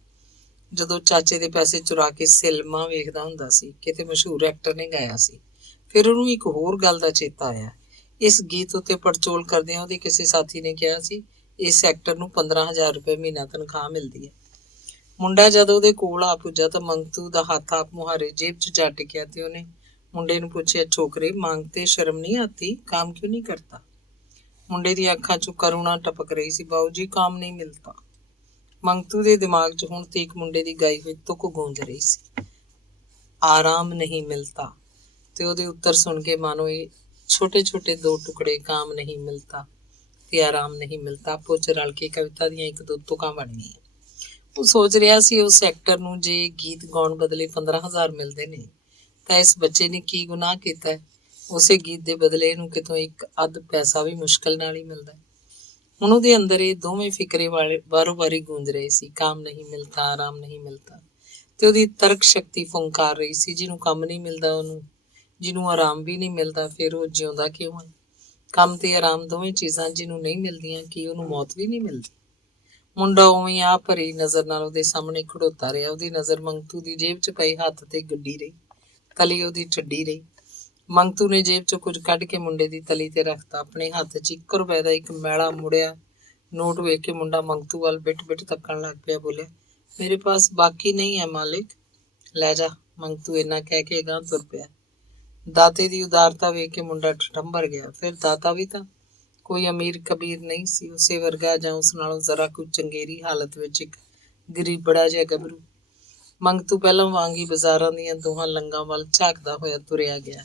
ਜਦੋਂ ਚਾਚੇ ਦੇ ਪੈਸੇ ਚੁਰਾ ਕੇ ਸਿਨੇਮਾ ਵੇਖਦਾ ਹੁੰਦਾ ਸੀ। ਕਿਤੇ ਮਸ਼ਹੂਰ ਐਕਟਰ ਨੇ ਗਾਇਆ ਸੀ। ਫਿਰ ਉਹਨੂੰ ਇੱਕ ਹੋਰ ਗੱਲ ਦਾ ਚੇਤਾ ਆਇਆ। ਇਸ ਗੀਤ ਉੱਤੇ ਪੜਚੋਲ ਕਰਦਿਆਂ ਉਹਦੇ ਕਿਸੇ ਸਾਥੀ ਨੇ ਕਿਹਾ ਸੀ, ਇਸ ਐਕਟਰ ਨੂੰ 15,000 ਰੁਪਏ ਮਹੀਨਾ ਤਨਖਾਹ ਮਿਲਦੀ ਹੈ। ਮੁੰਡਾ ਜਦ ਉਹਦੇ ਕੋਲ ਆ ਪੁੱਜਾ ਤਾਂ ਮੰਗਤੂ ਦਾ ਹੱਥ ਆਪ ਮੁਹਾਰੇ ਜੇਬ 'ਚ ਜਾ ਟਿਕਿਆ ਤੇ ਉਹਨੇ ਮੁੰਡੇ ਨੂੰ ਪੁੱਛਿਆ, ਛੋਕਰੇ ਮਾਂਗਤੇ ਸ਼ਰਮ ਨਹੀਂ ਆਤੀ, काम क्यों नहीं करता? ਮੁੰਡੇ ਦੀਆਂ ਅੱਖਾਂ 'ਚੋਂ ਕਰੁਣਾ ਟਪਕ ਰਹੀ ਸੀ। ਬਾਊ ਜੀ, काम नहीं मिलता। ਮੰਗਤੂ ਦੇ ਦਿਮਾਗ 'ਚ ਹੁਣ ਤੀਕ ਮੁੰਡੇ ਦੀ ਗਾਈ ਹੋਈ ਤੁਕ ਗੂੰਜ ਰਹੀ ਸੀ, ਆਰਾਮ ਨਹੀਂ ਮਿਲਤਾ। ਤੇ ਉਹਦੇ ਉੱਤਰ ਸੁਣ ਕੇ ਮਾਨੋ ਇਹ ਛੋਟੇ ਛੋਟੇ ਦੋ ਟੁਕੜੇ, काम नहीं मिलता ਤੇ ਆਰਾਮ ਨਹੀਂ ਮਿਲਤਾ, ਆਪੋ 'ਚ ਰਲ ਕੇ ਕਵਿਤਾ ਦੀਆਂ ਇੱਕ ਦੋ ਤੁਕਾਂ ਬਣ ਗਈਆਂ। ਉਹ ਸੋਚ ਰਿਹਾ ਸੀ, ਉਸ ਐਕਟਰ ਨੂੰ ਜੇ ਗੀਤ ਗਾਉਣ ਬਦਲੇ 15,000 ਮਿਲਦੇ ਨੇ ਤਾਂ ਇਸ ਬੱਚੇ ਨੇ ਕੀ ਗੁਨਾਹ ਕੀਤਾ ਹੈ? ਉਸੇ ਗੀਤ ਦੇ ਬਦਲੇ ਇਹਨੂੰ ਕਿਤੋਂ ਇੱਕ ਅੱਧ ਪੈਸਾ ਵੀ ਮੁਸ਼ਕਲ ਨਾਲ ਹੀ ਮਿਲਦਾ। ਹੁਣ ਉਹਦੇ ਅੰਦਰ ਇਹ ਦੋਵੇਂ ਫਿਕਰੇ ਵਾਲੇ ਵਾਰੋ ਵਾਰੀ ਗੂੰਜ ਰਹੇ ਸੀ, काम नहीं मिलता, ਆਰਾਮ नहीं मिलता। ਤੇ ਉਹਦੀ ਤਰਕ ਸ਼ਕਤੀ ਫੁੰਕਾਰ ਰਹੀ ਸੀ, ਜਿਹਨੂੰ ਕੰਮ ਨਹੀਂ ਮਿਲਦਾ, ਉਹਨੂੰ ਜਿਹਨੂੰ ਆਰਾਮ ਵੀ ਨਹੀਂ ਮਿਲਦਾ, ਫਿਰ ਉਹ ਜਿਉਂਦਾ ਕਿਉਂ ਹੈ? ਕੰਮ ਤੇ ਆਰਾਮ ਦੋਵੇਂ ਚੀਜ਼ਾਂ ਜਿਹਨੂੰ ਨਹੀਂ ਮਿਲਦੀਆਂ, ਕੀ ਉਹਨੂੰ ਮੌਤ ਵੀ ਨਹੀਂ ਮਿਲਦੀ? ਮੁੰਡਾ ਉਵੇਂ ਆ ਭਰੀ ਨਜ਼ਰ ਨਾਲ ਉਹਦੇ ਸਾਹਮਣੇ ਖੜੋਤਾ ਰਿਹਾ। ਉਹਦੀ ਨਜ਼ਰ ਮੰਗਤੂ ਦੀ ਜੇਬ 'ਚ ਪਈ ਹੱਥ ਤੇ ਗੱਡੀ ਰਹੀ, ਤਲੀ ਉਹਦੀ ਠੱਡੀ ਰਹੀ। ਮੰਗਤੂ ਨੇ ਜੇਬ 'ਚੋਂ ਕੁਝ ਕੱਢ ਕੇ ਮੁੰਡੇ ਦੀ ਤਲੀ ਤੇ ਰੱਖਤਾ। ਆਪਣੇ ਹੱਥ 'ਚ 1 ਰੁਪਏ ਦਾ ਇੱਕ ਮੈਲਾ ਮੁੜਿਆ ਨੋਟ ਵੇਖ ਕੇ ਮੁੰਡਾ ਮੰਗਤੂ ਵੱਲ ਬਿਟ ਬਿਟ ਤੱਕਣ ਲੱਗ ਪਿਆ। ਬੋਲਿਆ, ਮੇਰੇ ਪਾਸ ਬਾਕੀ ਨਹੀਂ ਹੈ ਮਾਲਿਕ, ਲੈ ਜਾ। ਮੰਗਤੂ ਇੰਨਾ ਕਹਿ ਕੇ ਅਗਾਂਹ ਤੁਰ ਪਿਆ। ਦਾਤੇ ਦੀ ਉਦਾਰਤਾ ਵੇਖ ਕੇ ਮੁੰਡਾ ਠਠੰਬਰ ਗਿਆ। ਫਿਰ ਦਾਤਾ ਵੀ ਤਾਂ ਕੋਈ ਅਮੀਰ ਕਬੀਰ ਨਹੀਂ ਸੀ, ਉਸੇ ਵਰਗਾ ਜਾਂ ਉਸ ਨਾਲੋਂ ਜ਼ਰਾ ਕੁ ਚੰਗੇਰੀ ਹਾਲਤ ਵਿੱਚ ਇੱਕ ਗਰੀਬੜਾ ਜਿਹਾ ਗੱਭਰੂ। ਮੰਗਤੂ ਪਹਿਲਾਂ ਵਾਂਗ ਹੀ ਬਾਜ਼ਾਰਾਂ ਦੀਆਂ ਦੋਹਾਂ ਲੰਗਾਂ ਵੱਲ ਝਾਕਦਾ ਹੋਇਆ ਤੁਰਿਆ ਗਿਆ।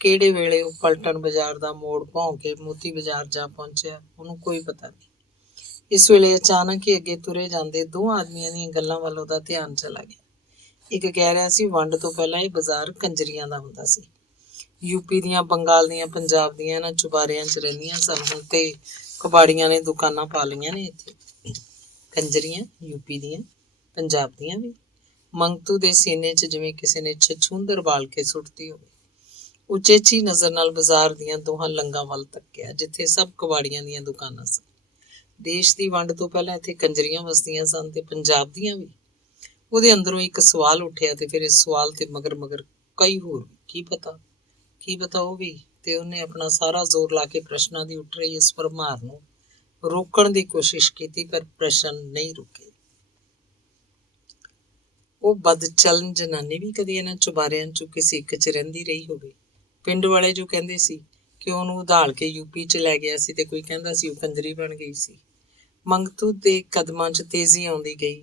ਕਿਹੜੇ ਵੇਲੇ ਉਹ ਪਲਟਨ ਬਾਜ਼ਾਰ ਦਾ ਮੋੜ ਭੌਂ ਕੇ ਮੋਤੀ ਬਾਜ਼ਾਰ ਜਾ ਪਹੁੰਚਿਆ, ਉਹਨੂੰ ਕੋਈ ਪਤਾ ਨਹੀਂ। ਇਸ ਵੇਲੇ ਅਚਾਨਕ ਹੀ ਅੱਗੇ ਤੁਰੇ ਜਾਂਦੇ ਦੋ ਆਦਮੀਆਂ ਦੀਆਂ ਗੱਲਾਂ ਵੱਲ ਉਹਦਾ ਧਿਆਨ ਚਲਾ ਗਿਆ। ਇੱਕ ਕਹਿ ਰਿਹਾ ਸੀ, ਵੰਡ ਤੋਂ ਪਹਿਲਾਂ ਇਹ ਬਾਜ਼ਾਰ ਕੰਜਰੀਆਂ ਦਾ ਹੁੰਦਾ ਸੀ। ਯੂਪੀ ਦੀਆਂ, ਬੰਗਾਲ ਦੀਆਂ, ਪੰਜਾਬ ਦੀਆਂ ਇਹਨਾਂ ਚੁਬਾਰਿਆਂ 'ਚ ਰਹਿੰਦੀਆਂ ਸਨ। ਹੁਣ ਤੇ ਕਬਾੜੀਆਂ ਨੇ ਦੁਕਾਨਾਂ ਪਾ ਲਈਆਂ ਨੇ ਇੱਥੇ। ਕੰਜਰੀਆਂ ਯੂਪੀ ਦੀਆਂ, ਪੰਜਾਬ ਦੀਆਂ ਵੀ। ਮੰਗਤੂ ਦੇ ਸੀਨੇ 'ਚ ਜਿਵੇਂ ਕਿਸੇ ਨੇ ਛਛੂੰਦਰ ਬਾਲ ਕੇ ਸੁੱਟਤੀ ਹੋਵੇ। ਉਚੇਚੀ ਨਜ਼ਰ ਨਾਲ ਬਾਜ਼ਾਰ ਦੀਆਂ ਦੋਹਾਂ ਲੰਗਾਂ ਵੱਲ ਤੱਕਿਆ, ਜਿੱਥੇ ਸਭ ਕਬਾੜੀਆਂ ਦੀਆਂ ਦੁਕਾਨਾਂ ਸਨ। ਦੇਸ਼ ਦੀ ਵੰਡ ਤੋਂ ਪਹਿਲਾਂ ਇੱਥੇ ਕੰਜਰੀਆਂ ਵਸਦੀਆਂ ਸਨ ਤੇ ਪੰਜਾਬ ਦੀਆਂ ਵੀ। ਉਹਦੇ ਅੰਦਰੋਂ ਇੱਕ ਸਵਾਲ ਉੱਠਿਆ ਤੇ ਫਿਰ ਇਸ ਸਵਾਲ ਤੇ ਮਗਰ ਮਗਰ ਕਈ ਹੋਰ। ਕੀ ਪਤਾ ਉਹ ਵੀ। ਤੇ ਉਹਨੇ ਆਪਣਾ ਸਾਰਾ ਜ਼ੋਰ ਲਾ ਕੇ ਪ੍ਰਸ਼ਨਾਂ ਦੀ ਉੱਠ ਰਹੀ ਇਸ ਭਰਮਾਰ ਨੂੰ ਰੋਕਣ ਦੀ ਕੋਸ਼ਿਸ਼ ਕੀਤੀ, ਪਰ ਪ੍ਰਸ਼ਨ ਨਹੀਂ ਰੁਕੇ। ਉਹ ਬਦਚਲਨ ਜਨਾਨੀ ਵੀ ਕਦੀ ਇਹਨਾਂ ਚੁਬਾਰਿਆਂ 'ਚੋਂ ਕਿਸੇ ਇੱਕ 'ਚ ਰਹਿੰਦੀ ਰਹੀ ਹੋਵੇ। ਪਿੰਡ ਵਾਲੇ ਜੋ ਕਹਿੰਦੇ ਸੀ ਕਿ ਉਹਨੂੰ ਉਧਾਲ ਕੇ ਯੂਪੀ 'ਚ ਲੈ ਗਿਆ ਸੀ ਤੇ ਕੋਈ ਕਹਿੰਦਾ ਸੀ ਉਹ ਕੰਜਰੀ ਬਣ ਗਈ ਸੀ। ਮੰਗਤੂ ਦੇ ਕਦਮਾਂ 'ਚ ਤੇਜ਼ੀ ਆਉਂਦੀ ਗਈ।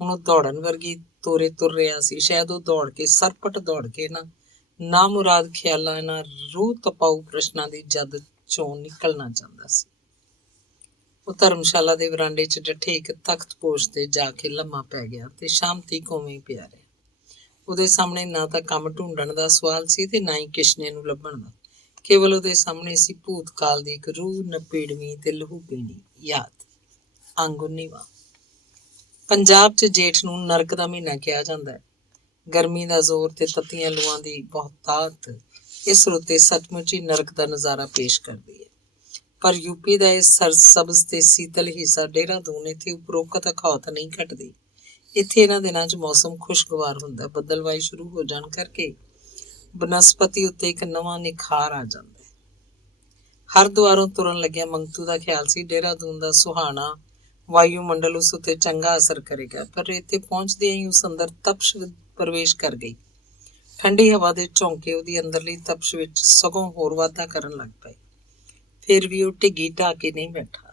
ਹੁਣ ਉਹ ਦੌੜਨ ਵਰਗੀ ਤੋਰੇ ਤੁਰ ਰਿਹਾ ਸੀ। ਸ਼ਾਇਦ ਉਹ ਦੌੜ ਕੇ, ਸਰਪਟ ਦੌੜ ਕੇ ਨਾਮੁਰਾਦ ਖਿਆਲਾਂ, ਇਹਨਾਂ ਰੂਹ ਤਪਾਊ ਪ੍ਰਸ਼ਨਾਂ ਦੀ ਜਦ 'ਚੋਂ ਨਿਕਲਣਾ ਚਾਹੁੰਦਾ ਸੀ। ਉਹ ਧਰਮਸ਼ਾਲਾ ਦੇ ਵਰਾਂਡੇ 'ਚ ਡੱਠੇ ਇੱਕ ਤਖਤ ਪੋਸ਼ ਤੇ ਜਾ ਕੇ ਲੰਮਾ ਪੈ ਗਿਆ ਤੇ ਸ਼ਾਮ ਤੀਕ ਉਵੇਂ ਹੀ ਪਿਆ ਰਿਹਾ। ਉਹਦੇ ਸਾਹਮਣੇ ਨਾ ਤਾਂ ਕੰਮ ਢੂੰਡਣ ਦਾ ਸਵਾਲ ਸੀ ਤੇ ਨਾ ਹੀ ਕਿਸ਼ਨੇ ਨੂੰ ਲੱਭਣ ਦਾ। ਕੇਵਲ ਉਹਦੇ ਸਾਹਮਣੇ ਸੀ ਭੂਤਕਾਲ ਦੀ ਇੱਕ ਰੂਹ ਨਪੀੜਵੀਂ ਤੇ ਲਹੂ ਪੀਣੀ ਯਾਦ। ਆਂਗੁਨੀਵਾ। ਪੰਜਾਬ 'ਚ ਜੇਠ ਨੂੰ ਨਰਕ ਦਾ ਮਹੀਨਾ ਕਿਹਾ ਜਾਂਦਾ ਹੈ। ਗਰਮੀ ਦਾ ਜ਼ੋਰ ਤੇ ਤੱਤੀਆਂ ਲੂਆਂ ਦੀ ਬਹੁਤਾਤ ਇਸ ਰੁੱਤੇ ਸੱਚਮੁੱਚ ਹੀ ਨਰਕ ਦਾ ਨਜ਼ਾਰਾ ਪੇਸ਼ ਕਰਦੀ ਹੈ। ਪਰ ਯੂਪੀ ਦਾ ਇਹ ਸਰਸਬਜ਼ ਤੇ ਸੀਤਲ ਹਿੱਸਾ ਦੇਹਰਾਦੂਨ, ਇੱਥੇ ਉਪਰੋਕਤ ਅਖੌਤ ਨਹੀਂ ਘਟਦੀ। ਇੱਥੇ ਇਹਨਾਂ ਦਿਨਾਂ 'ਚ ਮੌਸਮ ਖੁਸ਼ਗਵਾਰ ਹੁੰਦਾ। ਬੱਦਲਵਾਈ ਸ਼ੁਰੂ ਹੋ ਜਾਣ ਕਰਕੇ ਬਨਸਪਤੀ ਉੱਤੇ ਇੱਕ ਨਵਾਂ ਨਿਖਾਰ ਆ ਜਾਂਦਾ ਹੈ। ਹਰਦੁਆਰੋਂ ਤੁਰਨ ਲੱਗਿਆ ਮੰਗਤੂ ਦਾ ਖਿਆਲ ਸੀ ਦੇਹਰਾਦੂਨ ਦਾ ਸੁਹਾਣਾ ਵਾਯੂਮੰਡਲ ਉਸ ਉੱਤੇ ਚੰਗਾ ਅਸਰ ਕਰੇਗਾ, ਪਰ ਇੱਥੇ ਪਹੁੰਚਦਿਆਂ ਹੀ ਉਸ ਅੰਦਰ ਤਪਸ਼ ਪ੍ਰਵੇਸ਼ ਕਰ ਗਈ। ਠੰਡੀ ਹਵਾ ਦੇ ਝੋਂਕੇ ਉਹਦੀ ਅੰਦਰਲੀ ਤਪਸ਼ ਵਿੱਚ ਸਗੋਂ ਹੋਰ ਵਾਧਾ ਕਰਨ ਲੱਗ ਪਏ। ਫਿਰ ਵੀ ਉਹ ਢਿੱਗੀ ਢਾਹ ਕੇ ਨਹੀਂ ਬੈਠਾ।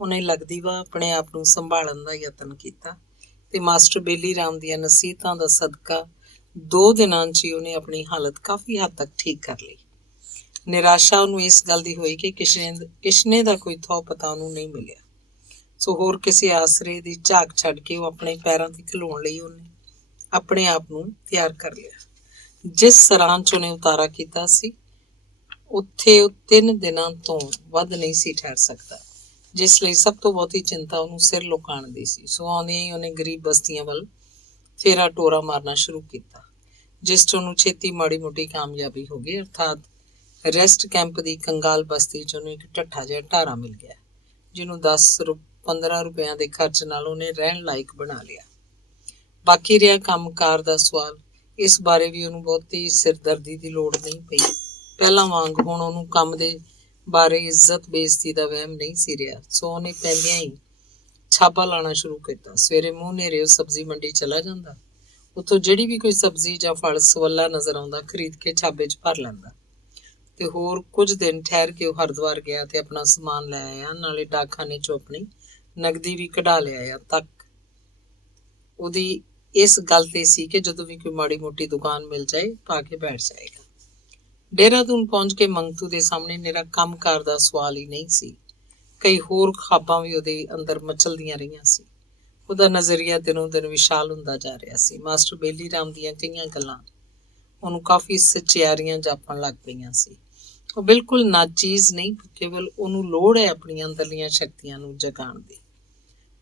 ਉਹਨੇ ਲੱਗਦੀ ਵਾ ਆਪਣੇ ਆਪ ਨੂੰ ਸੰਭਾਲਣ ਦਾ ਯਤਨ ਕੀਤਾ ਤੇ ਮਾਸਟਰ ਬੇਲੀ ਰਾਮ ਦੀਆਂ ਨਸੀਹਤਾਂ ਦਾ ਸਦਕਾ 2 ਦਿਨਾਂ 'ਚ ਹੀ ਉਹਨੇ ਆਪਣੀ ਹਾਲਤ ਕਾਫੀ ਹੱਦ ਤੱਕ ਠੀਕ ਕਰ ਲਈ। ਨਿਰਾਸ਼ਾ ਉਹਨੂੰ ਇਸ ਗੱਲ ਦੀ ਹੋਈ ਕਿ ਕਿਸ਼ਨੇ ਦਾ ਕੋਈ ਥਹੁ ਪਤਾ ਉਹਨੂੰ ਨਹੀਂ ਮਿਲਿਆ। ਸੋ ਹੋਰ ਕਿਸੇ ਆਸਰੇ ਦੀ ਝਾਕ ਛੱਡ ਕੇ ਉਹ ਆਪਣੇ ਪੈਰਾਂ 'ਤੇ ਖਲੋਣ ਲਈ ਉਹਨੇ ਆਪਣੇ ਆਪ ਨੂੰ ਤਿਆਰ ਕਰ ਲਿਆ। ਜਿਸ ਸਰਾਂ 'ਚ ਉਹਨੇ ਉਤਾਰਾ ਕੀਤਾ ਸੀ ਉੱਥੇ ਉਹ 3 ਦਿਨਾਂ ਤੋਂ ਵੱਧ ਨਹੀਂ ਸੀ ਠਹਿਰ ਸਕਦਾ, ਜਿਸ ਲਈ ਸਭ ਤੋਂ ਬਹੁਤੀ ਚਿੰਤਾ ਉਹਨੂੰ ਸਿਰ ਲੁਕਾਉਣ ਦੀ ਸੀ। ਸੋ ਆਉਂਦਿਆਂ ਹੀ ਉਹਨੇ ਗਰੀਬ ਬਸਤੀਆਂ ਵੱਲ ਫੇਰਾ ਟੋਰਾ ਮਾਰਨਾ ਸ਼ੁਰੂ ਕੀਤਾ, ਜਿਸ 'ਚ ਉਹਨੂੰ ਛੇਤੀ ਮਾੜੀ ਮੋਟੀ ਕਾਮਯਾਬੀ ਹੋ ਗਈ। ਅਰਥਾਤ ਰੈਸਟ ਕੈਂਪ ਦੀ ਕੰਗਾਲ ਬਸਤੀ 'ਚ ਉਹਨੂੰ ਇੱਕ ਢੱਠਾ ਜਿਹਾ ਢਾਰਾ ਮਿਲ ਗਿਆ, ਜਿਹਨੂੰ 10-15 ਰੁਪਇਆਂ ਦੇ ਖਰਚ ਨਾਲ ਉਹਨੇ ਰਹਿਣ ਲਾਇਕ ਬਣਾ ਲਿਆ। ਬਾਕੀ ਰਿਹਾ ਕੰਮਕਾਰ ਦਾ ਸਵਾਲ, ਇਸ ਬਾਰੇ ਵੀ ਉਹਨੂੰ ਬਹੁਤੀ ਸਿਰਦਰਦੀ ਦੀ ਲੋੜ ਨਹੀਂ ਪਈ। ਪਹਿਲਾਂ ਵਾਂਗ ਹੁਣ ਉਹਨੂੰ ਕੰਮ ਦੇ ਬਾਰੇ ਇੱਜ਼ਤ ਬੇਇੱਜ਼ਤੀ ਦਾ ਵਹਿਮ ਨਹੀਂ ਸੀ ਰਿਹਾ। ਸੋ ਉਹਨੇ ਪੈਂਦਿਆਂ ਹੀ ਛਾਪਾ ਲਾਉਣਾ ਸ਼ੁਰੂ ਕੀਤਾ। ਸਵੇਰੇ ਮੂੰਹ ਹਨੇਰੇ ਉਹ ਸਬਜ਼ੀ ਮੰਡੀ ਚਲਾ ਜਾਂਦਾ। ਉੱਥੋਂ ਜਿਹੜੀ ਵੀ ਕੋਈ ਸਬਜ਼ੀ ਜਾਂ ਫਲ ਸਵੱਲਾ ਨਜ਼ਰ ਆਉਂਦਾ ਖਰੀਦ ਕੇ ਛਾਬੇ 'ਚ ਭਰ ਲੈਂਦਾ। ਤੇ ਹੋਰ ਕੁਝ ਦਿਨ ਠਹਿਰ ਕੇ ਉਹ ਹਰਿਦੁਆਰ ਗਿਆ ਤੇ ਆਪਣਾ ਸਮਾਨ ਲੈ ਆਇਆ, ਨਾਲੇ ਡਾਕਖਾਨੇ 'ਚੋਂ ਆਪਣੀ ਨਗਦੀ ਵੀ ਕਢਾ ਲਿਆਇਆ। ਤੱਕ ਉਹਦੀ ਇਸ ਗੱਲ ਤੇ ਸੀ ਕਿ ਜਦੋਂ ਵੀ ਕੋਈ ਮਾੜੀ ਮੋਟੀ ਦੁਕਾਨ ਮਿਲ ਜਾਏ ਪਾ ਕੇ ਬੈਠ ਜਾਏਗਾ। ਦੇਹਰਾਦੂਨ ਪਹੁੰਚ ਕੇ ਮੰਗਤੂ ਦੇ ਸਾਹਮਣੇ ਨਿਰਾ ਕੰਮਕਾਰ ਦਾ ਸਵਾਲ ਹੀ ਨਹੀਂ ਸੀ, ਕਈ ਹੋਰ ਖ਼ਾਬਾਂ ਵੀ ਉਹਦੇ ਅੰਦਰ ਮਚਲਦੀਆਂ ਰਹੀਆਂ ਸੀ। ਉਹਦਾ ਨਜ਼ਰੀਆ ਦਿਨੋਂ ਦਿਨ ਵਿਸ਼ਾਲ ਹੁੰਦਾ ਜਾ ਰਿਹਾ ਸੀ। ਮਾਸਟਰ ਬੇਲੀ ਰਾਮ ਦੀਆਂ ਕਈਆਂ ਗੱਲਾਂ ਉਹਨੂੰ ਕਾਫੀ ਸਚਿਆਰੀਆਂ ਜਾਪਣ ਲੱਗ ਪਈਆਂ ਸੀ। ਉਹ ਬਿਲਕੁਲ ਨਾਚੀਜ਼ ਨਹੀਂ, ਕੇਵਲ ਉਹਨੂੰ ਲੋੜ ਹੈ ਆਪਣੀਆਂ ਅੰਦਰਲੀਆਂ ਸ਼ਕਤੀਆਂ ਨੂੰ ਜਗਾਉਣ ਦੀ।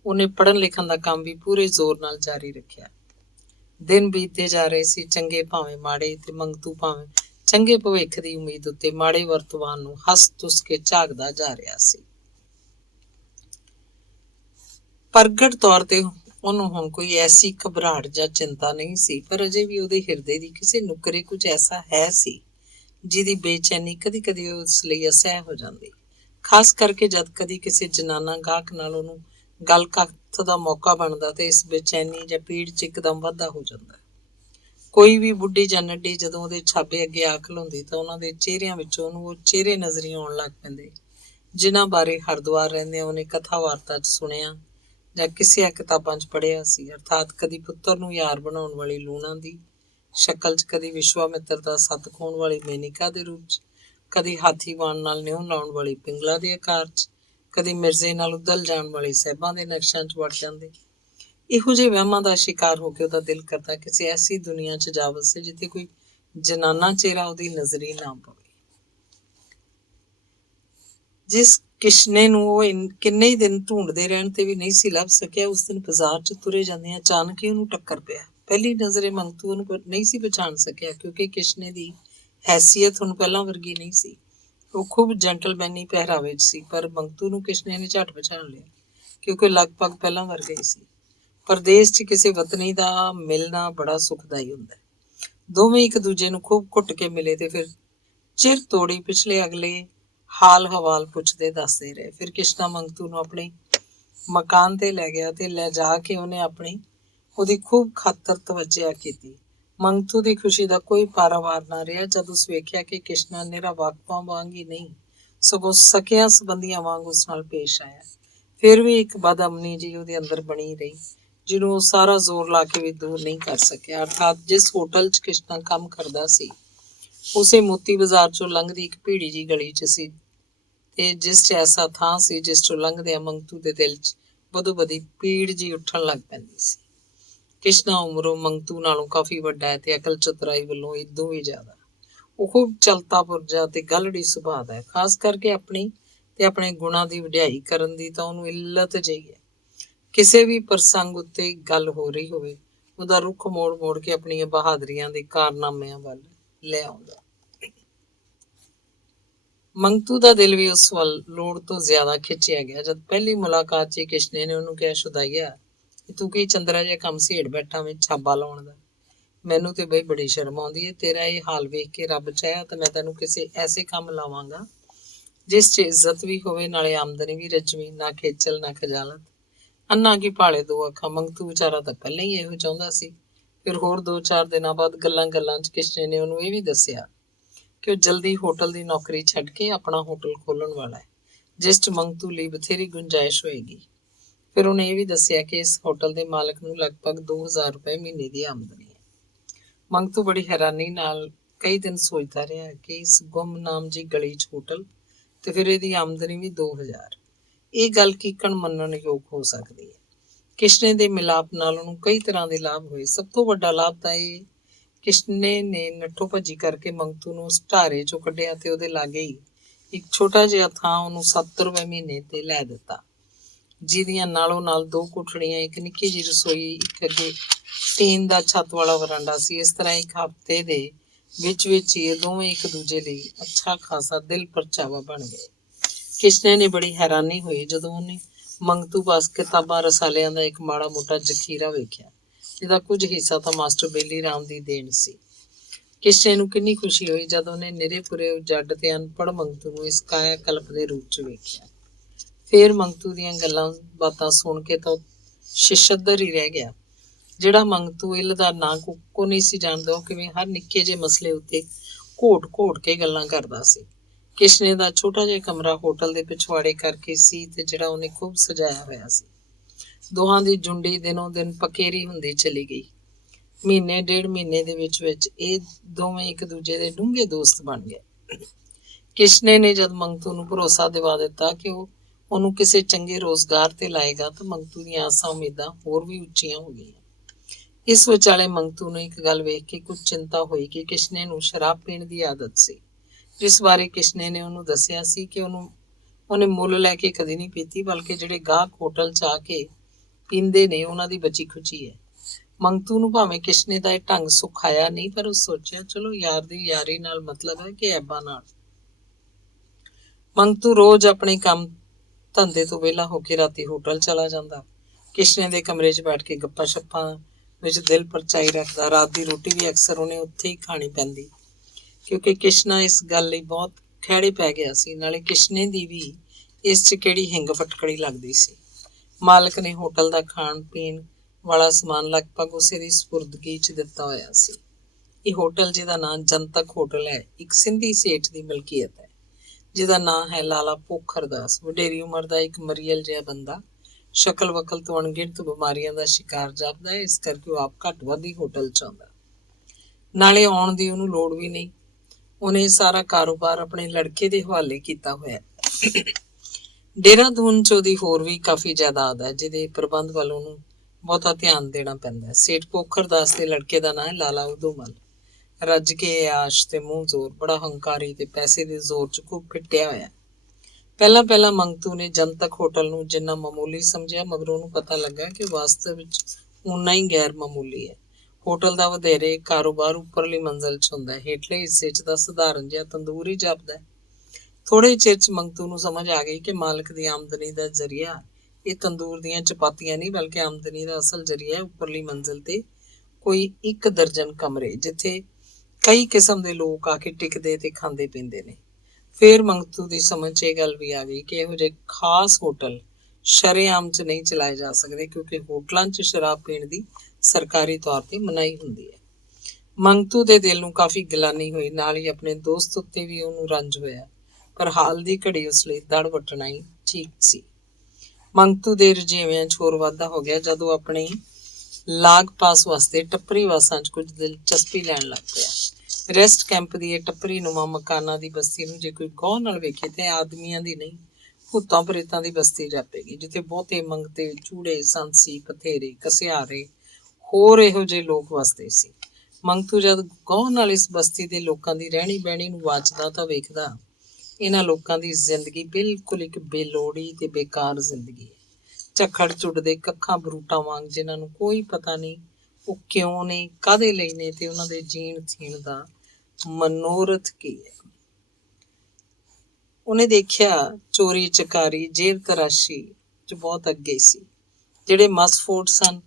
ਉਹਨੇ ਪੜ੍ਹਨ ਲਿਖਣ ਦਾ ਕੰਮ ਵੀ ਪੂਰੇ ਜ਼ੋਰ ਨਾਲ ਜਾਰੀ ਰੱਖਿਆ। ਦਿਨ ਬੀਤਦੇ ਜਾ ਰਹੇ ਸੀ, ਚੰਗੇ ਭਾਵੇਂ ਮਾੜੇ, ਤੇ ਮੰਗਤੂ ਭਾਵੇਂ ਚੰਗੇ ਭਵਿੱਖ ਦੀ ਉਮੀਦ ਉੱਤੇ ਮਾੜੇ ਵਰਤਮਾਨ ਨੂੰ ਹੱਸ ਤੁਸ ਕੇ ਝਾਕਦਾ ਜਾ ਰਿਹਾ ਸੀ। ਪ੍ਰਗਟ ਤੌਰ ਤੇ ਉਹਨੂੰ ਹੁਣ ਕੋਈ ਐਸੀ ਘਬਰਾਹਟ ਜਾਂ ਚਿੰਤਾ ਨਹੀਂ ਸੀ, ਪਰ ਅਜੇ ਵੀ ਉਹਦੇ ਹਿਰਦੇ ਦੀ ਕਿਸੇ ਨੁਕਰੇ ਕੁਝ ਐਸਾ ਹੈ ਸੀ ਜਿਹਦੀ ਬੇਚੈਨੀ ਕਦੀ ਕਦੀ ਉਸ ਲਈ ਅਸਹਿ ਹੋ ਜਾਂਦੀ, ਖਾਸ ਕਰਕੇ ਜਦ ਕਦੀ ਕਿਸੇ ਜਨਾਨਾ ਗਾਹਕ ਨਾਲ ਉਹਨੂੰ ਗੱਲ ਕਥ ਦਾ ਮੌਕਾ ਬਣਦਾ ਤੇ ਇਸ ਬੇਚੈਨੀ ਜਾਂ ਪੀੜ 'ਚ ਇੱਕਦਮ ਵਾਧਾ ਹੋ ਜਾਂਦਾ। ਕੋਈ ਵੀ ਬੁੱਢੀ ਜਾਂ ਨੱਢੀ ਜਦੋਂ ਉਹਦੇ ਛਾਬੇ ਅੱਗੇ ਆ ਖਲੋਂਦੀ ਤਾਂ ਉਹਨਾਂ ਦੇ ਚਿਹਰਿਆਂ ਵਿੱਚੋਂ ਉਹਨੂੰ ਉਹ ਚਿਹਰੇ ਨਜ਼ਰੀ ਆਉਣ ਲੱਗ ਪੈਂਦੇ ਜਿਨ੍ਹਾਂ ਬਾਰੇ ਹਰਿਦੁਆਰ ਰਹਿੰਦਿਆਂ ਉਹਨੇ ਕਥਾ ਵਾਰਤਾ 'ਚ ਸੁਣਿਆ ਜਾਂ ਕਿਸੇ ਕਿਤਾਬਾਂ 'ਚ ਪੜ੍ਹਿਆ ਸੀ। ਅਰਥਾਤ ਕਦੀ ਪੁੱਤਰ ਨੂੰ ਯਾਰ ਬਣਾਉਣ ਵਾਲੀ ਲੂਣਾ ਦੀ ਸ਼ਕਲ 'ਚ, ਕਦੀ ਵਿਸ਼ਵਾਮਿੱਤਰ ਦਾ ਸੱਤ ਖੋਹਣ ਵਾਲੀ ਮੇਨਿਕਾ ਦੇ ਰੂਪ 'ਚ, ਕਦੀ ਹਾਥੀ ਵਾਣ ਨਾਲ ਨਿਉ ਲਾਉਣ ਵਾਲੀ ਪਿੰਗਲਾ ਦੇ ਆਕਾਰ 'ਚ, ਕਦੀ ਮਿਰਜ਼ੇ ਨਾਲ ਉਦਲ ਜਾਣ ਵਾਲੀ ਸਾਹਿਬਾਂ ਦੇ ਨਕਸ਼ਿਆਂ 'ਚ ਵੜ ਜਾਂਦੇ। ਇਹੋ ਜਿਹੇ ਵਹਿਮਾਂ ਦਾ ਸ਼ਿਕਾਰ ਹੋ ਕੇ ਉਹਦਾ ਦਿਲ ਕਰਦਾ ਕਿਸੇ ਐਸੀ ਦੁਨੀਆ 'ਚ ਜਾ ਵਸੇ ਜਿੱਥੇ ਕੋਈ ਜਨਾਨਾ ਚਿਹਰਾ ਉਹਦੀ ਨਜ਼ਰੀ ਨਾ ਪਵੇ। ਜਿਸ ਕਿਸ਼ਨੇ ਨੂੰ ਉਹ ਕਿੰਨੇ ਹੀ ਦਿਨ ਢੂੰਡਦੇ ਰਹਿਣ ਤੇ ਵੀ ਨਹੀਂ ਸੀ ਲੱਭ ਸਕਿਆ, ਉਸ ਦਿਨ ਬਾਜ਼ਾਰ 'ਚ ਤੁਰੇ ਜਾਂਦਿਆਂ ਅਚਾਨਕ ਹੀ ਉਹਨੂੰ ਟੱਕਰ ਪਿਆ। ਪਹਿਲੀ ਨਜ਼ਰੇ ਮੰਗਤੂ ਉਹਨੂੰ ਨਹੀਂ ਸੀ ਪਛਾਣ ਸਕਿਆ, ਕਿਉਂਕਿ ਕਿਸ਼ਨੇ ਦੀ ਹੈਸੀਅਤ ਹੁਣ ਪਹਿਲਾਂ ਵਰਗੀ ਨਹੀਂ ਸੀ। ਉਹ ਖੂਬ ਜੈਂਟਲਮੈਨੀ ਪਹਿਰਾਵੇ 'ਚ ਸੀ, ਪਰ ਮੰਗਤੂ ਨੂੰ ਕਿਸ਼ਨੇ ਨੇ ਝੱਟ ਪਛਾਣ ਲਿਆ, ਕਿਉਂਕਿ ਲਗਭਗ ਪਹਿਲਾਂ ਵਰਗਾ ਹੀ ਸੀ। ਪਰਦੇਸ 'ਚ ਕਿਸੇ ਵਤਨੀ ਦਾ ਮਿਲਣਾ ਬੜਾ ਸੁਖਦਾਈ ਹੁੰਦਾ। ਦੋਵੇਂ ਇੱਕ ਦੂਜੇ ਨੂੰ ਖੂਬ ਘੁੱਟ ਕੇ ਮਿਲੇ ਤੇ ਫਿਰ ਚਿਰ ਤੋੜੀ ਪਿਛਲੇ ਅਗਲੇ ਹਾਲ ਹਵਾਲ ਪੁੱਛਦੇ ਦੱਸਦੇ ਰਹੇ। ਫਿਰ ਕਿਸ਼ਨਾ ਮੰਗਤੂ ਨੂੰ ਆਪਣੇ ਮਕਾਨ ਤੇ ਲੈ ਗਿਆ ਤੇ ਲੈ ਜਾ ਕੇ ਉਹਦੀ ਖੂਬ ਖਾਤਰ ਤਵੱਜਿਆ ਕੀਤੀ। ਮੰਗਤੂ ਦੀ ਖੁਸ਼ੀ ਦਾ ਕੋਈ ਪਾਰਾਵਾਰ ਨਾ ਰਿਹਾ ਜਦ ਉਸ ਵੇਖਿਆ ਕਿ ਕਿਸ਼ਨਾ ਨਿਹਰਾ ਵਾਕਫਾਂ ਵਾਂਗ ਹੀ ਨਹੀਂ, ਸਗੋਂ ਸਕਿਆਂ ਸੰਬੰਧੀਆਂ ਵਾਂਗ ਉਸ ਨਾਲ ਪੇਸ਼ ਆਇਆ। ਫਿਰ ਵੀ ਇੱਕ ਬਦਅਮਨੀ ਜੀ ਉਹਦੇ ਅੰਦਰ ਬਣੀ ਰਹੀ, ਜਿਹਨੂੰ ਉਹ ਸਾਰਾ ਜ਼ੋਰ ਲਾ ਕੇ ਵੀ ਦੂਰ ਨਹੀਂ ਕਰ ਸਕਿਆ। ਅਰਥਾਤ ਜਿਸ ਹੋਟਲ 'ਚ ਕਿਸ਼ਨਾ ਕੰਮ ਕਰਦਾ ਸੀ ਉਸੇ ਮੋਤੀ ਬਾਜ਼ਾਰ 'ਚੋਂ ਲੰਘਦੀ ਇੱਕ ਭੀੜੀ ਜੀ ਗਲੀ 'ਚ ਸੀ, ਤੇ ਜਿਸ 'ਚ ਐਸਾ ਥਾਂ ਸੀ ਜਿਸ 'ਚੋਂ ਲੰਘਦਿਆਂ ਮੰਗਤੂ ਦੇ ਦਿਲ 'ਚ ਬਦੋ ਬਦੀ ਪੀੜ ਜੀ ਉੱਠਣ ਲੱਗ ਪੈਂਦੀ ਸੀ। ਕਿਸ਼ਨਾ ਉਮਰੋਂ ਮੰਗਤੂ ਨਾਲੋਂ ਕਾਫੀ ਵੱਡਾ ਹੈ ਤੇ ਅਕਲ ਚਤੁਰਾਈ ਵੱਲੋਂ ਇਦੋਂ ਵੀ ਜ਼ਿਆਦਾ। ਉਹ ਖੂਬ ਚਲਤਾ ਪੁਰਜਾ ਤੇ ਗਲੜੀ ਸੁਭਾਅ ਦਾ ਹੈ, ਖਾਸ ਕਰਕੇ ਆਪਣੀ ਤੇ ਆਪਣੇ ਗੁਣਾਂ ਦੀ ਵਡਿਆਈ ਕਰਨ ਦੀ ਤਾਂ ਉਹਨੂੰ ਇੱਲਤ ਜਿਹੀ ਹੈ। ਕਿਸੇ ਵੀ ਪ੍ਰਸੰਗ ਉੱਤੇ ਗੱਲ ਹੋ ਰਹੀ ਹੋਵੇ, ਉਹਦਾ ਰੁੱਖ ਮੋੜ ਮੋੜ ਕੇ ਆਪਣੀਆਂ ਬਹਾਦਰੀਆਂ ਦੇ ਕਾਰਨਾਮਿਆਂ ਵੱਲ ਲੈ ਆਉਂਦਾ। ਮੰਗਤੂ ਦਾ ਦਿਲ ਵੀ ਉਸ ਵੱਲ ਲੋੜ ਤੋਂ ਜ਼ਿਆਦਾ ਖਿੱਚਿਆ ਗਿਆ। ਜਦ ਪਹਿਲੀ ਮੁਲਾਕਾਤ 'ਚ ਕਿਸ਼ਨੇ ਨੇ ਉਹਨੂੰ ਕਿਹਾ, ਸ਼ੁਦਾਈਆ ਤੂੰ ਕੀ ਚੰਦਰਾ ਜਿਹਾ ਕੰਮ ਸੇੜ ਬੈਠਾ ਵਿੱਚ ਛਾਬਾ ਲਾਉਣ ਦਾ? ਮੈਨੂੰ ਤੇ ਬਈ ਬੜੀ ਸ਼ਰਮ ਆਉਂਦੀ ਹੈ। ਤੇਰਾ ਇਹ ਹਾਲ ਵੇਖ ਕੇ ਰੱਬ ਚਾਹਿਆ ਤਾਂ ਮੈਂ ਤੈਨੂੰ ਕਿਸੇ ਐਸੇ ਕੰਮ ਲਾਵਾਂਗਾ ਜਿਸ 'ਚ ਇੱਜ਼ਤ ਵੀ ਹੋਵੇ, ਨਾਲੇ ਆਮਦਨੀ ਵੀ ਰੱਜਵੀਂ, ਨਾ ਖੇਚਲ ਨਾ ਖਜਾਲਤ। ਅੰਨਾ ਕੀ ਭਾਲੇ ਦੋ ਅੱਖਾਂ। ਮੰਗਤੂ ਵਿਚਾਰਾ ਤਾਂ ਪਹਿਲਾਂ ਹੀ ਇਹੋ ਚਾਹੁੰਦਾ ਸੀ। ਫਿਰ ਹੋਰ 2-4 ਦਿਨਾਂ ਬਾਅਦ ਗੱਲਾਂ ਚ ਕਿਸ਼ਨੇ ਨੇ ਉਹਨੂੰ ਇਹ ਵੀ ਦੱਸਿਆ ਕਿ ਉਹ ਜਲਦੀ ਹੋਟਲ ਦੀ ਨੌਕਰੀ ਛੱਡ ਕੇ ਆਪਣਾ ਹੋਟਲ ਖੋਲ੍ਹਣ ਵਾਲਾ ਹੈ, ਜਿਸ 'ਚ ਮੰਗਤੂ ਲਈ ਬਥੇਰੀ ਗੁੰਜਾਇਸ਼ ਹੋਏਗੀ। ਫਿਰ ਉਹਨੇ ਇਹ ਵੀ ਦੱਸਿਆ ਕਿ ਇਸ ਹੋਟਲ ਦੇ ਮਾਲਕ ਨੂੰ ਲਗਭਗ 2000 ਰੁਪਏ ਮਹੀਨੇ ਦੀ ਆਮਦਨੀ ਹੈ। ਮੰਗਤੂ ਬੜੀ ਹੈਰਾਨੀ ਨਾਲ ਕਈ ਦਿਨ ਸੋਚਦਾ ਰਿਹਾ ਕਿ ਇਸ ਗੁੰਮਨਾਮ ਜੀ ਗਲੀ 'ਚ ਹੋਟਲ ਤੇ ਫਿਰ ਇਹਦੀ ਆਮਦਨੀ ਵੀ 2000, ਇਹ ਗੱਲ ਕੀਕਣ ਮੰਨਣ ਯੋਗ ਹੋ ਸਕਦੀ ਹੈ। ਕਿਸ਼ਨੇ ਦੇ ਮਿਲਾਪ ਨਾਲ ਉਹਨੂੰ ਕਈ ਤਰ੍ਹਾਂ ਦੇ ਲਾਭ ਹੋਏ। ਸਭ ਤੋਂ ਵੱਡਾ ਲਾਭ ਤਾਂ ਇਹ, ਕਿਸ਼ਨੇ ਨੇ ਨੱਠੋ ਭੱਜੀ ਕਰਕੇ ਮੰਗਤੂ ਨੂੰ ਉਸ ਢਾਰੇ 'ਚੋਂ ਕੱਢਿਆ ਤੇ ਉਹਦੇ ਲਾਗੇ ਹੀ ਇੱਕ ਛੋਟਾ ਜਿਹਾ ਥਾਂ ਉਹਨੂੰ 7 ਰੁਪਏ ਮਹੀਨੇ ਤੇ ਲੈ ਦਿੱਤਾ, ਜਿਹਦੀਆਂ ਨਾਲੋਂ ਨਾਲ 2 ਕੋਠੜੀਆਂ, ਇੱਕ ਨਿੱਕੀ ਜਿਹੀ ਰਸੋਈ, ਇੱਕ ਅੱਗੇ ਟੀਨ ਦਾ ਛੱਤ ਵਾਲਾ ਵਰਾਂਡਾ ਸੀ। ਇਸ ਤਰ੍ਹਾਂ ਇੱਕ ਹਫ਼ਤੇ ਦੇ ਵਿੱਚ ਹੀ ਇਹ ਦੋਵੇਂ ਇੱਕ ਦੂਜੇ ਲਈ ਅੱਛਾ ਖਾਸਾ ਦਿਲ ਪਰਚਾਵਾ ਬਣ ਗਏ। ਕਿਸ਼ਨੇ ਨੇ ਬੜੀ ਹੈਰਾਨੀ ਹੋਈ ਜਦੋਂ ਉਹਨੇ ਮੰਗਤੂ ਪਾਸ ਕਿਤਾਬਾਂ ਰਸਾਲਿਆਂ ਦਾ ਇੱਕ ਮਾੜਾ ਮੋਟਾ ਜ਼ਖੀਰਾ ਵੇਖਿਆ, ਜਿਹਦਾ ਕੁਝ ਹਿੱਸਾ ਤਾਂ ਮਾਸਟਰ ਬੇਲੀ ਰਾਮ ਦੀ ਦੇਣ ਸੀ। ਕਿਸ਼ਨੇ ਨੂੰ ਕਿੰਨੀ ਖੁਸ਼ੀ ਹੋਈ ਜਦ ਉਹਨੇ ਨਿਰੇ ਪੁਰੇ ਜੱਡ ਤੇ ਅਨਪੜ੍ਹ ਮੰਗਤੂ ਨੂੰ ਇਸ ਕਾਇਆ ਕਲਪ ਦੇ ਰੂਪ 'ਚ ਵੇਖਿਆ। ਫਿਰ ਮੰਗਤੂ ਦੀਆਂ ਗੱਲਾਂ ਬਾਤਾਂ ਸੁਣ ਕੇ ਤਾਂ ਸ਼ਿਸ਼ੱਦਰ ਹੀ ਰਹਿ ਗਿਆ, ਜਿਹੜਾ ਮੰਗਤੂ ਇੱਲ ਦਾ ਨਾਂ ਕੁੱਕੋ ਨਹੀਂ ਸੀ ਜਾਣਦਾ, ਉਹ ਕਿਵੇਂ ਹਰ ਨਿੱਕੇ ਜਿਹੇ ਮਸਲੇ ਉੱਤੇ ਘੋਟ ਕੇ ਗੱਲਾਂ ਕਰਦਾ ਸੀ। ਕਿਸ਼ਨੇ ਦਾ ਛੋਟਾ ਜਿਹਾ ਕਮਰਾ ਹੋਟਲ ਦੇ ਪਿਛਵਾੜੇ ਕਰਕੇ ਸੀ ਤੇ ਜਿਹੜਾ ਉਹਨੇ ਖੂਬ ਸਜਾਇਆ ਹੋਇਆ ਸੀ। ਦੋਹਾਂ ਦੀ ਜੁੰਡੀ ਦਿਨੋਂ ਦਿਨ ਪਕੇਰੀ ਹੁੰਦੀ ਚਲੀ ਗਈ। ਮਹੀਨੇ ਡੇਢ ਮਹੀਨੇ ਦੇ ਵਿੱਚ ਇਹ ਦੋਵੇਂ ਇੱਕ ਦੂਜੇ ਦੇ ਡੂੰਘੇ ਦੋਸਤ ਬਣ ਗਏ। ਕਿਸ਼ਨੇ ਨੇ ਜਦ ਮੰਗਤੂ ਨੂੰ ਭਰੋਸਾ ਦਿਵਾ ਦਿੱਤਾ ਕਿ ਉਹ ਉਹਨੂੰ ਕਿਸੇ ਚੰਗੇ ਰੋਜ਼ਗਾਰ ਤੇ ਲਾਏਗਾ ਤਾਂ ਮੰਗਤੂ ਦੀਆਂ ਆਸਾਂ ਉਮੀਦਾਂ ਹੋਰ ਵੀ ਉੱਚੀਆਂ ਹੋ ਗਈਆਂ। ਇਸ ਵਿਚਾਲੇ ਮੰਗਤੂ ਨੂੰ ਇੱਕ ਗੱਲ ਵੇਖ ਕੇ ਕੁਝ ਚਿੰਤਾ ਹੋਈ ਕਿ ਕਿਸ਼ਨੇ ਨੂੰ ਸ਼ਰਾਬ ਪੀਣ ਦੀ ਆਦਤ ਸੀ, ਜਿਸ ਬਾਰੇ ਕਿਸ਼ਨੇ ਨੇ ਉਹਨੂੰ ਦੱਸਿਆ ਸੀ ਕਿ ਉਹਨੇ ਮੁੱਲ ਲੈ ਕੇ ਕਦੀ ਨਹੀਂ ਪੀਤੀ, ਬਲਕਿ ਜਿਹੜੇ ਗਾਹਕ ਹੋਟਲ 'ਚ ਆ ਕੇ ਪੀਂਦੇ ਨੇ ਉਹਨਾਂ ਦੀ ਬਚੀ ਖੁਚੀ ਹੈ। ਮੰਗਤੂ ਨੂੰ ਭਾਵੇਂ ਕਿਸ਼ਨੇ ਦਾ ਇਹ ਢੰਗ ਸੁਖਾਇਆ ਨਹੀਂ, ਪਰ ਉਹ ਸੋਚਿਆ ਚਲੋ ਯਾਰ ਦੀ ਯਾਰੀ ਨਾਲ ਮਤਲਬ ਹੈ ਕਿ ਐਬਾਂ ਨਾਲ। ਮੰਗਤੂ ਰੋਜ਼ ਆਪਣੇ ਕੰਮ ਧੰਦੇ ਤੋਂ ਵਿਹਲਾ ਹੋ ਕੇ ਰਾਤੀ ਹੋਟਲ ਚਲਾ ਜਾਂਦਾ। ਕਿਸ਼ਨੇ ਦੇ ਕਮਰੇ 'ਚ ਬੈਠ ਕੇ ਗੱਪਾਂ ਸ਼ੱਪਾਂ ਵਿੱਚ ਦਿਲ ਪਰਚਾਈ ਰੱਖਦਾ। ਰਾਤ ਦੀ ਰੋਟੀ ਵੀ ਅਕਸਰ ਉਹਨੇ ਉੱਥੇ ਹੀ ਖਾਣੀ ਪੈਂਦੀ, ਕਿਉਂਕਿ ਕਿਸ਼ਨਾ ਇਸ ਗੱਲ ਲਈ ਬਹੁਤ ਖਹਿੜੇ ਪੈ ਗਿਆ ਸੀ। ਨਾਲੇ ਕਿਸ਼ਨੇ ਦੀ ਵੀ ਇਸ 'ਚ ਕਿਹੜੀ ਹਿੰਗ ਫਟਕੜੀ ਲੱਗਦੀ ਸੀ। ਮਾਲਕ ਨੇ ਹੋਟਲ ਦਾ ਖਾਣ ਪੀਣ ਵਾਲਾ ਸਮਾਨ ਲਗਭਗ ਉਸੇ ਦੀ ਸਪੁਰਦਗੀ 'ਚ ਦਿੱਤਾ ਹੋਇਆ ਸੀ। ਇਹ ਹੋਟਲ, ਜਿਹਦਾ ਨਾਂ ਜਨਤਕ ਹੋਟਲ ਹੈ, ਇੱਕ ਸਿੰਧੀ ਸੇਠ ਦੀ ਮਲਕੀਅਤ ਹੈ, ਜਿਹਦਾ ਨਾਂ ਹੈ ਲਾਲਾ ਪੋਖਰਦਾਸ। ਵਡੇਰੀ ਉਮਰ ਦਾ ਇੱਕ ਮਰੀਅਲ ਜਿਹਾ ਬੰਦਾ, ਸ਼ਕਲ ਵਕਲ ਤੋਂ ਅਣਗਿਣਤ ਬਿਮਾਰੀਆਂ ਦਾ ਸ਼ਿਕਾਰ ਜਾਪਦਾ ਹੈ। ਇਸ ਕਰਕੇ ਉਹ ਆਪ ਘੱਟ ਵੱਧ ਹੀ ਹੋਟਲ 'ਚ ਆਉਂਦਾ। ਨਾਲੇ ਆਉਣ ਦੀ ਉਹਨੂੰ ਲੋੜ ਵੀ ਨਹੀਂ, ਉਹਨੇ ਸਾਰਾ ਕਾਰੋਬਾਰ ਆਪਣੇ ਲੜਕੇ ਦੇ ਹਵਾਲੇ ਕੀਤਾ ਹੋਇਆ। ਦੇਹਰਾਦੂਨ 'ਚ ਉਹਦੀ ਹੋਰ ਵੀ ਕਾਫੀ ਜਾਇਦਾਦ ਹੈ, ਜਿਹਦੇ ਪ੍ਰਬੰਧ ਵੱਲ ਉਹਨੂੰ ਬਹੁਤਾ ਧਿਆਨ ਦੇਣਾ ਪੈਂਦਾ ਹੈ। ਸੇਠ ਪੋਖਰਦਾਸ ਦੇ ਲੜਕੇ ਦਾ ਨਾਂ ਹੈ ਲਾਲਾ ਉਦੋਮਲ। ਰੱਜ ਕੇ ਆਸ਼ ਤੇ ਮੂੰਹ ਜ਼ੋਰ, ਬੜਾ ਹੰਕਾਰੀ ਤੇ ਪੈਸੇ ਦੇ ਜ਼ੋਰ 'ਚ ਖੂਬ ਫਿੱਟਿਆ ਹੋਇਆ। ਪਹਿਲਾਂ ਮੰਗਤੂ ਨੇ ਜਨਤਕ ਹੋਟਲ ਨੂੰ ਜਿੰਨਾ ਮਾਮੂਲੀ ਸਮਝਿਆ, ਮਗਰ ਉਹਨੂੰ ਪਤਾ ਲੱਗਾ ਕਿ ਵਾਸਤਵ ਵਿੱਚ ਓਨਾ ਹੀ ਗੈਰ ਮਾਮੂਲੀ ਹੈ। ਹੋਟਲ ਦਾ ਵਧੇਰੇ ਕਾਰੋਬਾਰ ਉੱਪਰਲੀ ਮੰਜ਼ਲ 'ਚ ਹੁੰਦਾ ਹੈ, ਹੇਠਲੇ ਹਿੱਸੇ 'ਚ ਤਾਂ ਸਧਾਰਨ ਜਿਹਾ ਤੰਦੂਰ ਹੀ ਜਾਪਦਾ ਹੈ। ਥੋੜੇ ਚਿਰ 'ਚ ਮੰਗਤੂ ਨੂੰ ਸਮਝ ਆ ਗਈ ਕਿ ਮਾਲਕ ਦੀ ਆਮਦਨੀ ਦਾ ਜ਼ਰੀਆ ਇਹ ਤੰਦੂਰ ਦੀਆਂ ਚਪਾਤੀਆਂ ਨਹੀਂ, ਬਲਕਿ ਆਮਦਨੀ ਦਾ ਅਸਲ ਜ਼ਰੀਆ ਹੈ ਉੱਪਰਲੀ ਮੰਜ਼ਿਲ ਤੇ ਕੋਈ 1 ਦਰਜਨ ਕਮਰੇ, ਜਿੱਥੇ ਕਈ ਕਿਸਮ ਦੇ ਲੋਕ ਆ ਕੇ ਟਿਕਦੇ ਤੇ ਖਾਂਦੇ ਪੀਂਦੇ ਨੇ। ਫਿਰ ਮੰਗਤੂ ਦੀ ਸਮਝ 'ਚ ਇਹ ਗੱਲ ਵੀ ਆ ਗਈ ਕਿ ਇਹੋ ਜਿਹੇ ਖਾਸ ਹੋਟਲ ਸ਼ਰੇਆਮ 'ਚ ਨਹੀਂ ਚਲਾਏ ਜਾ ਸਕਦੇ, ਕਿਉਂਕਿ ਹੋਟਲਾਂ 'ਚ ਸ਼ਰਾਬ ਪੀਣ ਦੀ ਸਰਕਾਰੀ ਤੌਰ ਤੇ ਮਨਾਹੀ ਹੁੰਦੀ ਹੈ। ਮੰਗਤੂ ਦੇ ਦਿਲ ਨੂੰ ਕਾਫੀ ਗਿਲਾਨੀ ਹੋਈ, ਨਾਲ ਹੀ ਆਪਣੇ ਦੋਸਤ ਉੱਤੇ ਵੀ ਉਹਨੂੰ ਰੰਜ ਹੋਇਆ, ਪਰ ਹਾਲ ਦੀ ਘੜੀ ਉਸ ਲਈ ਦੜ ਵੱਟਣਾ ਹੀ ਠੀਕ ਸੀ। ਮੰਗਤੂ ਦੇ ਰੁਝੇਵਿਆਂ 'ਚ ਹੋਰ ਵਾਧਾ ਹੋ ਗਿਆ ਜਦੋਂ ਆਪਣੀ ਲਾਗ ਪਾਸ ਵਾਸਤੇ ਟੱਪਰੀ ਵਾਸਾਂ 'ਚ ਕੁਝ ਦਿਲਚਸਪੀ ਲੈਣ ਲੱਗ ਪਿਆ। ਰੈਸਟ ਕੈਂਪ ਦੀ ਇਹ ਟੱਪਰੀ ਨੁਮਾ ਮਕਾਨਾਂ ਦੀ ਬਸਤੀ ਨੂੰ ਜੇ ਕੋਈ ਗੌਰ ਨਾਲ ਵੇਖੇ ਤੇ ਆਦਮੀਆਂ ਦੀ ਨਹੀਂ, ਭੂਤਾਂ ਪ੍ਰੇਤਾਂ ਦੀ ਬਸਤੀ ਜਾਪੇਗੀ, ਜਿੱਥੇ ਬਹੁਤੇ ਮੰਗਤੇ, ਚੂੜੇ, ਸੰਸੀ, ਪਥੇਰੇ, ਕਸਿਆਰੇ, ਹੋਰ ਇਹੋ ਜਿਹੇ ਲੋਕ ਵਸਦੇ ਸੀ। ਮੰਗਤੂ ਜਦ ਗੌਰ ਨਾਲ ਇਸ ਬਸਤੀ ਦੇ ਲੋਕਾਂ ਦੀ ਰਹਿਣੀ ਬਹਿਣੀ ਨੂੰ ਵਾਚਦਾ ਤਾਂ ਵੇਖਦਾ ਇਹਨਾਂ ਲੋਕਾਂ ਦੀ ਜ਼ਿੰਦਗੀ ਬਿਲਕੁਲ ਇੱਕ ਬੇਲੋੜੀ ਤੇ ਬੇਕਾਰ ਜ਼ਿੰਦਗੀ ਹੈ। ਝੱਖੜ ਚੁੱਡਦੇ ਕੱਖਾਂ ਬਰੂਟਾਂ ਵਾਂਗ, ਜਿਨ੍ਹਾਂ ਨੂੰ ਕੋਈ ਪਤਾ ਨਹੀਂ ਉਹ ਕਿਉਂ ਨੇ, ਕਾਹਦੇ ਲਈ ਨੇ ਤੇ ਉਹਨਾਂ ਦੇ ਜੀਣ ਥੀਣ ਦਾ ਮਨੋਰਥ ਕੀ ਹੈ। ਉਹਨੇ ਦੇਖਿਆ ਚੋਰੀ ਚਕਾਰੀ, ਜੇਬ ਤਰਾਸ਼ੀ 'ਚ ਬਹੁਤ ਅੱਗੇ ਸੀ। ਜਿਹੜੇ ਮਸਫੋਟ ਸਨ,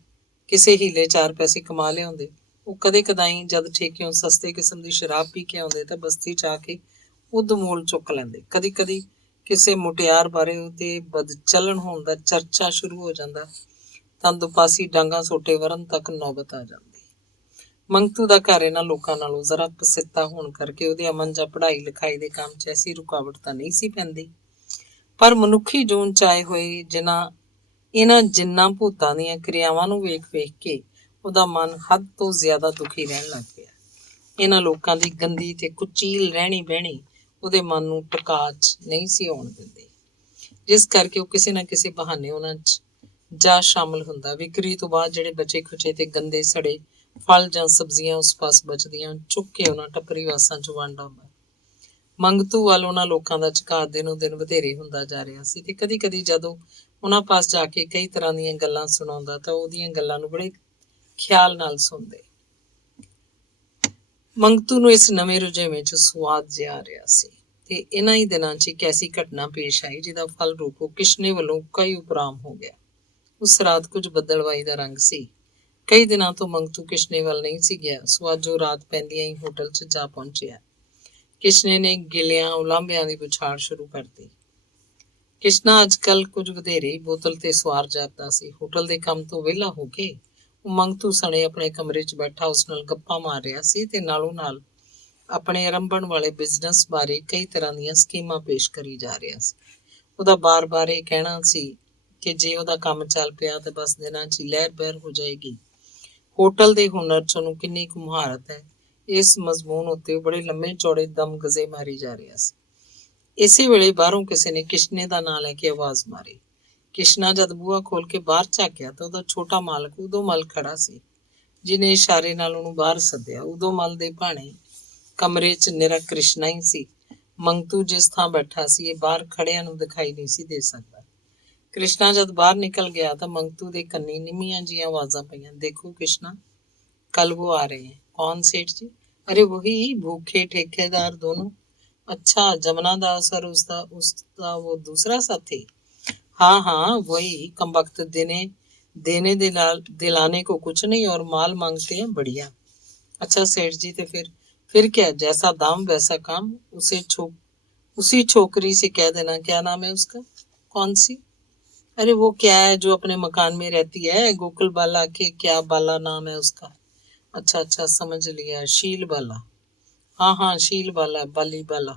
ਕਿਸੇ ਹੀਲੇ 4 ਪੈਸੇ ਕਮਾ ਲਿਆਉਂਦੇ, ਉਹ ਕਦੇ ਕਦਾਈ ਜਦ ਠੇਕਿਓਂ ਸਸਤੇ ਕਿਸਮ ਦੀ ਸ਼ਰਾਬ ਪੀ ਕੇ ਆਉਂਦੇ ਤਾਂ ਬਸਤੀ 'ਚ ਆ ਕੇ ਉਦ ਮੋਲ ਚੁੱਕ ਲੈਂਦੇ। ਕਦੀ ਕਦੀ ਕਿਸੇ ਮੁਟਿਆਰ ਬਾਰੇ ਉਹਦੇ ਬਦਚਲਣ ਹੋਣ ਦਾ ਚਰਚਾ ਸ਼ੁਰੂ ਹੋ ਜਾਂਦਾ ਤਾਂ ਦੁਪਾਸੀ ਡਾਂਗਾ ਸੋਟੇ ਵਰਨ ਤੱਕ ਨੌਬਤ ਆ ਜਾਂਦੀ। ਮੰਗਤੂ ਦਾ ਘਰ ਇਹਨਾਂ ਲੋਕਾਂ ਨਾਲੋਂ ਜ਼ਰਾ ਪਸਿੱਤਾ ਹੋਣ ਕਰਕੇ ਉਹਦੇ ਅਮਨ ਜਾਂ ਪੜ੍ਹਾਈ ਲਿਖਾਈ ਦੇ ਕੰਮ 'ਚ ਐਸੀ ਰੁਕਾਵਟ ਤਾਂ ਨਹੀਂ ਸੀ ਪੈਂਦੀ, ਪਰ ਮਨੁੱਖੀ ਜੂਨ 'ਚ ਆਏ ਹੋਏ ਇਹਨਾਂ ਜਿੰਨਾਂ ਭੂਤਾਂ ਦੀਆਂ ਕਿਰਿਆਵਾਂ ਨੂੰ ਵੇਖ ਕੇ ਉਹਦਾ ਮਨ ਹੱਦ ਤੋਂ ਜ਼ਿਆਦਾ ਦੁਖੀ ਰਹਿਣ ਲੱਗ ਪਿਆ। ਇਹਨਾਂ ਲੋਕਾਂ ਦੀ ਗੰਦੀ ਤੇ ਕੁਚੀਲ ਰਹਿਣੀ ਬਹਿਣੀ ਉਹਦੇ ਮਨ ਨੂੰ ਟਿਕਾ 'ਚ ਨਹੀਂ ਸੀ ਆਉਣ ਦਿੰਦੀ, ਜਿਸ ਕਰਕੇ ਉਹ ਕਿਸੇ ਨਾ ਕਿਸੇ ਬਹਾਨੇ ਉਹਨਾਂ 'ਚ ਜਾ ਸ਼ਾਮਲ ਹੁੰਦਾ। ਵਿਕਰੀ ਤੋਂ ਬਾਅਦ ਜਿਹੜੇ ਬਚੇ ਖੁਚੇ ਤੇ ਗੰਦੇ ਸੜੇ ਫਲ ਜਾਂ ਸਬਜ਼ੀਆਂ ਉਸ ਪਾਸ ਬਚਦੀਆਂ, ਚੁੱਕ ਕੇ ਉਹਨਾਂ ਟੱਪਰੀ ਵਾਸਾਂ 'ਚ ਵੰਡ ਆਉਂਦਾ। ਮੰਗਤੂ ਵੱਲ ਉਹਨਾਂ ਲੋਕਾਂ ਦਾ ਝੁਕਾਅ ਦਿਨੋਂ ਦਿਨ ਵਧੇਰੇ ਹੁੰਦਾ ਜਾ ਰਿਹਾ ਸੀ ਤੇ ਕਦੀ ਕਦੀ ਜਦੋਂ ਉਹਨਾਂ ਪਾਸ ਜਾ ਕੇ ਕਈ ਤਰ੍ਹਾਂ ਦੀਆਂ ਗੱਲਾਂ ਸੁਣਾਉਂਦਾ ਤਾਂ ਉਹਦੀਆਂ ਗੱਲਾਂ ਨੂੰ ਬੜੇ ਖਿਆਲ ਨਾਲ ਸੁਣਦੇ। ਮੰਗਤੂ ਨੂੰ ਇਸ ਨਵੇਂ ਰੁਝੇਵੇਂ 'ਚ ਸੁਆਦ ਜਿਹਾ ਆ ਰਿਹਾ ਸੀ ਤੇ ਇਹਨਾਂ ਹੀ ਦਿਨਾਂ 'ਚ ਇੱਕ ਐਸੀ ਘਟਨਾ ਪੇਸ਼ ਆਈ ਜਿਹਦਾ ਫਲ ਰੂਪ ਉਹ ਕਿਸ਼ਨੇ ਵੱਲੋਂ ਕਈ ਉਪਰਾਮ ਹੋ ਗਿਆ। ਉਸ ਰਾਤ ਕੁਝ ਬੱਦਲਵਾਈ ਦਾ ਰੰਗ ਸੀ। ਕਈ ਦਿਨਾਂ ਤੋਂ ਮੰਗਤੂ ਕਿਸ਼ਨੇ ਵੱਲ ਨਹੀਂ ਸੀ ਗਿਆ, ਸੋ ਅੱਜ ਉਹ ਰਾਤ ਪੈਂਦੀਆਂ ਹੀ ਹੋਟਲ 'ਚ ਜਾ ਪਹੁੰਚਿਆ। ਕਿਸ਼ਨੇ ਨੇ ਗਿਲਿਆਂ ਉਲਾਂਭਿਆਂ ਦੀ ਬੁਛਾੜ ਸ਼ੁਰੂ ਕਰਤੀ। ਕਿਸ਼ਨਾ ਅੱਜ ਕੱਲ੍ਹ ਕੁਝ ਵਧੇਰੇ ਹੀ ਬੋਤਲ ਤੇ ਸਵਾਰ ਜਾਪਦਾ ਸੀ। ਹੋਟਲ ਦੇ ਕੰਮ ਤੋਂ ਵਿਹਲਾ ਹੋ ਕੇ ਮੰਗਤੂ ਸਣੇ ਆਪਣੇ ਕਮਰੇ 'ਚ ਬੈਠਾ ਉਸ ਨਾਲ ਗੱਪਾਂ ਮਾਰ ਰਿਹਾ ਸੀ ਤੇ ਨਾਲੋਂ ਨਾਲ ਆਪਣੇ ਆਰੰਭਣ ਵਾਲੇ ਬਿਜ਼ਨਸ ਬਾਰੇ ਕਈ ਤਰ੍ਹਾਂ ਦੀਆਂ ਸਕੀਮਾਂ ਪੇਸ਼ ਕਰੀ ਜਾ ਰਿਹਾ ਸੀ। ਉਹਦਾ ਬਾਰ-ਬਾਰ ਇਹ ਕਹਿਣਾ ਸੀ ਕਿ ਜੇ ਉਹਦਾ ਕੰਮ ਚੱਲ ਪਿਆ ਤਾਂ ਬਸ ਦਿਨਾਂ 'ਚ ਹੀ ਲਹਿਰ-ਬਹਿਰ ਹੋ ਜਾਏਗੀ। ਹੋਟਲ ਦੇ ਹੁਨਰ 'ਚ ਉਹਨੂੰ ਕਿੰਨੀ ਕੁ ਮੁਹਾਰਤ ਹੈ, ਇਸ ਮਜ਼ਮੂਨ ਉੱਤੇ ਉਹ ਬੜੇ ਲੰਮੇ ਚੌੜੇ ਦਮਗਜ਼ੇ ਮਾਰੀ ਜਾ ਰਿਹਾ ਸੀ। ਇਸੇ ਵੇਲੇ ਬਾਹਰੋਂ ਕਿਸੇ ਨੇ ਕਿਸ਼ਨੇ ਦਾ ਨਾਂ ਲੈ ਕੇ ਆਵਾਜ਼ ਮਾਰੀ। ਕਿਸ਼ਨਾ ਜਦ ਬੂਹਾ ਖੋਲ ਕੇ ਬਾਹਰ ਝਾਕਿਆ ਤਾਂ ਉਹਦਾ ਛੋਟਾ ਮਾਲਕ ਉਦੋਮਲ ਖੜਾ ਸੀ, ਜਿਹਨੇ ਇਸ਼ਾਰੇ ਨਾਲ ਉਹਨੂੰ ਬਾਹਰ ਸੱਦਿਆ। ਉਦੋਮਲ ਦੇ ਭਾਣੇ ਕਮਰੇ 'ਚ ਨਿਰਾ ਕ੍ਰਿਸ਼ਨਾ ਹੀ ਸੀ। ਮੰਗਤੂ ਜਿਸ ਥਾਂ ਬੈਠਾ ਸੀ ਇਹ ਬਾਹਰ ਖੜਿਆਂ ਨੂੰ ਦਿਖਾਈ ਨਹੀਂ ਸੀ ਦੇ ਸਕਦਾ। ਕ੍ਰਿਸ਼ਨਾ ਜਦ ਬਾਹਰ ਨਿਕਲ ਗਿਆ ਤਾਂ ਮੰਗਤੂ ਦੇ ਕੰਨੀ ਨਿੰਮੀਆਂ ਜੀਆਂ ਆਵਾਜ਼ਾਂ ਪਈਆਂ, ਦੇਖੋ ਕ੍ਰਿਸ਼ਨਾ, कल वो आ रहे हैं। कौन सेठ जी? अरे वही भूखे ठेकेदार दोनों। अच्छा, जमुना दास और उसका वो दूसरा साथी? हाँ हाँ वही, कमबख्त देने दिलाने को कुछ नहीं और माल मांगते हैं बढ़िया। अच्छा सेठ जी, तो फिर क्या, जैसा दाम वैसा काम। उसी छोकरी से कह देना, क्या नाम है उसका? कौन सी? अरे वो क्या है जो अपने मकान में रहती है, गोकुल बाला के, क्या बाला नाम है उसका? अच्छा अच्छा समझ लिया, शील बाला। हाँ हाँ शील बाला, बाली बाला।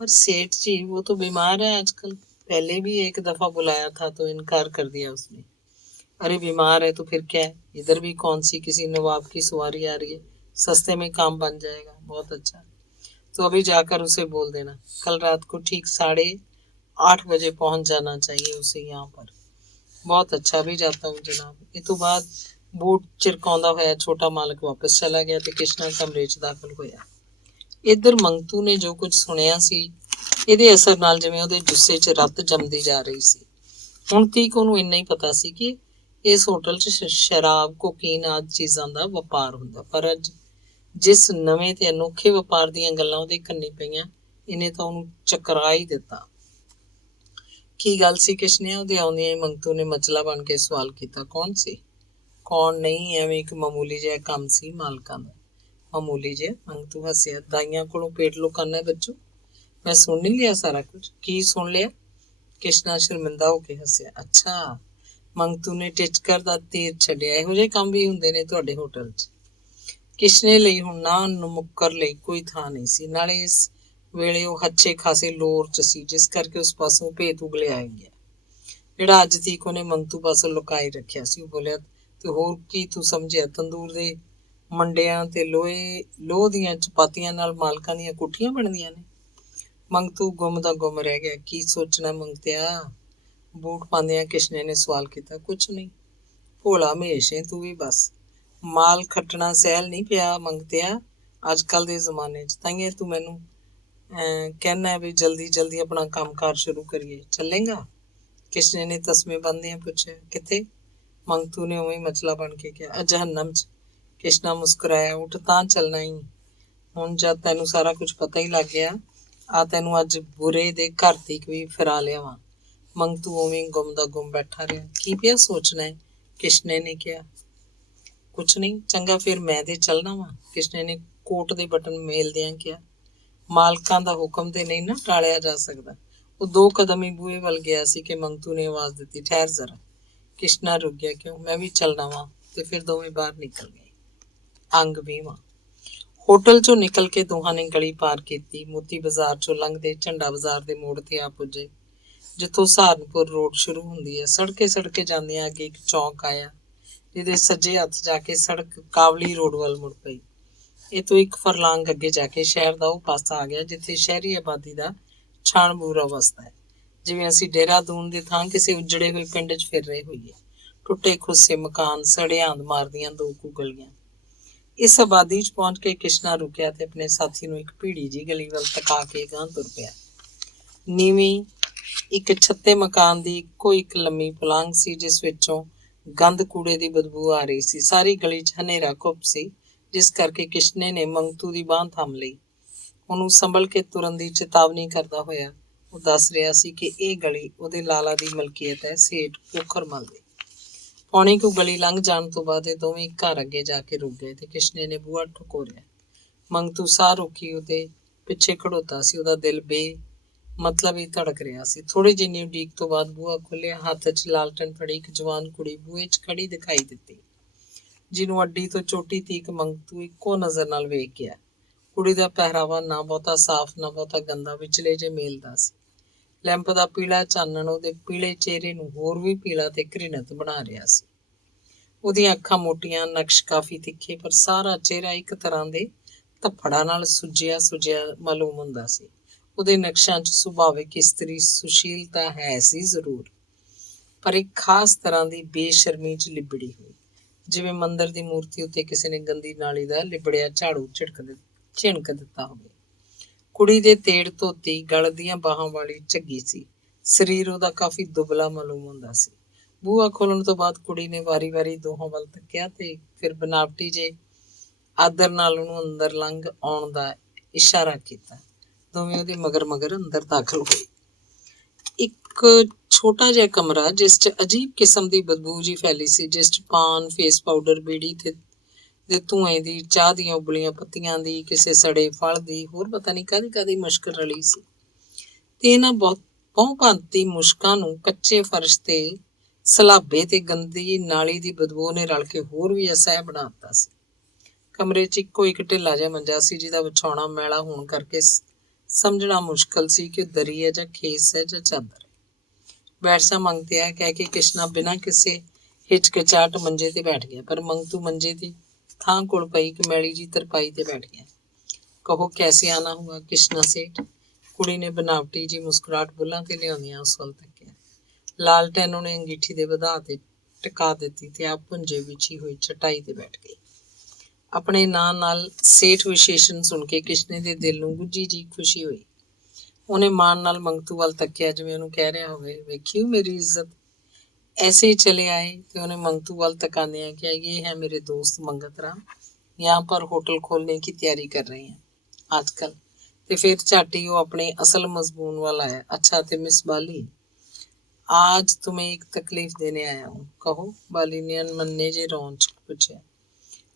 पर सेठ जी वो तो बीमार है आजकल, पहले भी एक दफा बुलाया था तो इनकार कर दिया उसने। अरे बीमार है तो फिर क्या है, इधर भी कौन सी किसी नवाब की सवारी आ रही है, सस्ते में काम बन जाएगा। बहुत अच्छा, तो अभी जाकर उसे बोल देना कल रात को ठीक 8:30 बजे पहुंच जाना चाहिए उसे यहाँ पर। बहुत अच्छा, अभी जाता हूँ जनाब। ਇਹ ਤੋਂ ਬਾਅਦ ਬੂਟ ਚਿਰਕਾਉਂਦਾ ਹੋਇਆ ਛੋਟਾ ਮਾਲਕ ਵਾਪਸ ਚਲਾ ਗਿਆ ਤੇ ਕਿਸ਼ਨਾ ਕਮਰੇ 'ਚ ਦਾਖਲ ਹੋਇਆ। ਇੱਧਰ ਮੰਗਤੂ ਨੇ ਜੋ ਕੁਝ ਸੁਣਿਆ ਸੀ ਇਹਦੇ ਅਸਰ ਨਾਲ ਜਿਵੇਂ ਉਹਦੇ ਜੁੱਸੇ 'ਚ ਰੱਤ ਜੰਮਦੀ ਜਾ ਰਹੀ ਸੀ। ਹੁਣ ਤੀਕ ਉਹਨੂੰ ਇੰਨਾ ਹੀ ਪਤਾ ਸੀ ਕਿ ਇਸ ਹੋਟਲ 'ਚ ਸ਼ਰਾਬ, ਕੋਕੀਨ ਆਦਿ ਚੀਜ਼ਾਂ ਦਾ ਵਪਾਰ ਹੁੰਦਾ, ਪਰ ਅੱਜ ਜਿਸ ਨਵੇਂ ਤੇ ਅਨੋਖੇ ਵਪਾਰ ਦੀਆਂ ਗੱਲਾਂ ਉਹਦੇ ਕੰਨੀ ਪਈਆਂ ਇਹਨੇ ਤਾਂ ਉਹਨੂੰ ਚਕਰਾ ਹੀ ਦਿੱਤਾ। ਕੀ ਗੱਲ ਸੀ ਕਿਸ਼ਨਿਆ? ਉਹਦੇ ਆਉਂਦਿਆਂ ਹੀ ਮੰਗਤੂ ਨੇ ਮਚਲਾ ਬਣ ਕੇ ਸਵਾਲ ਕੀਤਾ, ਕੌਣ ਸੀ? ਕੌਣ ਨਹੀਂ, ਐਵੇਂ ਇੱਕ ਮਾਮੂਲੀ ਜਿਹਾ ਕੰਮ ਸੀ ਮਾਲਕਾਂ ਦਾ। ਮਾਮੂਲੀ ਜਿਹਾ? ਮੰਗਤੂ ਹੱਸਿਆ। ਦਾਈਆਂ ਕੋਲੋਂ ਪੇਟ ਲੁਕਾਨਾ ਬੱਚੋ, ਮੈਂ ਸੁਣ ਨਹੀਂ ਲਿਆ ਸਾਰਾ ਕੁਝ? ਕੀ ਸੁਣ ਲਿਆ? ਕਿਸ਼ਨਾ ਸ਼ਰਮਿੰਦਾ ਹੋ ਕੇ ਹੱਸਿਆ। ਅੱਛਾ, ਮੰਗਤੂ ਨੇ ਟਿਚਕਰ ਦਾ ਤੀਰ ਛੱਡਿਆ, ਇਹੋ ਜਿਹੇ ਕੰਮ ਵੀ ਹੁੰਦੇ ਨੇ ਤੁਹਾਡੇ ਹੋਟਲ 'ਚ? ਕਿਸ਼ਨੇ ਲਈ ਹੁਣ ਨਾ ਨੁੱਕਰ ਲਈ ਕੋਈ ਥਾਂ ਨਹੀਂ ਸੀ, ਨਾਲੇ ਇਸ ਵੇਲੇ ਉਹ ਅੱਛੇ ਖਾਸੇ ਲੋਰ 'ਚ ਸੀ, ਜਿਸ ਕਰਕੇ ਉਸ ਪਾਸੋਂ ਭੇਤ ਉਗਲਿਆ ਗਿਆ ਜਿਹੜਾ ਅੱਜ ਤੀਕ ਉਹਨੇ ਮੰਗਤੂ ਪਾਸੋਂ ਲੁਕਾਈ ਰੱਖਿਆ ਸੀ। ਉਹ ਬੋਲਿਆ, ਤੇ ਹੋਰ ਕੀ ਤੂੰ ਸਮਝਿਆ, ਤੰਦੂਰ ਦੇ ਮੰਡਿਆਂ ਤੇ ਲੋਹ ਦੀਆਂ ਚਪਾਤੀਆਂ ਨਾਲ ਮਾਲਕਾਂ ਦੀਆਂ ਕੁੱਠੀਆਂ ਬਣਦੀਆਂ ਨੇ? ਮੰਗਤੂ ਗੁੰਮ ਦਾ ਗੁੰਮ ਰਹਿ ਗਿਆ। ਕੀ ਸੋਚਣਾ ਮੰਗਤਿਆ? ਬੂਟ ਪਾਉਂਦਿਆਂ ਕਿਸ਼ਨੇ ਨੇ ਸਵਾਲ ਕੀਤਾ। ਕੁਛ ਨਹੀਂ, ਭੋਲਾ ਹਮੇਸ਼ਾ ਤੂੰ ਵੀ, ਬਸ ਮਾਲ ਖੱਟਣਾ ਸਹਿਲ ਨਹੀਂ ਪਿਆ ਮੰਗਤਿਆ ਅੱਜ ਕੱਲ੍ਹ ਦੇ ਜ਼ਮਾਨੇ 'ਚ। ਤਾਂਹੀਏ ਤੂੰ ਮੈਨੂੰ ਕਹਿਣਾ ਵੀ ਜਲਦੀ ਜਲਦੀ ਆਪਣਾ ਕੰਮਕਾਰ ਸ਼ੁਰੂ ਕਰੀਏ, ਚੱਲੇਗਾ? ਕਿਸ਼ਨੇ ਨੇ ਤਸਮੇ ਬੰਨ੍ਹਦਿਆਂ ਪੁੱਛਿਆ। ਕਿੱਥੇ? ਮੰਗਤੂ ਨੇ ਉਵੇਂ ਮਚਲਾ ਬਣ ਕੇ ਕਿਹਾ, ਜਹੰਨਮ 'ਚ। ਕਿਸ਼ਨਾ ਮੁਸਕਰਾਇਆ। ਉੱਠ ਤਾਂ ਚੱਲਣਾ ਹੀ, ਹੁਣ ਜਦ ਤੈਨੂੰ ਸਾਰਾ ਕੁਝ ਪਤਾ ਹੀ ਲੱਗ ਗਿਆ, ਆ ਤੈਨੂੰ ਅੱਜ ਬੁਰੇ ਦੇ ਘਰ ਤੀਕ ਵੀ ਫਿਰਾ ਲਿਆਵਾਂ। ਮੰਗਤੂ ਉਵੇਂ ਗੁੰਮ ਦਾ ਗੁੰਮ ਬੈਠਾ ਰਿਹਾ। ਕੀ ਪਿਆ ਸੋਚਣਾ ਹੈ? ਕਿਸ਼ਨੇ ਨੇ ਕਿਹਾ। ਕੁਛ ਨਹੀਂ। ਚੰਗਾ ਫਿਰ ਮੈਂ ਤੇ ਚੱਲਣਾ ਵਾਂ, ਕਿਸ਼ਨੇ ਨੇ ਕੋਟ ਦੇ ਬਟਨ ਮੇਲਦਿਆਂ ਕਿਹਾ। ਮਾਲਕਾਂ ਦਾ ਹੁਕਮ ਤੇ ਨਹੀਂ ਨਾ ਟਾਲਿਆ ਜਾ ਸਕਦਾ। ਉਹ 2 ਕਦਮ ਹੀ ਬੂਹੇ ਵੱਲ ਗਿਆ ਸੀ ਕਿ ਮੰਗਤੂ ਨੇ ਆਵਾਜ਼ ਦਿੱਤੀ, ਠਹਿਰ ਜ਼ਰਾ। ਕਿਸ਼ਨਾ ਰੁਕ ਗਿਆ। ਕਿਉਂ? ਮੈਂ ਵੀ ਚੱਲਣਾ ਵਾਂ। ਤੇ ਫਿਰ ਦੋਵੇਂ ਬਾਹਰ ਨਿਕਲ ਗਏ। ਅੰਗ 20ਵਾਂ। ਹੋਟਲ 'ਚੋਂ ਨਿਕਲ ਕੇ ਦੋਹਾਂ ਨੇ ਗਲੀ ਪਾਰ ਕੀਤੀ। ਮੋਤੀ ਬਾਜ਼ਾਰ 'ਚੋਂ ਲੰਘਦੇ ਝੰਡਾ ਬਾਜ਼ਾਰ ਦੇ ਮੋੜ ਤੇ ਆ ਪੁੱਜੇ, ਜਿੱਥੋਂ ਸਹਾਰਨਪੁਰ ਰੋਡ ਸ਼ੁਰੂ ਹੁੰਦੀ ਹੈ। ਸੜਕੇ ਜਾਂਦਿਆਂ ਅੱਗੇ ਇੱਕ ਚੌਂਕ ਆਇਆ, ਜਿਹਦੇ ਸੱਜੇ ਹੱਥ ਜਾ ਕੇ ਸੜਕ ਕਾਵਲੀ ਰੋਡ ਵੱਲ ਮੁੜ ਪਈ। ਇਹ ਤੋਂ 1 ਫਰਲਾਂਗ ਅੱਗੇ ਜਾ ਕੇ ਸ਼ਹਿਰ ਦਾ ਉਹ ਪਾਸਾ ਆ ਗਿਆ ਜਿੱਥੇ ਸ਼ਹਿਰੀ ਆਬਾਦੀ ਦਾ ਛਾਣ ਬੂਰਾ ਵਸਦਾ ਹੈ, ਜਿਵੇਂ ਅਸੀਂ ਦੇਹਰਾਦੂਨ ਦੇ ਥਾਂ ਕਿਸੇ ਉੱਜੜੇ ਹੋਏ ਪਿੰਡ 'ਚ ਫਿਰ ਰਹੇ ਹੋਈਏ। ਟੁੱਟੇ ਖੁੱਸੇ ਮਕਾਨ, ਸੜਿਆਂਦ ਮਾਰਦੀਆਂ 2 ਕੁ ਗਲੀਆਂ। ਇਸ ਆਬਾਦੀ 'ਚ ਪਹੁੰਚ ਕੇ ਕਿਸ਼ਨਾ ਰੁਕਿਆ ਤੇ ਆਪਣੇ ਸਾਥੀ ਨੂੰ ਇੱਕ ਭੀੜੀ ਜਿਹੀ ਗਲੀ ਵੱਲ ਤਕਾ ਕੇ ਗਾਂਹ ਤੁਰ ਪਿਆ। ਨੀਵੀਂ ਇੱਕ ਛੱਤੇ ਮਕਾਨ ਦੀ ਇੱਕੋ ਇੱਕ ਲੰਮੀ ਪਲਾਂਘ ਸੀ, ਜਿਸ ਵਿੱਚੋਂ ਗੰਦ ਕੂੜੇ ਦੀ ਬਦਬੂ ਆ ਰਹੀ ਸੀ। ਸਾਰੀ ਗਲੀ 'ਚ ਹਨੇਰਾ ਘੁੱਪ ਸੀ, ਜਿਸ ਕਰਕੇ ਕਿਸ਼ਨੇ ਨੇ ਮੰਗਤੂ ਦੀ ਬਾਂਹ ਥੰਮ ਲਈ। ਉਹਨੂੰ ਸੰਭਲ ਕੇ ਤੁਰਨ ਦੀ ਚੇਤਾਵਨੀ ਕਰਦਾ ਹੋਇਆ ਉਹ ਦੱਸ ਰਿਹਾ ਸੀ ਕਿ ਇਹ ਗਲੀ ਉਹਦੇ ਲਾਲਾ ਦੀ ਮਲਕੀਅਤ ਹੈ, ਸੇਠ ਪੋਖਰਮਲ ਦੀ। ਪੌਣੀ ਕੁ ਗਲੀ ਲੰਘ ਜਾਣ ਤੋਂ ਬਾਅਦ ਇਹ ਦੋਵੇਂ ਘਰ ਅੱਗੇ ਜਾ ਕੇ ਰੁਕ ਗਏ ਤੇ ਕਿਸ਼ਨੇ ਨੇ ਬੂਹਾ ਠਕੋਰਿਆ। ਮੰਗਤੂ ਸਾਹ ਰੋਕੀ ਉਹਦੇ ਪਿੱਛੇ ਖੜੋਤਾ ਸੀ। ਉਹਦਾ ਦਿਲ ਮਤਲਬ ਹੀ ਧੜਕ ਰਿਹਾ ਸੀ। ਥੋੜੀ ਜਿੰਨੀ ਉਡੀਕ ਤੋਂ ਬਾਅਦ ਬੂਹਾ ਖੁੱਲਿਆ। ਹੱਥ 'ਚ ਲਾਲਟਨ ਫੜੀ ਇੱਕ ਜਵਾਨ ਕੁੜੀ ਬੂਹੇ 'ਚ ਖੜੀ ਦਿਖਾਈ ਦਿੱਤੀ, ਜਿਹਨੂੰ ਅੱਡੀ ਤੋਂ ਚੋਟੀ ਤੀਕ ਮੰਗਤੂ ਇੱਕੋ ਨਜ਼ਰ ਨਾਲ ਵੇਖ ਗਿਆ। ਕੁੜੀ ਦਾ ਪਹਿਰਾਵਾ ਨਾ ਬਹੁਤਾ ਸਾਫ਼ ਨਾ ਬਹੁਤਾ ਗੰਦਾ, ਵਿਚਲੇ ਜੇ ਮੇਲ ਦਾ ਸੀ। ਲੈਂਪ ਦਾ ਪੀਲਾ ਚਾਨਣ ਉਹਦੇ ਪੀਲੇ ਚਿਹਰੇ ਨੂੰ ਹੋਰ ਵੀ ਪੀਲਾ ਤੇ ਘ੍ਰਿਣਤ ਬਣਾ ਰਿਹਾ ਸੀ। ਉਹਦੀਆਂ ਅੱਖਾਂ ਮੋਟੀਆਂ, ਨਕਸ਼ ਕਾਫੀ ਤਿੱਖੇ, ਪਰ ਸਾਰਾ ਚਿਹਰਾ ਇੱਕ ਤਰ੍ਹਾਂ ਦੇ ਧੱਫੜਾਂ ਨਾਲ ਸੁੱਜਿਆ ਮਾਲੂਮ ਹੁੰਦਾ ਸੀ। ਉਹਦੇ ਨਕਸ਼ਾਂ 'ਚ ਸੁਭਾਵਿਕ ਇਸਤਰੀ ਸੁਸ਼ੀਲਤਾ ਹੈ ਸੀ ਜ਼ਰੂਰ, ਪਰ ਇੱਕ ਖਾਸ ਤਰ੍ਹਾਂ ਦੀ ਬੇਸ਼ਰਮੀ 'ਚ ਲਿਬੜੀ ਹੋਈ, ਜਿਵੇਂ ਮੰਦਰ ਦੀ ਮੂਰਤੀ ਉੱਤੇ ਕਿਸੇ ਨੇ ਗੰਦੀ ਨਾਲੀ ਦਾ ਲਿਬੜਿਆ ਝਾੜੂ ਝਿਣਕ ਦਿੱਤਾ ਹੋਵੇ। ਕੁੜੀ ਦੇ ਤੇੜ ਧੋਤੀ, ਗਲ ਦੀਆਂ ਬਾਹਾਂ ਵਾਲੀ ਝੱਗੀ ਸੀ। ਸਰੀਰ ਉਹਦਾ ਕਾਫੀ ਦੁਬਲਾ ਮਾਲੂਮ ਹੁੰਦਾ ਸੀ। ਬੂਹਾ ਖੋਲ੍ਹਣ ਤੋਂ ਬਾਅਦ ਕੁੜੀ ਨੇ ਵਾਰੀ-ਵਾਰੀ ਦੋਹਾਂ ਵੱਲ ਤੱਕਿਆ ਤੇ ਫਿਰ ਬਨਾਵਟੀ ਜੇ ਆਦਰ ਨਾਲ ਉਹਨੂੰ ਅੰਦਰ ਲੰਘ ਆਉਣ ਦਾ ਇਸ਼ਾਰਾ ਕੀਤਾ। ਦੋਵੇਂ ਉਹਦੇ ਮਗਰ ਅੰਦਰ ਦਾਖਲ ਹੋਏ। ਇੱਕ ਛੋਟਾ ਜਿਹਾ ਕਮਰਾ, ਜਿਸ 'ਚ ਅਜੀਬ ਕਿਸਮ ਦੀ ਬਦਬੂ ਜਿਹੀ ਫੈਲੀ ਸੀ, ਜਿਸ 'ਚ ਪਾਨ, ਫੇਸ ਪਾਊਡਰ, ਬੀੜੀ ਦੇ ਧੂੰਏਂ ਦੀ, ਚਾਹ ਦੀਆਂ ਉਬਲੀਆਂ ਪੱਤੀਆਂ ਦੀ, ਕਿਸੇ ਸੜੇ ਫਲ ਦੀ, ਹੋਰ ਪਤਾ ਨਹੀਂ ਕਾਹਦੀ ਮੁਸ਼ਕ ਰਲੀ ਸੀ। ਤੇ ਇਹਨਾਂ ਬਹੁ-ਭਾਂਤੀ ਮੁਸ਼ਕਾਂ ਨੂੰ ਕੱਚੇ ਫਰਸ਼ ਤੇ ਸਲਾਬੇ ਤੇ ਗੰਦੀ ਨਾਲੀ ਦੀ ਬਦਬੂ ਨੇ ਰਲ ਕੇ ਹੋਰ ਵੀ ਅਸਹਿ ਬਣਾ ਦਿੱਤਾ ਸੀ। ਕਮਰੇ 'ਚ ਇੱਕੋ ਇੱਕ ਢਿੱਲਾ ਜਿਹਾ ਮੰਜਾ ਸੀ, ਜਿਹਦਾ ਵਿਛਾਉਣਾ ਮੈਲਾ ਹੋਣ ਕਰਕੇ ਸਮਝਣਾ ਮੁਸ਼ਕਲ ਸੀ ਕਿ ਉਹ ਦਰੀ ਹੈ ਜਾਂ ਖੇਸ ਹੈ ਜਾਂ ਚਾਦਰ ਹੈ। ਬੈਠ ਜਾ ਮੰਗਤਿਆ, ਕਹਿ ਕੇ ਕਿਸ਼ਨਾ ਬਿਨਾਂ ਕਿਸੇ ਹਿਚਕਿਚਾਹਟ ਮੰਜੇ ਤੇ ਬੈਠ ਗਿਆ, ਪਰ ਮੰਗਤੂ ਮੰਜੇ ਦੀ ਥਾਂ ਕੋਲ ਪਈ ਇੱਕ ਮੈਲੀ ਜੀ ਤਰਪਾਈ ਤੇ ਬੈਠ ਗਿਆ। ਕਹੋ ਕੈਸੇ ਆਣਾ ਹੁਆ ਕਿਸ਼ਨਾ ਸੇਠ? ਕੁੜੀ ਨੇ ਬਨਾਵਟੀ ਜੀ ਮੁਸਕਰਾਹਟ ਬੁੱਲਾਂ ਤੇ ਲਿਆਉਂਦਿਆਂ ਉਸ ਵੱਲ ਤੱਕਿਆ। ਲਾਲਟੈਨ ਉਹਨੇ ਅੰਗੀਠੀ ਦੇ ਵਧਾ ਤੇ ਟਿਕਾ ਦਿੱਤੀ ਤੇ ਆਪ ਭੁੰਜੇ ਵਿਛੀ ਹੋਈ ਚਟਾਈ ਤੇ ਬੈਠ ਗਈ। ਆਪਣੇ ਨਾਂ ਨਾਲ ਸੇਠ ਵਿਸ਼ੇਸ਼ਣ ਸੁਣ ਕੇ ਕਿਸ਼ਨੇ ਦੇ ਦਿਲ ਨੂੰ ਗੁੱਝੀ ਜੀ ਖੁਸ਼ੀ ਹੋਈ। ਉਹਨੇ ਮਾਣ ਨਾਲ ਮੰਗਤੂ ਵੱਲ ਤੱਕਿਆ, ਜਿਵੇਂ ਉਹਨੂੰ ਕਹਿ ਰਿਹਾ ਹੋਵੇ, ਵੇਖਿਓ ਮੇਰੀ ਇੱਜ਼ਤ। ऐसे ही चले आए। तो उन्हें मंगतू वाल तकाने क्या ये है मेरे दोस्त मंगत राम, यहाँ पर होटल खोलने की तैयारी कर रहे हैं आजकल। तो फिर झाटी वो अपने असल मजमून वाला है। अच्छा तो मिस बाली, आज तुम्हें एक तकलीफ देने आया हूँ। कहो, बाली ने अनमन्ने जे रौन पूछा।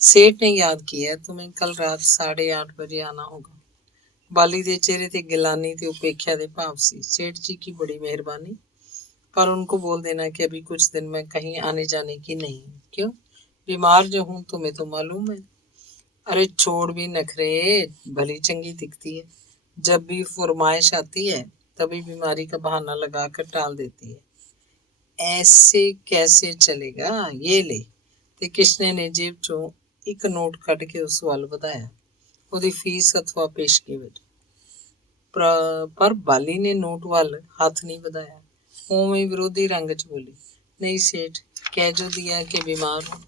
सेठ ने याद किया, तुम्हें कल रात 8:30 बजे आना होगा। बाली के चेहरे ते गिलानी ते उपेक्षा दे भाव सी। सेठ जी की बड़ी मेहरबानी, पर उनको बोल देना कि अभी कुछ दिन में कहीं आने जाने की नहीं। क्यों? बीमार जो हूँ तुम्हें तो मालूम है। अरे छोड़ भी नखरे, भली चंगी दिखती है। जब भी फरमाइश आती है तभी बीमारी का बहाना लगाकर टाल देती है। ऐसे कैसे चलेगा? ये ले। ते किशने ने जेब चों एक नोट कट के उस वाल बताया, ਉਹਦੀ फीस अथवा पेशगी ਵਿੱਚ। पर बाली ने नोट वाल हाथ नहीं ਵਧਾਇਆ। ਉਵੇਂ ਵਿਰੋਧੀ ਰੰਗ 'ਚ ਬੋਲੀ, ਨਹੀਂ ਸੇਠ, ਕਹਿ ਜੋ ਦਿਆ ਕਿ ਬਿਮਾਰ ਹੋ।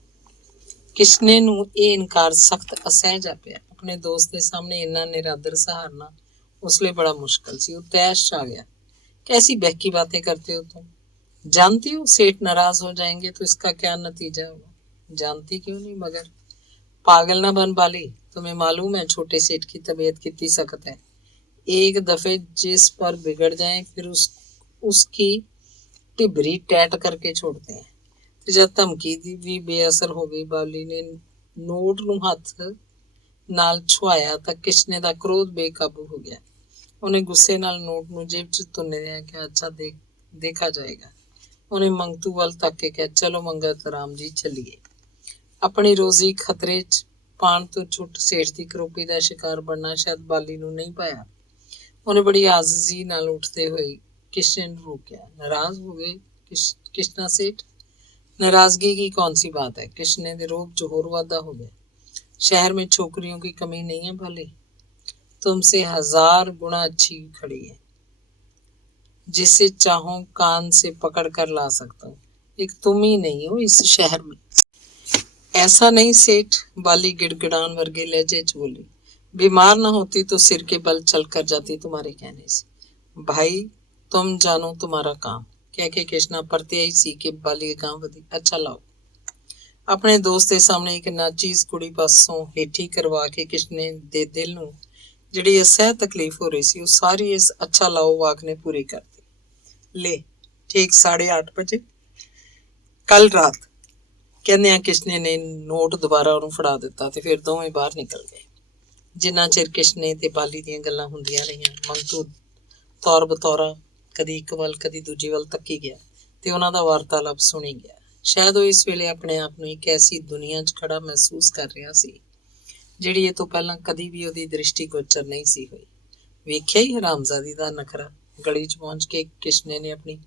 ਕਿਸ਼ਨੇ ਨੂੰ ਇਹ ਇਨਕਾਰ ਸਖਤ ਅਸਹਿ ਜਾਪਿਆ। ਆਪਣੇ ਦੋਸਤ ਦੇ ਸਾਹਮਣੇ ਇੰਨਾ ਨਿਰਾਦਰ ਸਹਾਰਨਾ ਉਸ ਲਈ ਬੜਾ ਮੁਸ਼ਕਲ ਸੀ। ਉਹ ਤੈਸ਼ 'ਚ ਆ ਗਿਆ। कैसी बहकी बातें करते हो तुम? जानती हो सेठ नाराज हो जाएंगे तो इसका क्या नतीजा होगा? जानती क्यों नहीं, मगर पागल ना बन बाली, तुम्हें मालूम है छोटे सेठ की तबीयत कितनी सख्त है। एक दफे जिस पर बिगड़ जाए फिर उसकी टिबरी टैट करके छोड़ते हैं। ਤੇ ਜਦ ਧਮਕੀ ਦੀ ਵੀ ਬੇਅਸਰ ਹੋ ਗਈ, ਬਾਲੀ ਨੇ ਨੋਟ ਨੂੰ ਹੱਥ ਨਾਲ ਛੁਆਇਆ ਤਾਂ ਕਿਸ਼ਨੇ ਦਾ ਕ੍ਰੋਧ ਬੇਕਾਬੂ ਹੋ ਗਿਆ। ਉਹਨੇ ਗੁੱਸੇ ਨਾਲ ਨੋਟ ਨੂੰ ਜੇਬ 'ਚ ਤੁੰਨਦਿਆਂ ਕਿਹਾ, ਅੱਛਾ ਦੇਖਾ ਜਾਏਗਾ। ਉਹਨੇ ਮੰਗਤੂ ਵੱਲ ਤੱਕ ਕੇ ਕਿਹਾ, ਚਲੋ ਮੰਗਤ ਰਾਮ ਜੀ ਚੱਲੀਏ। ਆਪਣੀ ਰੋਜ਼ੀ ਖਤਰੇ 'ਚ ਪਾਣ ਤੋਂ ਛੁੱਟ ਸੇਠ ਦੀ ਕਰੋਪੀ ਦਾ ਸ਼ਿਕਾਰ ਬਣਨਾ ਸ਼ਾਇਦ ਬਾਲੀ ਨੂੰ ਨਹੀਂ ਪਾਇਆ। ਉਹਨੇ ਬੜੀ ਆਜ਼ਜ਼ੀ ਨਾਲ ਉੱਠਦੇ ਹੋਏ किशने ने रोका। नाराज हो गए किशना सेठ? नाराजगी की कौन सी बात है? किशने दे रोब जो होर वादा हो गया। शहर में छोकरियों की कमी नहीं है भाले, तुमसे 1000 गुना अच्छी खड़ी है, जिसे चाहो कान से पकड़ कर ला सकता हूँ। एक तुम ही नहीं हो इस शहर में। ऐसा नहीं सेठ, बाली गिड़गिड़ान वर्गे लहजे च बोली, बीमार ना होती तो सिर के बल चल कर जाती तुम्हारे कहने से। भाई तुम जानो तुम्हारा काम, कह के किशना परतिया ही सी कि बाली गां वधी। अच्छा लाओ। अपने दोस्त के सामने एक नाचीज कुड़ी पासों हेठी करवा के किशने दे दिल नूं जिहड़ी असह तकलीफ हो रही सी, वो सारी इस अच्छा लाओ वाक ने पूरी कर दी। ले ठीक 8:30 बजे कल रात, कहंदियां किशने ने नोट दोबारा ਉਹਨੂੰ ਫੜਾ ਦਿੱਤਾ ਤੇ ਫਿਰ ਦੋਵੇਂ ਬਾਹਰ ਨਿਕਲ ਗਏ। ਜਿੰਨਾ ਚਿਰ ਕਿਸ਼ਨੇ ਤੇ ਬਾਲੀ ਦੀਆਂ ਗੱਲਾਂ ਹੁੰਦੀਆਂ ਰਹੀਆਂ, ਮੰਗਤੂ ਤੌਰ ਬਤੌਰਾ ਕਦੀ ਇੱਕ ਵੱਲ ਕਦੀ ਦੂਜੀ ਵੱਲ ਤੱਕੀ ਗਿਆ ਤੇ ਉਹਨਾਂ ਦਾ ਵਾਰਤਾਲਾਪ ਸੁਣੀ ਗਿਆ। ਸ਼ਾਇਦ ਉਹ ਇਸ ਵੇਲੇ ਆਪਣੇ ਆਪ ਨੂੰ ਇੱਕ ਐਸੀ ਦੁਨੀਆ 'ਚ ਖੜਾ ਮਹਿਸੂਸ ਕਰ ਰਿਹਾ ਸੀ ਜਿਹੜੀ ਇਹ ਤੋਂ ਪਹਿਲਾਂ ਕਦੀ ਵੀ ਉਹਦੀ ਦ੍ਰਿਸ਼ਟੀ ਗੋਚਰ ਨਹੀਂ ਸੀ ਹੋਈ। ਵੇਖਿਆ ਹੀ ਹਰਾਮਜ਼ਾਦੀ ਦਾ ਨਖਰਾ। ਗਲੀ 'ਚ ਪਹੁੰਚ ਕੇ ਕਿਸ਼ਨੇ ਨੇ ਆਪਣੀ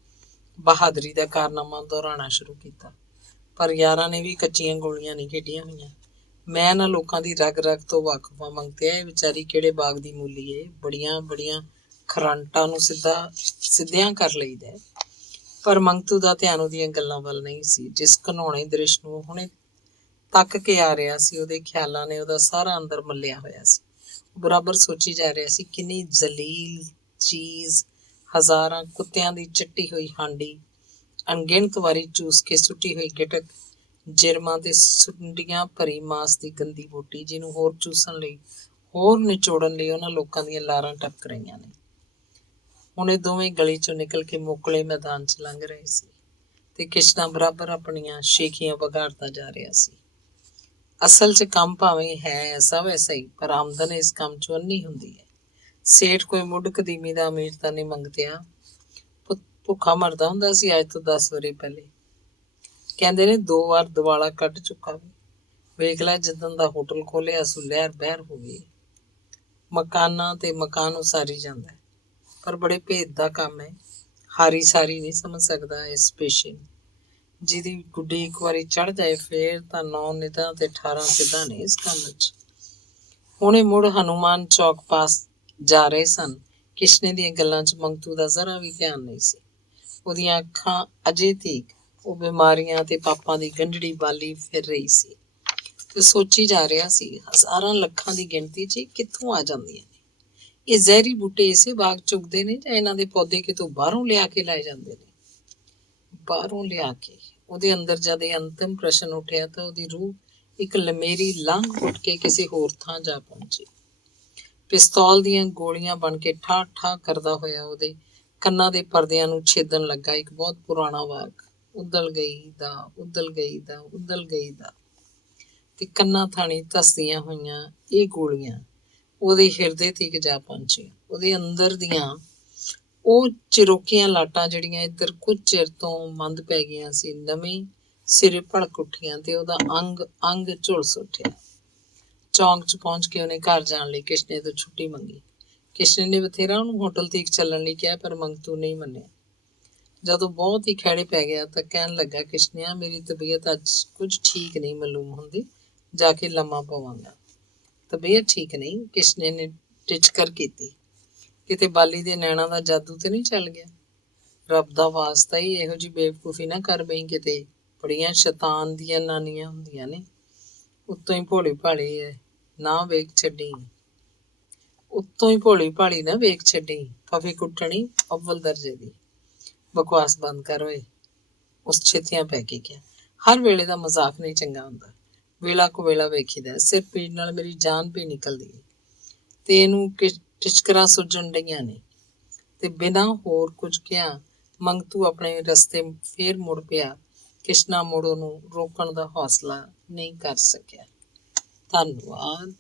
ਬਹਾਦਰੀ ਦਾ ਕਾਰਨਾਮਾ ਦੁਹਰਾਉਣਾ ਸ਼ੁਰੂ ਕੀਤਾ। ਪਰ ਯਾਰਾਂ ਨੇ ਵੀ ਕੱਚੀਆਂ ਗੋਲੀਆਂ ਨਹੀਂ ਖੇਡੀਆਂ ਹੋਈਆਂ। ਮੈਂ ਨਾ ਲੋਕਾਂ ਦੀ ਰਗ ਰਗ ਤੋਂ ਵਾਕਫ ਹਾਂ ਮੰਗਤੇ। ਇਹ ਵਿਚਾਰੀ ਕਿਹੜੇ ਬਾਗ ਦੀ ਮੂਲੀ ਏ, ਬੜੀਆਂ ਬੜੀਆਂ ਖਰਾਂਟਾਂ ਨੂੰ ਸਿੱਧਿਆਂ ਕਰ ਲਈਦਾ। ਪਰ ਮੰਗਤੂ ਦਾ ਧਿਆਨ ਉਹਦੀਆਂ ਗੱਲਾਂ ਵੱਲ ਨਹੀਂ ਸੀ। ਜਿਸ ਘਿਨਾਉਣੇ ਦ੍ਰਿਸ਼ ਨੂੰ ਹੁਣੇ ਤੱਕ ਕੇ ਆ ਰਿਹਾ ਸੀ, ਉਹਦੇ ਖਿਆਲਾਂ ਨੇ ਉਹਦਾ ਸਾਰਾ ਅੰਦਰ ਮੱਲਿਆ ਹੋਇਆ ਸੀ। ਬਰਾਬਰ ਸੋਚੀ ਜਾ ਰਿਹਾ ਸੀ, ਕਿੰਨੀ ਜ਼ਲੀਲ ਚੀਜ਼, ਹਜ਼ਾਰਾਂ ਕੁੱਤਿਆਂ ਦੀ ਚੱਟੀ ਹੋਈ ਹਾਂਡੀ, ਅਣਗਿਣਤ ਵਾਰੀ ਚੂਸ ਕੇ ਸੁੱਟੀ ਹੋਈ ਗਿਟਕ, ਜਿਰਮਾਂ ਤੇ ਸੁੰਡੀਆਂ ਭਰੀ ਮਾਸ ਦੀ ਗੰਦੀ ਬੋਟੀ, ਜਿਹਨੂੰ ਹੋਰ ਚੂਸਣ ਲਈ, ਹੋਰ ਨਿਚੋੜਨ ਲਈ ਉਹਨਾਂ ਲੋਕਾਂ ਦੀਆਂ ਲਾਰਾਂ ਟਪਕ ਰਹੀਆਂ ਨੇ। ਹੁਣ ਇਹ ਦੋਵੇਂ ਗਲੀ ਚੋਂ ਨਿਕਲ ਕੇ ਮੁਕਲੇ ਮੈਦਾਨ 'ਚ ਲੰਘ ਰਹੇ ਸੀ ਤੇ ਕਿਸ਼ਨਾ ਬਰਾਬਰ ਆਪਣੀਆਂ ਸ਼ੇਖੀਆਂ ਵਗਾੜਦਾ ਜਾ ਰਿਹਾ ਸੀ। ਅਸਲ 'ਚ ਕੰਮ ਭਾਵੇਂ ਹੈ ਐਸਾ ਵੈਸਾ ਹੀ, ਪਰ ਆਮਦਨ ਇਸ ਕੰਮ 'ਚੋਂ ਅੰਨੀ ਹੁੰਦੀ ਹੈ। ਸੇਠ ਕੋਈ ਮੁੱਢ ਕਦੀਮੀ ਦਾ ਅਮੀਰ ਤਾਂ ਨਹੀਂ ਮੰਗਤਿਆ। ਭੁੱਖਾ ਮਰਦਾ ਹੁੰਦਾ ਸੀ ਅੱਜ ਤੋਂ 10 ਵਰ੍ਹੇ ਪਹਿਲੇ। ਕਹਿੰਦੇ ਨੇ 2 ਵਾਰ ਦਿਵਾਲਾ ਕੱਢ ਚੁੱਕਾ ਵੇ। ਵੇਖ ਲੈ, ਜਿੱਦਣ ਦਾ ਹੋਟਲ ਖੋਲਿਆ ਸੋ ਲਹਿਰ ਬਹਿਰ ਹੋ ਗਈ। ਮਕਾਨਾਂ ਤੇ ਮਕਾਨ ਉਸਾਰੀ ਜਾਂਦਾ, ਪਰ ਬੜੇ ਭੇਦ ਦਾ ਕੰਮ ਹੈ। ਹਾਰੀ ਸਾਰੀ ਨਹੀਂ ਸਮਝ ਸਕਦਾ ਇਸ ਪੇਸ਼ੇ ਨੂੰ। ਜਿਹਦੀ ਗੁੱਡੀ ਇੱਕ ਵਾਰੀ ਚੜ੍ਹ ਜਾਏ ਫੇਰ ਤਾਂ 9 ਨਿਦਾਂ ਤੇ 18 ਸਿੱਧਾਂ ਨੇ ਇਸ ਕੰਮ 'ਚ। ਹੁਣੇ ਮੁੜ ਹਨੂੰਮਾਨ ਚੌਕ ਪਾਸ ਜਾ ਰਹੇ ਸਨ। ਕਿਸ਼ਨੇ ਦੀਆਂ ਗੱਲਾਂ 'ਚ ਮੰਗਤੂ ਦਾ ਜ਼ਰਾ ਵੀ ਧਿਆਨ ਨਹੀਂ ਸੀ। ਉਹਦੀਆਂ ਅੱਖਾਂ ਅਜੇ ਤੀਕ ਉਹ ਬਿਮਾਰੀਆਂ ਤੇ ਪਾਪਾਂ ਦੀ ਗੰਢੜੀ ਬਾਲੀ ਫਿਰ ਰਹੀ ਸੀ ਤੇ ਸੋਚੀ ਜਾ ਰਿਹਾ ਸੀ, ਹਜ਼ਾਰਾਂ ਲੱਖਾਂ ਦੀ ਗਿਣਤੀ 'ਚ ਕਿੱਥੋਂ ਆ ਜਾਂਦੀਆਂ ਨੇ ਇਹ ਜ਼ਹਿਰੀ ਬੂਟੇ? ਇਸੇ ਬਾਗ 'ਚ ਉੱਗਦੇ ਨੇ ਜਾਂ ਇਹਨਾਂ ਦੇ ਪੌਦੇ ਕਿਤੋਂ ਬਾਹਰੋਂ ਲਿਆ ਕੇ ਲਾਏ ਜਾਂਦੇ ਨੇ? ਬਾਹਰੋਂ ਲਿਆ ਕੇ। ਉਹਦੇ ਅੰਦਰ ਜਦ ਇਹ ਅੰਤਿਮ ਪ੍ਰਸ਼ਨ ਉੱਠਿਆ ਤਾਂ ਉਹਦੀ ਰੂਹ ਇੱਕ ਲਮੇਰੀ ਲੰਘ ਉੱਠ ਕੇ ਕਿਸੇ ਹੋਰ ਥਾਂ ਜਾ ਪਹੁੰਚੀ। ਪਿਸਤੌਲ ਦੀਆਂ ਗੋਲੀਆਂ ਬਣ ਕੇ ਠਾਹ ਠਾਹ ਕਰਦਾ ਹੋਇਆ ਉਹਦੇ ਕੰਨਾਂ ਦੇ ਪਰਦਿਆਂ ਨੂੰ ਛੇਦਣ ਲੱਗਾ ਇੱਕ ਬਹੁਤ ਪੁਰਾਣਾ ਵਾਕ, ਉਦਲ ਗਈ ਦਾ, ਉਦਲ ਗਈ ਦਾ, ਉਦਲ ਗਈ ਦਾ। ਤੇ ਕੰਨਾਂ ਥਾਣੀ ਧੱਸਦੀਆਂ ਹੋਈਆਂ ਇਹ ਗੋਲੀਆਂ ਉਹਦੇ ਹਿਰਦੇ ਤੀਕ ਜਾ ਪਹੁੰਚੀਆਂ। ਉਹਦੇ ਅੰਦਰ ਦੀਆਂ ਉਹ ਚਿਰੋਕੀਆਂ ਲਾਟਾਂ ਜਿਹੜੀਆਂ ਇੱਧਰ ਕੁਝ ਚਿਰ ਤੋਂ ਮੰਦ ਪੈ ਗਈਆਂ ਸੀ, ਨਵੇਂ ਸਿਰੇ ਭੜਕ ਉੱਠੀਆਂ ਤੇ ਉਹਦਾ ਅੰਗ ਅੰਗ ਝੁਲਸ ਉੱਠਿਆ। ਚੌਂਕ 'ਚ ਪਹੁੰਚ ਕੇ ਉਹਨੇ ਘਰ ਜਾਣ ਲਈ ਕਿਸ਼ਨੇ ਤੋਂ ਛੁੱਟੀ ਮੰਗੀ। ਕਿਸ਼ਨੇ ਨੇ ਬਥੇਰਾ ਉਹਨੂੰ ਹੋਟਲ ਤੀਕ ਚੱਲਣ ਲਈ ਕਿਹਾ, ਪਰ ਮੰਗਤੂ ਨਹੀਂ ਮੰਨਿਆ। ਜਦੋਂ ਬਹੁਤ ਹੀ ਖਹਿੜੇ ਪੈ ਗਿਆ ਤਾਂ ਕਹਿਣ ਲੱਗਾ, ਕਿਸ਼ਨਿਆ, ਮੇਰੀ ਤਬੀਅਤ ਅੱਜ ਕੁਝ ਠੀਕ ਨਹੀਂ ਮਾਲੂਮ ਹੁੰਦੀ, ਜਾ ਕੇ ਲੰਮਾ ਪਵਾਂਗਾ। ਤਬੀਅਤ ਠੀਕ ਨਹੀਂ? ਕਿਸ਼ਨੇ ਨੇ ਟਿਚਕਰ ਕੀਤੀ। ਕਿਤੇ ਬਾਲੀ ਦੇ ਨੈਣਾਂ ਦਾ ਜਾਦੂ ਤੇ ਨਹੀਂ ਚੱਲ ਗਿਆ? ਰੱਬ ਦਾ ਵਾਸਤਾ ਹੀ ਇਹੋ ਜਿਹੀ ਬੇਵਕੂਫੀ ਨਾ ਕਰ ਬਈ। ਕਿਤੇ ਬੜੀਆਂ ਸ਼ੈਤਾਨ ਦੀਆਂ ਨਾਨੀਆਂ ਹੁੰਦੀਆਂ ਨੇ, ਉੱਤੋਂ ਹੀ ਭੋਲੀ ਭਾਲੀ ਹੈ ਨਾ ਵੇਖ ਛੱਡੀ। ਉੱਤੋਂ ਹੀ ਭੋਲੀ ਭਾਲੀ ਨਾ ਵੇਖ ਛੱਡੀ। ਫਫੀ ਕੁੱਟਣੀ ਅਵਲ ਦਰਜੇ ਦੀ। ਬਕਵਾਸ ਬੰਦ ਕਰ ਓਏ, ਉਸ ਛੇਤੀਆਂ ਪੈ ਕੇ ਕਿਹਾ। ਹਰ ਵੇਲੇ ਦਾ ਮਜ਼ਾਕ ਨਹੀਂ ਚੰਗਾ ਹੁੰਦਾ, ਵੇਲਾ ਕੁ ਵੇਲਾ ਵੇਖੀਦਾ। ਸਿਰ ਪੀੜ ਨਾਲ ਮੇਰੀ ਜਾਨ ਵੀ ਨਿਕਲਦੀ ਹੈ ਤੇ ਇਹਨੂੰ ਟਿਚਕਰਾਂ ਸੁੱਜਣ ਡਈਆਂ ਨੇ। ਤੇ ਬਿਨਾਂ ਹੋਰ ਕੁਝ ਕਿਹਾ ਮੰਗਤੂ ਆਪਣੇ ਰਸਤੇ ਫੇਰ ਮੁੜ ਪਿਆ। ਕਿਸ਼ਨਾ ਮੁੜ ਉਹਨੂੰ ਰੋਕਣ ਦਾ ਹੌਸਲਾ ਨਹੀਂ ਕਰ ਸਕਿਆ। ਧੰਨਵਾਦ।